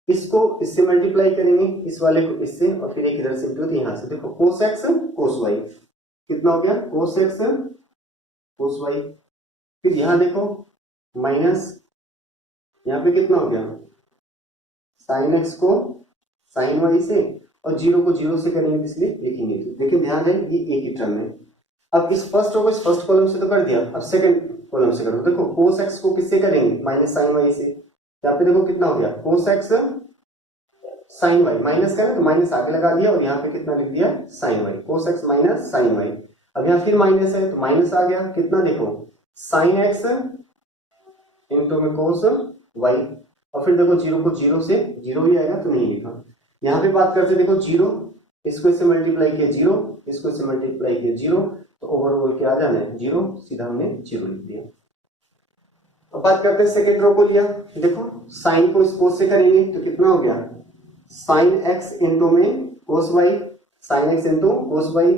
इसको इससे मल्टीप्लाई करेंगे, इस वाले को इससे, और फिर एक इधर से इंटू यहां से। देखो cos x cos y कितना हो गया, cos x cos y। फिर यहां देखो माइनस, यहां पे कितना हो गया sin x को sin y से, और जीरो को जीरो से करेंगे इसलिए लिखेंगे। देखिए ध्यान है ये एक ही टर्म है। अब इस फर्स्ट रो को इस फर्स्ट कॉलम से तो कर दिया, अब सेकंड कॉलम से करो। देखो cos x को किससे करेंगे, माइनस sin y से। यहाँ पे देखो कितना हो गया cos x sin y, minus का तो माइनस आगे लगा दिया, और यहाँ पे कितना लिख दिया sin y, cos x minus sin y। अब यहाँ फिर माइनस है तो माइनस आ गया, कितना देखो sin x इंटू में cos y, और फिर देखो जीरो को जीरो से जीरो ही आएगा तो नहीं लिखा। यहाँ पे बात करते देखो जीरो, इसको इससे मल्टीप्लाई किया जीरो, इसको इससे मल्टीप्लाई किया जीरो, तो ओवरऑल क्या आ जाना है जीरो, सीधा हमने जीरो लिख दिया। अब बात करते हैं सेकेंड रो को लिया। देखो साइन को इस कोस से करेंगे तो कितना हो गया साइन एक्स इंटू में cos y, sine x into cos y.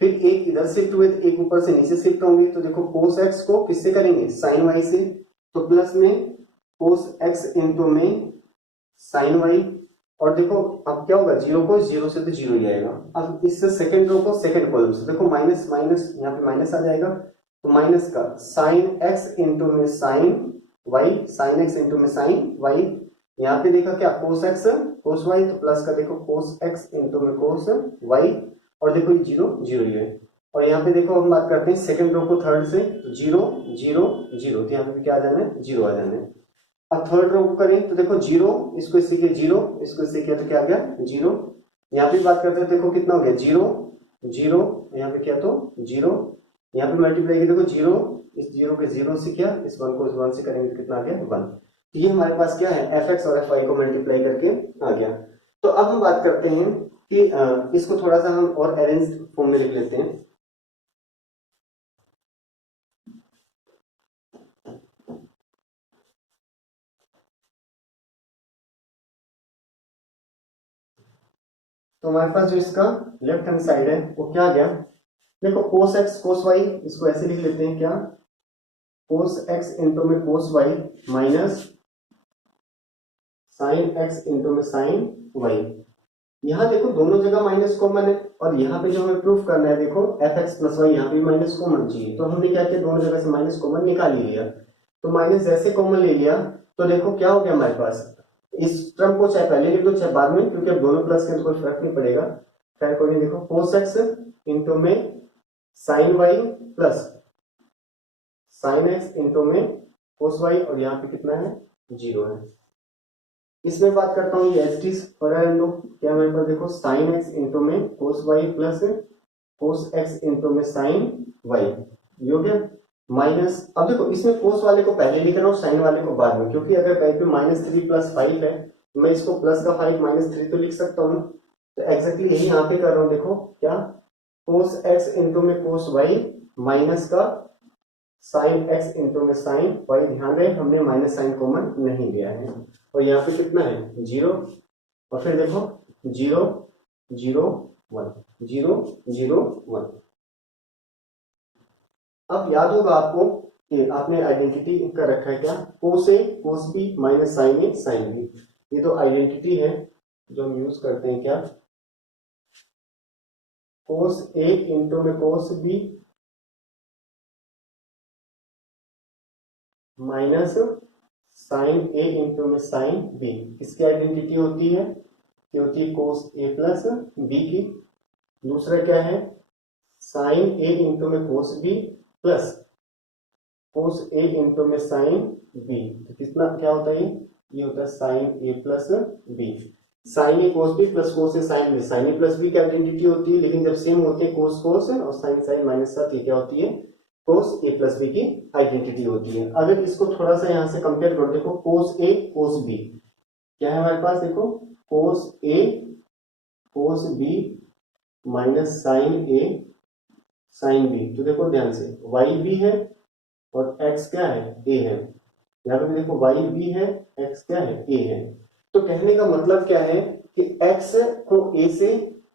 फिर एक इधर शिफ्ट हुए तो एक ऊपर से नीचे शिफ्ट होंगे, तो देखो कोस एक्स को किससे करेंगे साइन वाई से, तो प्लस में कोस एक्स इंटू में साइन वाई। और देखो अब क्या होगा, जीरो को जीरो से तो जीरो ही आएगा। अब इस सेकंड रो को सेकंड कॉलम से देखो माइनस माइनस, यहाँ पे माइनस आ जाएगा, तो माइनस का साइन एक्स इंटू में sine Y, sine x into में साइन वाई। यहाँ पे देखा क्या कोस एक्स कोस वाई, तो प्लस का देखो कोस एक्स इंटू में कोस वाई, और देखो ये जीरो जीरो ही है। और यहाँ पे देखो हम बात करते हैं सेकंड रो को थर्ड से, तो जीरो जीरो जीरो, तो यहाँ पे क्या आ जाना है जीरो आ जाना है। अब थर्ड रो को करें तो देखो जीरो, इसको इससे किया जीरो, इसको इससे किया तो क्या आ गया जीरो। यहाँ पे बात करते हैं देखो कितना हो गया जीरो जीरो, यहाँ पे किया तो जीरो, यहाँ पे मल्टीप्लाई किया देखो जीरो, इस जीरो के जीरो से किया, इस वन को इस वन से करेंगे तो कितना आ गया वन। तो ये हमारे पास क्या है एफ एक्स और एफ वाई को मल्टीप्लाई करके आ गया। तो अब हम बात करते हैं कि इसको थोड़ा सा हम और अरेंज फॉर्म में लिख लेते हैं। तो हमारे पास जो इसका लेफ्ट हैंड साइड है वो क्या आ गया, देखो cos x cos y, इसको ऐसे लिख लेते हैं क्या cos x इंटू में cos y minus sin x into में sin y। यहाँ देखो दोनों जगह माइनस कॉमन है, और यहाँ पे जो हमें प्रूफ करना है देखो एफ एक्स प्लस वाई, यहाँ पे माइनस कॉमन चाहिए, तो हमने क्या किया दोनों जगह से माइनस कॉमन निकाल ही लिया। तो माइनस जैसे कॉमन ले लिया तो देखो क्या हो गया हमारे पास, इस टर्म को चाहे पहले लिख दो चाहे बाद में, क्योंकि अब दोनों प्लस के कोई फर्क नहीं पड़ेगा। खैर कोई नहीं, देखो cos x इंटू में sin y plus sin x into में cos y, और यहाँ पे कितना है जीरो है। इसमें बात करता हूँ ये एच टी क्या हमारे पास देखो sin x इंटू में cos y plus cos x into में sin y, ये हो गया माइनस। अब देखो इसमें cos वाले को पहले लिख रहा हूँ साइन वाले को बाद में, क्योंकि अगर कहीं पे माइनस थ्री प्लस फाइव है तो मैं इसको प्लस का फाइव माइनस थ्री तो लिख सकता हूँ। तो एग्जैक्टली यही यहाँ पे कर रहा हूँ, देखो क्या cos x इंटू में cos y माइनस का sin x इंटू में sin y। ध्यान रहे हमने माइनस साइन कॉमन नहीं लिया है, और यहाँ पे कितना है जीरो, और फिर देखो zero zero one zero zero one. अब याद होगा आपको कि आपने आइडेंटिटी कर रखा है क्या cos a cos b minus sin a sin b, ये तो आइडेंटिटी है जो हम यूज करते हैं क्या cos a इंटू में cos b minus sin a into में sin b। इसकी आइडेंटिटी होती है कि होती है cos a प्लस b की। दूसरा क्या है sin a इंटू में cos b plus cos a into में sin b। तो कितना क्या होता है ये होता है sin a plus b। sin a cos b plus cos a sin b, sin a plus b की आइडेंटिटी होती है, लेकिन जब सेम होते हैं cos cos और sin sin माइनस साथ, ये क्या होती है cos a प्लस b की आइडेंटिटी होती है। अगर इसको थोड़ा सा यहाँ से कंपेयर करो, देखो cos a cos b क्या है हमारे पास, देखो cos a cos b minus sin a sin b। तो देखो ध्यान से y भी है और x क्या है a है, यहाँ पे देखो y भी है x क्या है a है। तो कहने का मतलब क्या है कि x को a से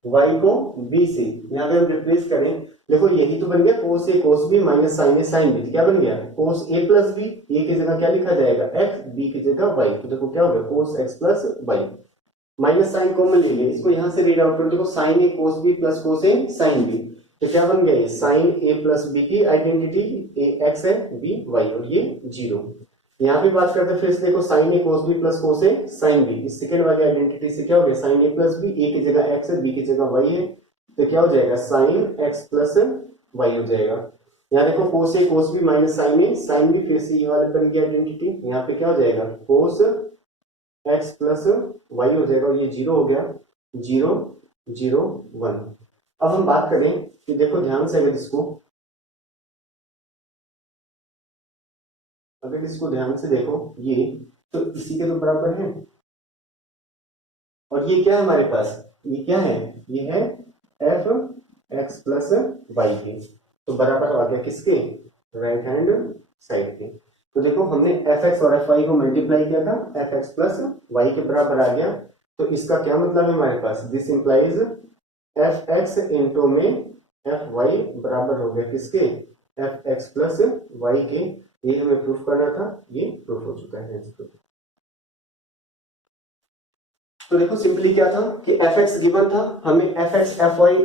y को b से, यहाँ पे हम रिप्लेस करें, देखो यही तो बन गया cos a cos b minus sin a sin b, क्या बन गया cos a plus b, a की जगह क्या लिखा जाएगा x, b की जगह y, तो देखो क्या होगा cos x plus y, minus sine common ले लिया, इसको यहां से रीड आउट कर, देखो sin a cos b plus cos a sin b, तो क्या बन गया ये sin a प्लस b की आइडेंटिटी, a x है b y और ये 0। यहाँ पे बात करते हैं फिर से, देखो sin a cos b plus cos a sin b, इस सेकंड वाली आइडेंटिटी से क्या हो गया sin a plus b, a की जगह x है b की जगह y है, तो क्या हो जाएगा sin x प्लस y हो जाएगा। यहाँ देखो cos a cos b minus sin b, फिर से ये वाला बन गया आइडेंटिटी, यहाँ पे क्या हो जाएगा cos x प्लस y हो जाएगा और ये 0 हो गया, 0 0 1। अब हम बात करें कि देखो ध्यान से, अगर इसको ध्यान से देखो, ये तो इसी के तो बराबर है, और ये क्या है हमारे पास, ये क्या है, ये है एफ एक्स प्लस वाई के, तो बराबर आ गया किसके, राइट हैंड साइड के। तो देखो हमने एफ एक्स और एफ वाई को मल्टीप्लाई किया था, एफ एक्स प्लस वाई के बराबर आ गया, तो इसका क्या मतलब है हमारे पास, this implies f x into में एफ वाई बराबर हो गया किसके, एफ एक्स प्लस वाई के, ये हमें प्रूफ करना था, ये प्रूफ हो चुका है। तो देखो सिंपली क्या था कि एफ एक्स गिवन था, हमें एफ एक्स एफ वाई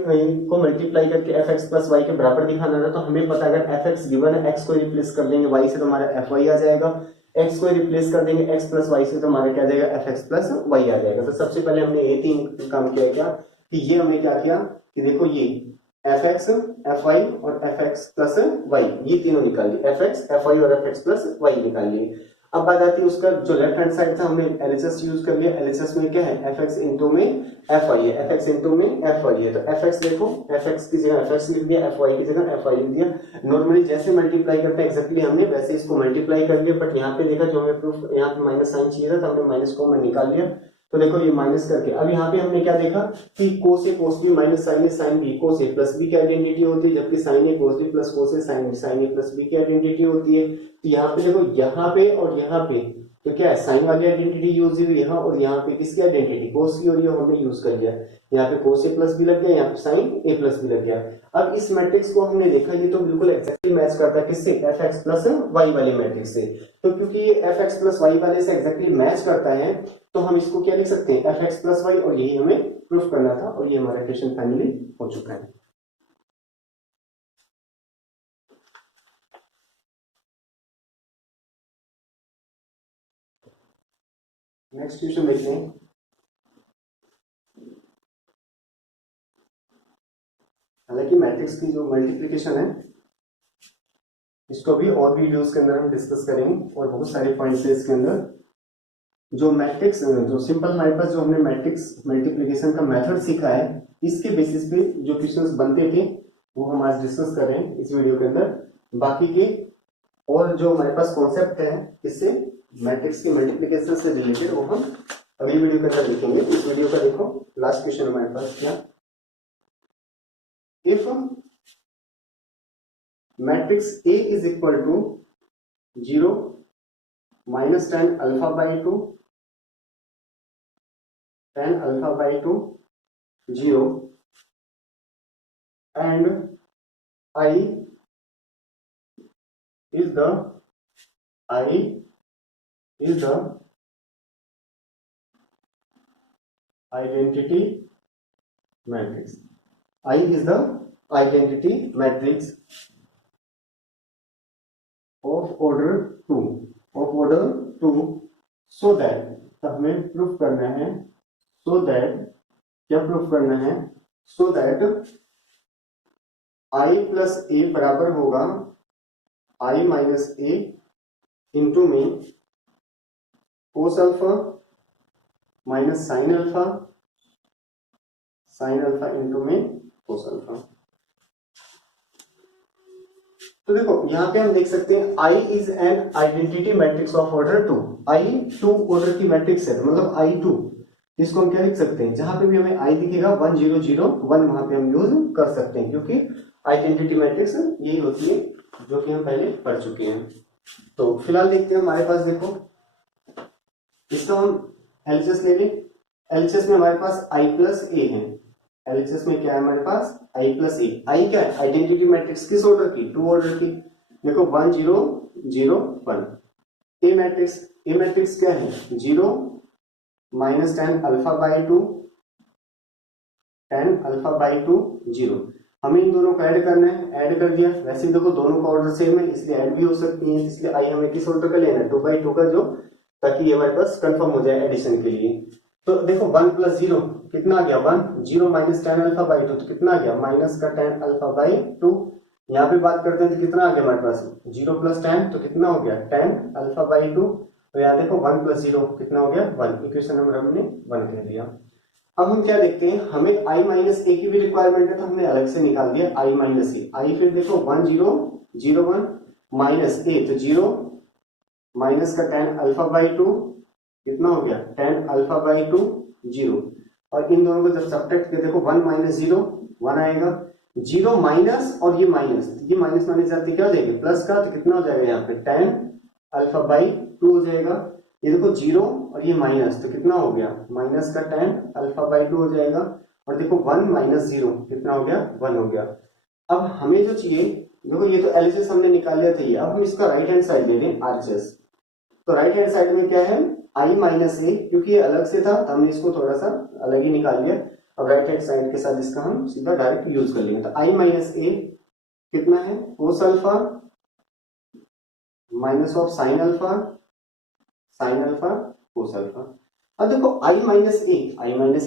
को मल्टीप्लाई करके एफ एक्स प्लस वाई के बराबर दिखाना था, तो हमें पता अगर एफ एक्स गिवन है, एक्स को रिप्लेस कर देंगे वाई से तो हमारा एफ वाई आ जाएगा, एक्स को रिप्लेस कर देंगे एक्स प्लस वाई से तो हमारा क्या जाएगा एफ एक्स प्लस वाई आ जाएगा। तो सबसे पहले हमने ये तीन काम किया, क्या कि ये हमने क्या किया कि देखो ये एफ एक्स एफ वाई और एफ एक्स प्लस वाई, ये तीनों निकाल लिए, एफ एक्स एफ वाई और एफ एक्स प्लस वाई निकाल लिए। अब बात आती है उसका जो लेफ्ट हैंड साइड था, हमने एलएचएस यूज कर लिया, एलएचएस में क्या है एफ एक्स इंटू में एफ वाई है, एफ एक्स इंटू में एफ वाई है, तो एफ एक्स देखो एफ एक्स की जगह एफ एक्स लिख दिया, एफ वाई की जगह एफ वाई लिख दिया। नॉर्मली जैसे मल्टीप्लाई करते हैं एग्जैक्टली हमने वैसे इसको मल्टीप्लाई कर लिया, बट यहाँ पे देखा जो हमें प्रूफ यहाँ पे माइनस साइन चाहिए था, तो हमने माइनस कॉमन निकाल लिया, तो देखो ये माइनस करके अब यहाँ पे हमने क्या देखा कि cos a cos b minus sin a sin b, cos a plus b की आइडेंटिटी होती है, जबकि sin a cos b plus cos a sin a plus b की आइडेंटिटी होती है। तो यहाँ पे देखो यहाँ पे और यहाँ पे तो क्या है साइन वाली आइडेंटिटी यूज हुई यहाँ, और यहाँ पे किसकी आइडेंटिटी cos की, और ये हमने यूज कर लिया, यहाँ पे cos a प्लस b लग गया, यहाँ पे sin a प्लस b लग गया। अब इस मैट्रिक्स को हमने देखा ये तो बिल्कुल एक्जैक्टली मैच करता है किससे, एफ एक्स प्लस वाई वाले मैट्रिक्स से, तो क्योंकि ये एफ एक्स प्लस वाई वाले से एक्जैक्टली मैच करता है तो हम इसको क्या लिख सकते हैं एफ एक्स प्लस वाई, और यही हमें प्रूफ करना था, और ये हमारा क्वेश्चन फाइनली हो चुका है। नेक्स्ट क्वेश्चन देखते हैं। हालांकि मैट्रिक्स की जो मल्टीप्लिकेशन है इसको भी और वीडियोस के अंदर हम डिस्कस करेंगे, और बहुत सारे पॉइंट्स है इसके अंदर। जो मैट्रिक्स जो सिंपल हमारे पास जो हमने मैट्रिक्स मल्टीप्लिकेशन का मेथड सीखा है, इसके बेसिस पे जो क्वेश्चंस बनते थे वो हम आज डिस्कस कर रहे हैं इस वीडियो के अंदर। बाकी के और जो हमारे पास कॉन्सेप्ट है इससे मैट्रिक्स की मल्टीप्लिकेशन से रिलेटेड वो हम अगली वीडियो के अंदर लिखेंगे। इस वीडियो का देखो लास्ट क्वेश्चन हमारे पास क्या, if matrix A is equal to 0 minus tan alpha by 2 tan alpha by 2 0 and I is the identity matrix. I is the identity matrix of order 2 so that, तो हमें proof करना है so that, क्या proof करना है so that I plus a बराबर होगा I minus a into में cos alpha minus sine alpha into में कोस अल्फा। तो देखो यहाँ पे हम देख सकते हैं I is an identity matrix of order 2, I 2 order की मैट्रिक्स है, मतलब I2, इसको हम क्या लिख सकते हैं, जहां पे भी हमें I दिखेगा 1 0 0 1 वहां पे हम यूज कर सकते हैं, क्योंकि आइडेंटिटी मैट्रिक्स यही होती है जो कि हम पहले पढ़ चुके हैं। तो फिलहाल देखते हैं हमारे पास, देखो इसका हम एलएचएस ले लें। एलएचएस में हमारे पास I प्लस ए है, एलएचएस में क्या है हमारे पास i प्लस ए। आई क्या है आइडेंटिटी मैट्रिक्स किस ऑर्डर की, 2 ऑर्डर की। देखो 1 0 0 1। ए मैट्रिक्स क्या है 0 minus tan alpha by to 10 alpha by to 0। हमें इन दोनों को ऐड करना है, ऐड कर दिया। वैसे देखो दोनों का ऑर्डर सेम है इसलिए ऐड भी हो सकती है, इसलिए आई हमें किस ऑर्डर का लेना है 2 बाई 2 का, जो ताकि ये हमारे पास कंफर्म हो जाए एडिशन के लिए। तो देखो 1 प्लस 0 कितना आ गया 1, 0 minus tan alpha by to तो कितना आ गया माइनस का 10 अल्फा बाई टू। यहाँ पे बात करते हैं तो कितना आ गया हमारे पास 0 प्लस 10 तो कितना हो गया 10 अल्फा बाई टू। तो यहाँ देखो 1 प्लस 0 कितना हो गया 1, इक्वेशन नंबर हमने 1 कह दिया। अब हम क्या देखते हैं, हमें i माइनस ए की भी रिक्वायरमेंट है तो हमने अलग से निकाल दिया i माइनस ए। आई फिर देखो 1 0 0 1 माइनस ए तो 0 माइनस का 10 अल्फा बाई टू कितना हो गया 10 अल्फा बाई टू 0। और इन दोनों को जब सब्ट्रैक्ट किया देखो 1 माइनस 0 1 आएगा, 0 माइनस और ये माइनस माइनस जाते क्या हो जाएगा प्लस का, तो कितना हो जाएगा यहाँ पे 10 अल्फा बाई टू हो जाएगा। ये देखो 0 और ये माइनस तो कितना हो गया माइनस का 10 अल्फा बाई टू हो जाएगा। और देखो 1 माइनस 0 कितना हो गया 1 हो गया। अब हमें जो चाहिए देखो ये तो एलएचएस हमने निकाल लिया था ये, अब हम इसका राइट हैंड साइड ले लें आरएचएस। तो राइट हैंड साइड में क्या है i माइनस ए, क्योंकि ये अलग से था तो हमने इसको थोड़ा सा अलग ही निकाल लिया। अब राइट हैंड साइड के साथ इसका हम सीधा डायरेक्ट यूज कर लेंगे। तो i माइनस ए कितना है cos alpha minus of sine alpha cos alpha. अब देखो i माइनस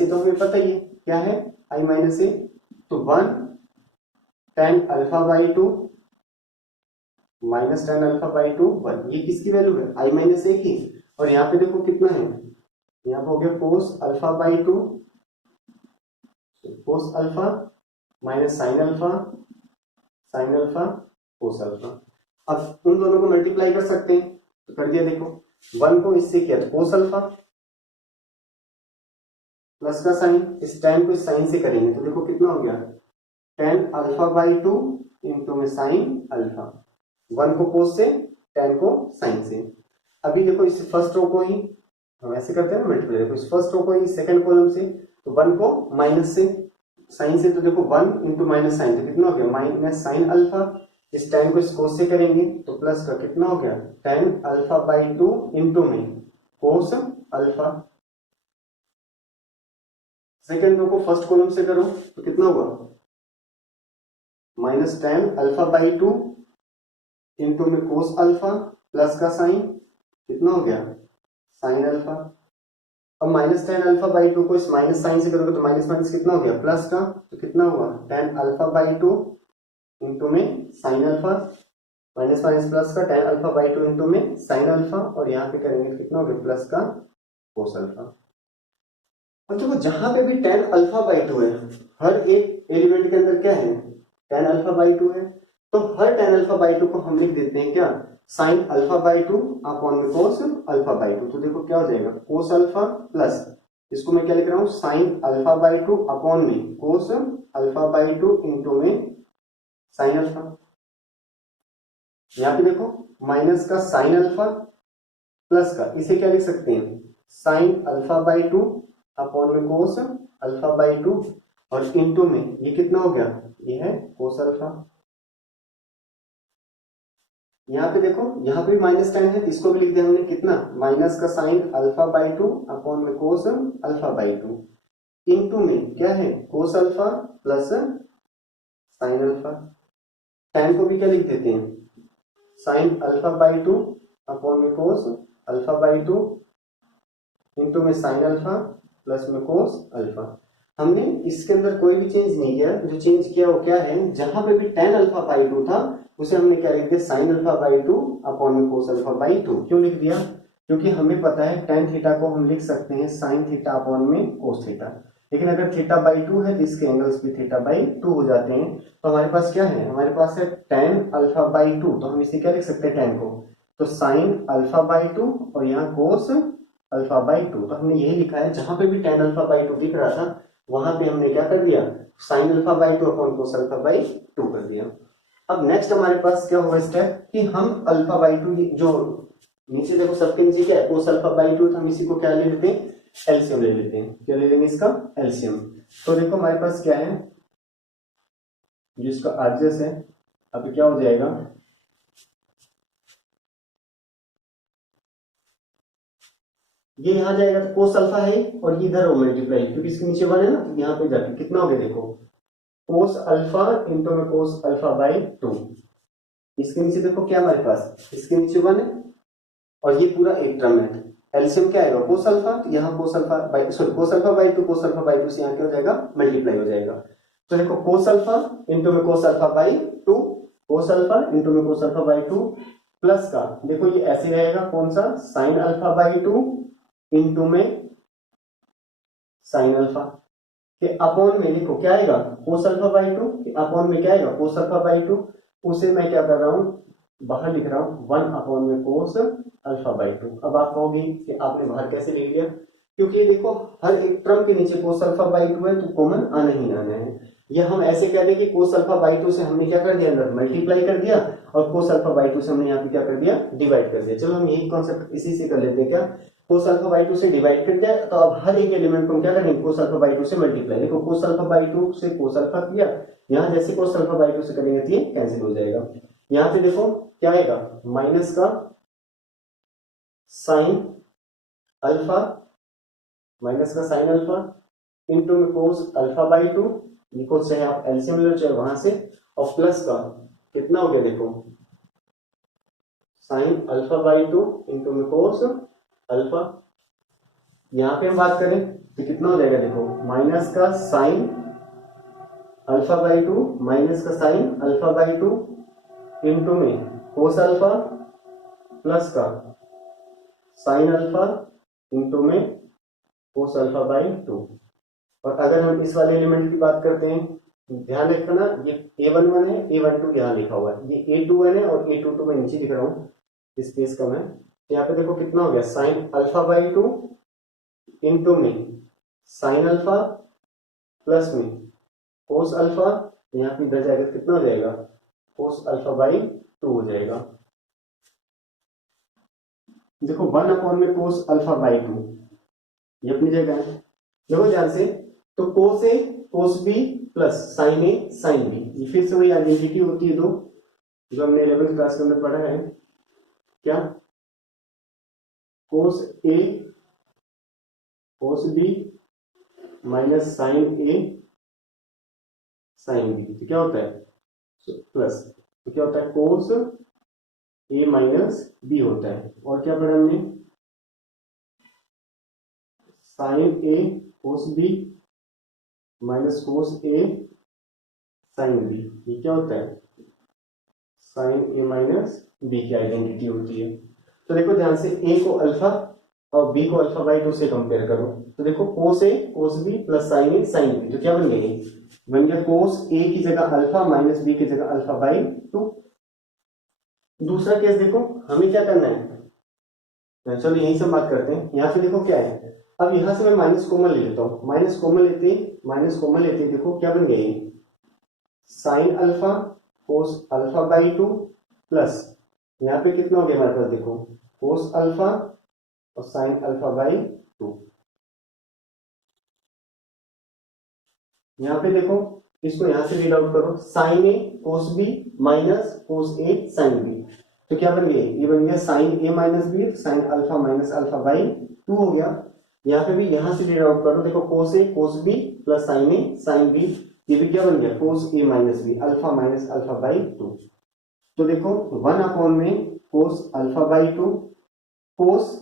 ए तो हमें पता ही है क्या है i माइनस ए, तो 1 10 alpha by to minus 10 alpha by to 1, ये किसकी वैल्यू है i माइनस ए की। और यहाँ पे देखो कितना है, यहाँ पे हो गया कोस alpha by to cos alpha minus sine alpha cos alpha. अब उन दोनों को मल्टीप्लाई कर सकते हैं तो कर दिया। देखो 1 को इससे किया तो कोस अल्फा प्लस का साइन, इस 10 को इस साइन से करेंगे तो देखो कितना हो गया 10 अल्फा बाई टू इंटू में साइन अल्फा। 1 को कोस से 10 को साइन से। अभी देखो इस फर्स्ट रो को ही हम ऐसे करते हैं ना मल्टीप्लाई, देखो इस फर्स्ट रो को ही सेकंड कॉलम से, तो 1 को माइनस से साइन से, तो देखो 1 इंटू माइनस साइन तो कितना हो गया माइनस साइन अल्फा। इस 10 को इस कोस से करेंगे तो प्लस का कितना हो गया 10 अल्फा बाई टू इंटू में कोस अल्फा। सेकंड रो को फर्स्ट कॉलम से करो तो कितना हुआ minus 10 alpha by two into में कोस अल्फा प्लस का साइन कितना हो गया साइन अल्फा। अब माइनस 10 अल्फा बाई टू को इस माइनस साइन से करोगे तो माइनस माइनस कितना हो गया प्लस का, तो कितना हुआ 10 अल्फा बाई टू इंटू में sine alpha minus minus plus का 10 अल्फा बाई टू इंटू में साइन अल्फा। और यहाँ पे करेंगे तो कितना हो गया प्लस का कोस अल्फा। और देखो जहां पे भी 10 अल्फा बाई टू है, हर एक एलिमेंट के अंदर क्या है 10 अल्फा बाई टू है, तो हर 10 अल्फा बाई टू को हम लिख देते हैं क्या sign alpha by two upon में कोस अल्फा बाई टू। तो देखो क्या हो जाएगा कोस अल्फा प्लस, इसको मैं क्या लिख रहा हूँ sine alpha by two upon में cos alpha by two into में साइन अल्फा। यहाँ पे देखो माइनस का साइन अल्फा प्लस का, इसे क्या लिख सकते हैं sine alpha by two upon में कोस अल्फा बाई टू, और इंटू में ये कितना हो गया ये है कोस अल्फा। यहाँ पे देखो यहाँ पे माइनस 10 है, इसको भी लिख दिया हमने कितना माइनस का sine alpha by two upon में cos alpha by two, into में क्या है cos alpha plus sine alpha. 10 को भी क्या लिख देते हैं sine alpha by two upon में cos alpha by two into में साइन अल्फा प्लस में कोस अल्फा। हमने इसके अंदर कोई भी चेंज नहीं किया, जो चेंज किया वो क्या है जहां पे भी 10 अल्फा बाई टू था उसे हमने क्या लिख दिया sign alpha by two upon में कोस अल्फा बाई टू। क्यों लिख दिया, क्योंकि हमें पता है tan थीटा को हम लिख सकते हैं साइन थीटा अपॉन में कोस थीटा, लेकिन अगर थीटा बाई टू है तो इसके एंगल्स भी थीटा बाई टू हो जाते हैं। तो हमारे पास क्या है हमारे पास है tan अल्फा बाई टू, तो हम इसे क्या लिख सकते हैं tan को तो साइन अल्फा बाई टू और यहाँ कोस अल्फा बाई टू। तो हमने यही लिखा है जहां पे भी tan अल्फा बाई टू दिख रहा था वहां पे हमने क्या कर दिया sign alpha by two upon cos alpha by to कर दिया। अब नेक्स्ट हमारे पास क्या होगा स्टेप कि हम अल्फा बाई टू जो नीचे देखो सबके नीचे क्या है कोस अल्फा बाई टू, तो हम इसी को क्या ले लेते हैं एलसीएम ले लेते हैं। क्या ले लेंगे इसका एलसीएम। तो देखो हमारे पास क्या है, जो इसका आरजेस है, अब क्या हो जाएगा, ये यहां जाएगा तो कोस अल्फा है और ये इधर हो मल्टीप्लाई, क्योंकि इसके नीचे वन है ना, तो यहाँ पे जाके कितना हो गया देखो, कोस अल्फा इंटू में कोस अल्फा बाई 2। इसके नीचे देखो क्या हमारे पास, इसके नीचे वन है और ये पूरा एक टर्म है। एलसीएम क्या आएगा कोस अल्फा, तो यहाँ कोस alpha by sorry cos alpha by 2, cos alpha by 2 से यहाँ क्या हो जाएगा मल्टीप्लाई हो जाएगा। तो देखो कोस अल्फा इंटू में cos alpha by 2, cos alpha into में कोस अल्फा बाई 2 प्लस का देखो ये ऐसे रहेगा, कौन सा, साइन अल्फा बाई 2 इंटू में साइन अल्फा के अपॉन में देखो क्या आएगा कोस अल्फा बाई 2 के अपॉन में क्या आएगा कोस अल्फा बाई 2, उसे मैं क्या कर रहा हूं बाहर लिख रहा हूं 1 अपॉन में कोस अल्फा बाई 2। अब आप कहोगे कि आपने बाहर कैसे लिख दिया, क्योंकि देखो हर एक टर्म के नीचे कोस अल्फा बाई 2 है तो कॉमन आना ही आना है। या हम ऐसे कह दें कि कोस अल्फा बाई 2 से हमने क्या कर दिया अंदर मल्टीप्लाई कर दिया और कोस अल्फा बाई 2 से हमने यहाँ पे क्या कर दिया डिवाइड कर दिया। चलो हम यही कॉन्सेप्ट इसी से कर लेते हैं, क्या कोस अल्फा बाई 2 से डिवाइड कर दिया, तो अब हर एक एलिमेंट को हम क्या करेंगे कोस अल्फा बाई 2 से मल्टीप्लाई। देखो कोस अल्फा बाई 2 से कोस अल्फा किया, यहाँ जैसे कोस अल्फा बाई 2 से करेंगे तो ये कैंसिल हो जाएगा। यहाँ पे देखो क्या आएगा माइनस का साइन अल्फा, माइनस का साइन अल्फा इंटू में कोस अल्फा बाई 2, लिखो चाहे आप एलसीएम ले लो चाहे वहां से, और प्लस का कितना हो गया देखो साइन अल्फा बाई 2 इंटू में कोस अल्फा। यहां पे हम बात करें तो कितना हो जाएगा देखो माइनस का साइन अल्फा बाई 2 माइनस का साइन अल्फा बाई 2 इंटू में कोस अल्फा प्लस का साइन अल्फा इंटू में कोस अल्फा बाई 2। और अगर हम इस वाले एलिमेंट की बात करते हैं ध्यान रखना ये a11 है a12 यहाँ लिखा हुआ है, ये a21 है और a22 मैं नीचे लिख रहा हूँ स्पेस कम है। यहाँ पे देखो कितना हो गया साइन अल्फा बाई 2 इंटू में साइन अल्फा प्लस में कोस अल्फा, यहाँ पे इधर जाएगा कितना हो जाएगा कोस अल्फा बाई 2 हो जाएगा। देखो 1 अपॉन में कोस अल्फा बाई 2 ये अपनी जगह है, देखो ध्यान से, तो कोस A cos B plus sine A sine B, ये फिर से वही आइडेंटिटी होती है दो जो हमने 11th क्लास के अंदर पढ़ा है, क्या कोस A cos B minus sign A sine B, तो क्या होता है प्लस, तो क्या होता है कोस ए माइनस बी होता है। और क्या पढ़ा हमने sign A cos B minus cos A sine B, ये क्या होता है साइन ए माइनस बी की आइडेंटिटी होती है। तो देखो ध्यान से ए को अल्फा और बी को अल्फा बाई 2 से कंपेयर करो, तो देखो cos A cos B plus sine A sine B, तो क्या बन गया बन गया कोस ए की जगह अल्फा माइनस बी की जगह अल्फा बाई 2। दूसरा केस देखो हमें क्या करना है, चलो यही से बात करते हैं। यहाँ पे देखो क्या है, अब यहां से मैं माइनस कॉमन ले लेता हूं, माइनस कॉमन लेते देखो क्या बन गया sine alpha cos alpha by 2 plus यहाँ पे कितना हो गया हमारे पास देखो कोस अल्फा और साइन अल्फा बाई 2। यहाँ पे देखो इसको यहां से रीड आउट करो sine A cos B minus cos A sine B, तो क्या बन गया ये बन गया sine A minus B sine alpha minus alpha by 2 हो गया। यहाँ पे भी यहां से रीड आउट करो देखो cos A cos B plus sine A sine B, ये भी क्या बन गया cos A minus B alpha minus alpha by 2। तो देखो 1 अपॉन में कोस अल्फा बाई 2 कोस,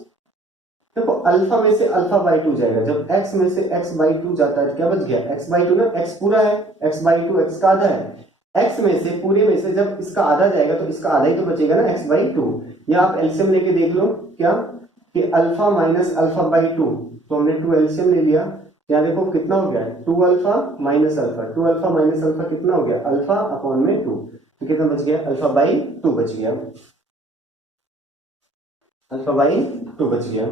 देखो अल्फा में से अल्फा बाई 2 जाएगा, जब x में से x बाई 2 जाता है तो क्या बच गया x बाई 2 ना, x पूरा है x बाई 2 x का आधा है, x में से पूरे में से जब इसका आधा जाएगा तो इसका आधा ही तो बचेगा ना x बाई 2। या आप एलसीएम लेके देख लो क्या कि अल्फा माइनस अल्फा बाई 2, तो हमने 2 एलसीएम ले लिया, यहाँ देखो कितना हो गया 2 alpha minus alpha, 2 alpha minus alpha कितना हो गया अल्फा अपॉन में 2, तो कितना बच गया अल्फा बाई 2 बच गया, अल्फा बाई 2 बच गया।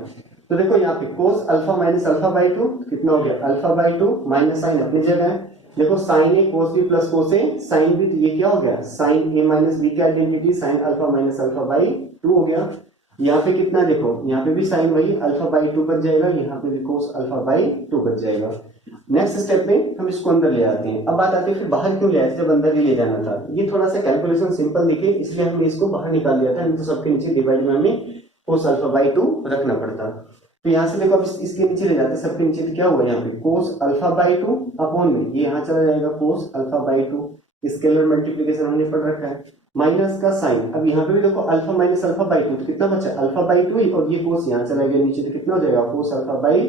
तो देखो यहाँ पे कोस अल्फा माइनस अल्फा बाई 2 कितना हो गया अल्फा बाई 2 माइनस साइन अपनी जगह है, देखो sign A cos B plus cos A sine B, तो ये क्या हो गया साइन ए माइनस बी की identity sign alpha minus alpha by 2 हो गया। यहाँ पे कितना देखो, यहाँ पे भी साइन वही अल्फा बाई 2 बच जाएगा, यहाँ पे भी कोस अल्फा बाई 2 बच जाएगा। नेक्स्ट स्टेप में हम इसको अंदर ले आते हैं। अब बात आती है फिर बाहर क्यों ले आए जब अंदर ही ले जाना था। ये थोड़ा सा कैलकुलेशन सिंपल दिखे इसलिए हमने इसको बाहर निकाल दिया था, नहीं तो सबके नीचे डिवाइड में हमें कोस अल्फा बाई 2 रखना पड़ता। तो यहाँ से देखो अब इसके नीचे ले जाते, सबके नीचे तो क्या होगा यहाँ पे कोस अल्फा बाई 2 अपॉन में ये यहाँ चला जाएगा कोस अल्फा बाई 2, स्केलर मल्टीप्लीकेशन हमने पढ़ रखा है, माइनस का साइन। अब यहाँ पे भी देखो अल्फा माइनस अल्फा बाई 2 तो कितना बचा अल्फा बाई 2 और ये कोस यहाँ चला गया नीचे तो कितना हो जाएगा कोस अल्फा बाई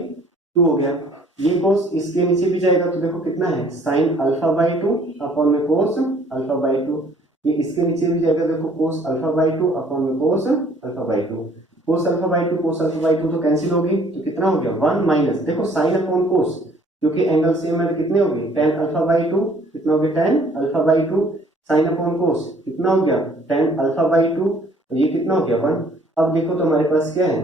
2 हो गया। ये कोस इसके नीचे भी जाएगा तो देखो कितना है साइन अल्फा बाई 2 अपॉन में कोस अल्फा बाई 2, ये इसके नीचे भी जाएगा देखो कोस अल्फा बाई 2 अपॉन में cos alpha by 2, cos alpha by 2 cos alpha by 2 तो कैंसिल होगी तो कितना हो गया 1 माइनस देखो साइन अपॉन कोस क्योंकि एंगल सेम है तो कितने हो गए tan अल्फा बाई 2, कितना हो गया tan alpha by 2 sine upon कोस कितना हो गया tan अल्फा बाई 2 और ये कितना हो गया 1। अब देखो तो हमारे पास क्या है,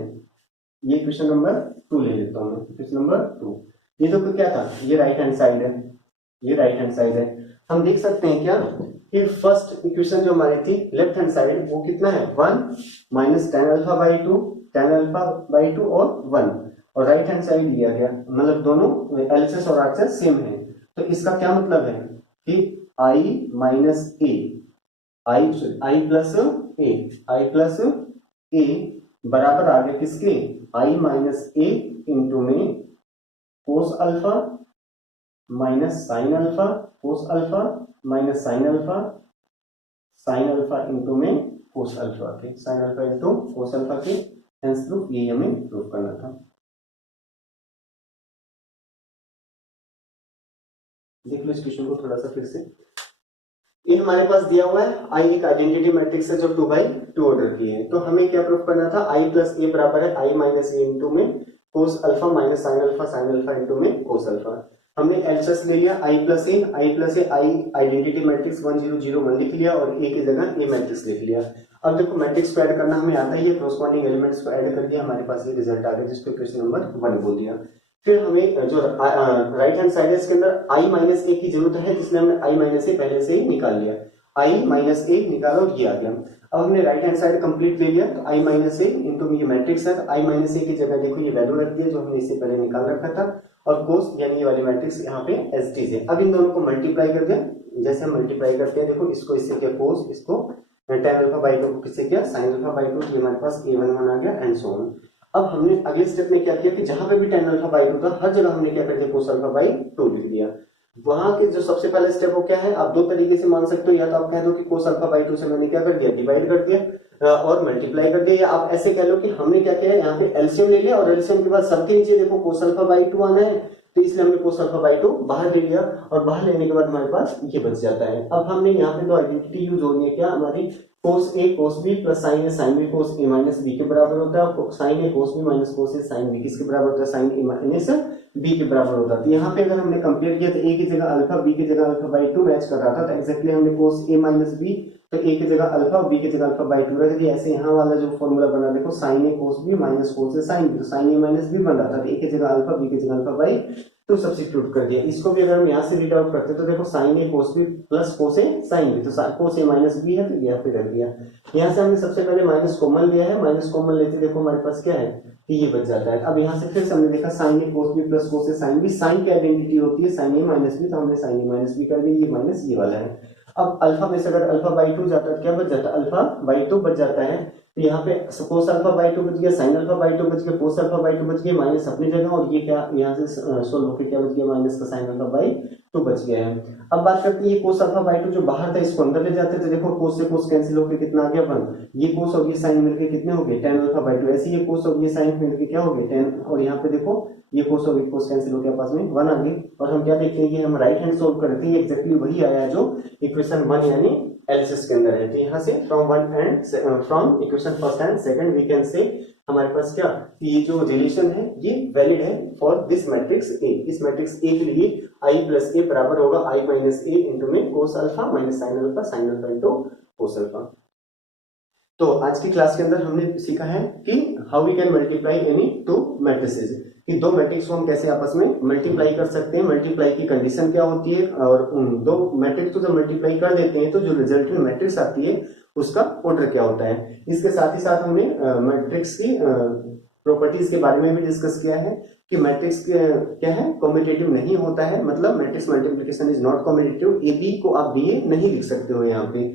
ये क्वेश्चन नंबर 2 ले लेता हूँ, क्वेश्चन नंबर 2। ये देखो क्या था, ये राइट हैंड साइड है, ये राइट हैंड साइड है। हम देख सकते हैं क्या कि फर्स्ट इक्वेशन जो हमारी थी लेफ्ट हैंड साइड वो कितना है 1 minus tan alpha by 2 tan alpha by 2 और 1, और राइट हैंड साइड लिया गया मतलब दोनों एलएचएस और आरएचएस सेम है। तो इसका क्या मतलब है कि i minus A I plus A बराबर आ गया किसके i माइनस ए इंटू में cos alpha minus sine alpha cos alpha minus sine alpha into में कोस अल्फा के sine alpha into cos alpha के हेंस प्रूफ ये हमें प्रूफ करना था। देख लो इस क्वेश्चन को थोड़ा सा फिर से। ये हमारे पास दिया हुआ है आई एक आइडेंटिटी मैट्रिक्स है जो 2 बाई 2 ऑर्डर की है। तो हमें क्या प्रूफ करना था आई प्लस ए बराबर है आई माइनस ए इंटू में cos alpha minus sine alpha into में कोस अल्फा। हमने एलएचएस ले लिया आई प्लस ए आई आइडेंटिटी मैट्रिक्स 1 0 0 1 लिख लिया और ए की जगह ए मैट्रिक्स लिख लिया। अब देखो मैट्रिक्स को ऐड करना हमें आता है, ये कॉरस्पॉन्डिंग एलिमेंट्स को ऐड कर दिया, हमारे पास ये रिजल्ट आ गया जिसको क्वेश्चन नंबर 1 बोल दिया। फिर हमें जो राइट हैंड साइड है इसके अंदर आई माइनस ए की जरूरत है जिसमें हमने आई माइनस ए पहले से ही निकाल लिया, आई माइनस ए निकाला और ये आ गया। अब हमने राइट हैंड साइड कंप्लीट ले लिया तो आई माइनस ए इंटू ये मैट्रिक्स है, आई माइनस ए की जगह देखो ये वैल्यू रख दिया जो हमने इससे पहले निकाल रखा था और कोस यानी ये वाली मैट्रिक्स यहाँ पे एस टी है। अब इन दोनों को मल्टीप्लाई कर दिया, जैसे हम मल्टीप्लाई करते हैं देखो इसको इससे किया कोस, इसको tan अल्फा बाई 2 को किससे किया sin अल्फा बाई 2, ये हमारे पास a11 आ गया एंड सो ऑन। अब हमने अगले स्टेप में क्या किया कि जहां पे भी tan अल्फा बाई 2 था हर जगह हमने क्या कर दिया cos अल्फा बाई 2 लिख दिया। वहां के जो सबसे पहले स्टेप वो क्या है, आप दो तरीके से मान सकते हो, या तो आप कह दो कि cos अल्फा बाई 2 से मैंने क्या कर दिया डिवाइड कर दिया और मल्टीप्लाई कर दिया, या आप ऐसे कह लो कि हमने क्या किया है यहाँ पे एलसीएम ले लिया और एलसीएम के बाद सबके नीचे देखो cos अल्फा बाई 2 आना है तो इसलिए हमने cos अल्फा बाई 2 बाहर ले लिया और बाहर लेने के बाद हमारे पास ये बच जाता है। अब हमने यहाँ पे दो आइडेंटिटी यूज हो रही है क्या हमारी cos a cos b plus sin a sin b cos a minus b के बराबर होता है, sin a cos b minus cos a sin b किसके बराबर होता है sin a माइनस b के बराबर होता है। तो यहाँ पे अगर हमने कंपेयर किया तो a की जगह अल्फा b की जगह अल्फा बाई 2 मैच कर रहा था तो एक्जैक्टली हमने cos a माइनस b तो a की जगह अल्फा और b की जगह अल्फा बाई 2 रख दिया। ऐसे यहाँ वाला जो फॉर्मूला बना देखो sin a cos b minus cos a sin b, तो sin a माइनस b बन रहा था तो a की जगह अल्फा b की जगह अल्फा बाई 2 सब्स्टिट्यूट कर दिया। इसको भी अगर हम यहाँ से रीड आउट करते तो देखो sin a cos b plus cos a sin b, तो cos a माइनस b है तो यहाँ पे रख दिया। यहाँ से हमने सबसे पहले माइनस कॉमन लिया है, माइनस कॉमन लेते देखो हमारे पास क्या है कि ये बच जाता है। अब यहाँ से फिर से हमने देखा sin a cos b plus cos a sin b, sine की आइडेंटिटी होती है sin a माइनस b तो हमने sin a माइनस b कर दिया, ये माइनस ये वाला है। अब अल्फा में से अगर अल्फा बाई 2 जाता है क्या बच जाता है अल्फा बाई 2 बच जाता है, तो यहाँ पे cos अल्फा बाई 2 बच गया, sin अल्फा बाई 2 बच गया, cos अल्फा बाई 2 बच गया, माइनस अपनी जगह और ये क्या यहाँ से सोल्व होकर क्या बच गया माइनस का sin अल्फा बाई 2 बच गया है। अब बात करते हैं ये cos अल्फा बाई 2 जो बाहर था इसको अंदर ले जाते तो देखो cos से cos कैंसिल होकर कितना आ गया 1, ये cos और ये sin मिलकर कितने हो गए tan अल्फा बाई 2, ऐसे ये cos और ये sin मिलकर क्या हो गए tan, और यहाँ पे देखो ये cos और ये cos कैंसिल होकर पास में 1 आ गई। और हम क्या देखते हैं ये हम राइट हैंड सोल्व कर रहे थे, ये एक्जैक्टली वही आया है जो इक्वेशन 1 यानी एलएचएस के अंदर है। तो यहाँ से from equation first and second we can say हमारे पास क्या ये जो रिलेशन है ये वैलिड है फॉर दिस मैट्रिक्स ए। इस मैट्रिक्स ए के लिए आई प्लस ए बराबर होगा आई माइनस ए इंटू में cos alpha minus sine alpha into cos alpha. तो आज की क्लास के अंदर हमने सीखा है कि how we can multiply any two matrices, कि दो मैट्रिक्स को हम कैसे आपस में मल्टीप्लाई कर सकते हैं, मल्टीप्लाई की कंडीशन क्या होती है, और उन दो मैट्रिक्स को जब मल्टीप्लाई कर देते हैं तो जो रिजल्टेंट मैट्रिक्स आती है उसका ऑर्डर क्या होता है। इसके साथ ही साथ हमने मैट्रिक्स की प्रॉपर्टीज के बारे में भी डिस्कस किया है कि मैट्रिक्स क्या है, कॉम्पिटिटिव नहीं होता है, मतलब matrix multiplication is not competitive. A B को आप बी ए नहीं लिख सकते हो यहाँ पे।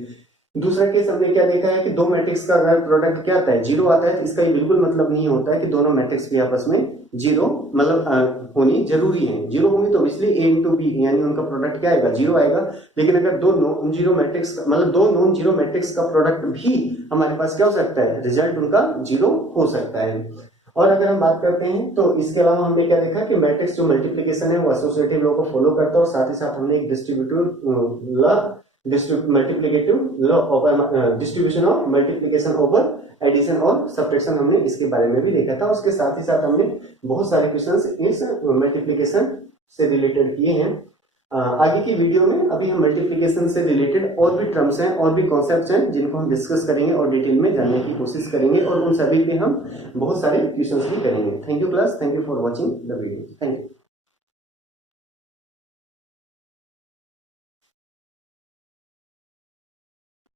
दूसरा केस हमने क्या देखा है कि दो मैट्रिक्स का अगर प्रोडक्ट क्या आता है, जीरो आता है, इसका ये बिल्कुल मतलब नहीं होता है कि दोनों मैट्रिक्स की आपस में जीरो मतलब होनी जरूरी है। जीरो होगी तो इसलिए ए इंटू बी यानी उनका प्रोडक्ट क्या आएगा, जीरो आएगा। लेकिन अगर दो नॉन जीरो मैट्रिक्स मतलब दो नॉन जीरो मैट्रिक्स का प्रोडक्ट भी हमारे पास क्या हो सकता है, रिजल्ट उनका जीरो हो सकता है। और अगर हम बात करते हैं तो इसके अलावा हमने क्या देखा कि मैट्रिक्स जो मल्टीप्लिकेशन है वो एसोसिएटिव लॉ को फॉलो करता है, और साथ ही साथ हमने एक distributive law multiplicative law of distribution of multiplication over addition और सब्ट्रैक्शन हमने इसके बारे में भी देखा था। उसके साथ ही साथ हमने बहुत सारे क्वेश्चंस इस मल्टीप्लिकेशन से रिलेटेड किए हैं। आगे की वीडियो में अभी हम मल्टीप्लिकेशन से रिलेटेड और भी टर्म्स हैं और भी कॉन्सेप्ट्स हैं जिनको हम डिस्कस करेंगे और डिटेल में जानने की कोशिश करेंगे, और उन सभी पे हम बहुत सारे क्वेश्चंस भी करेंगे। Thank you class, thank you for watching the video, thank you.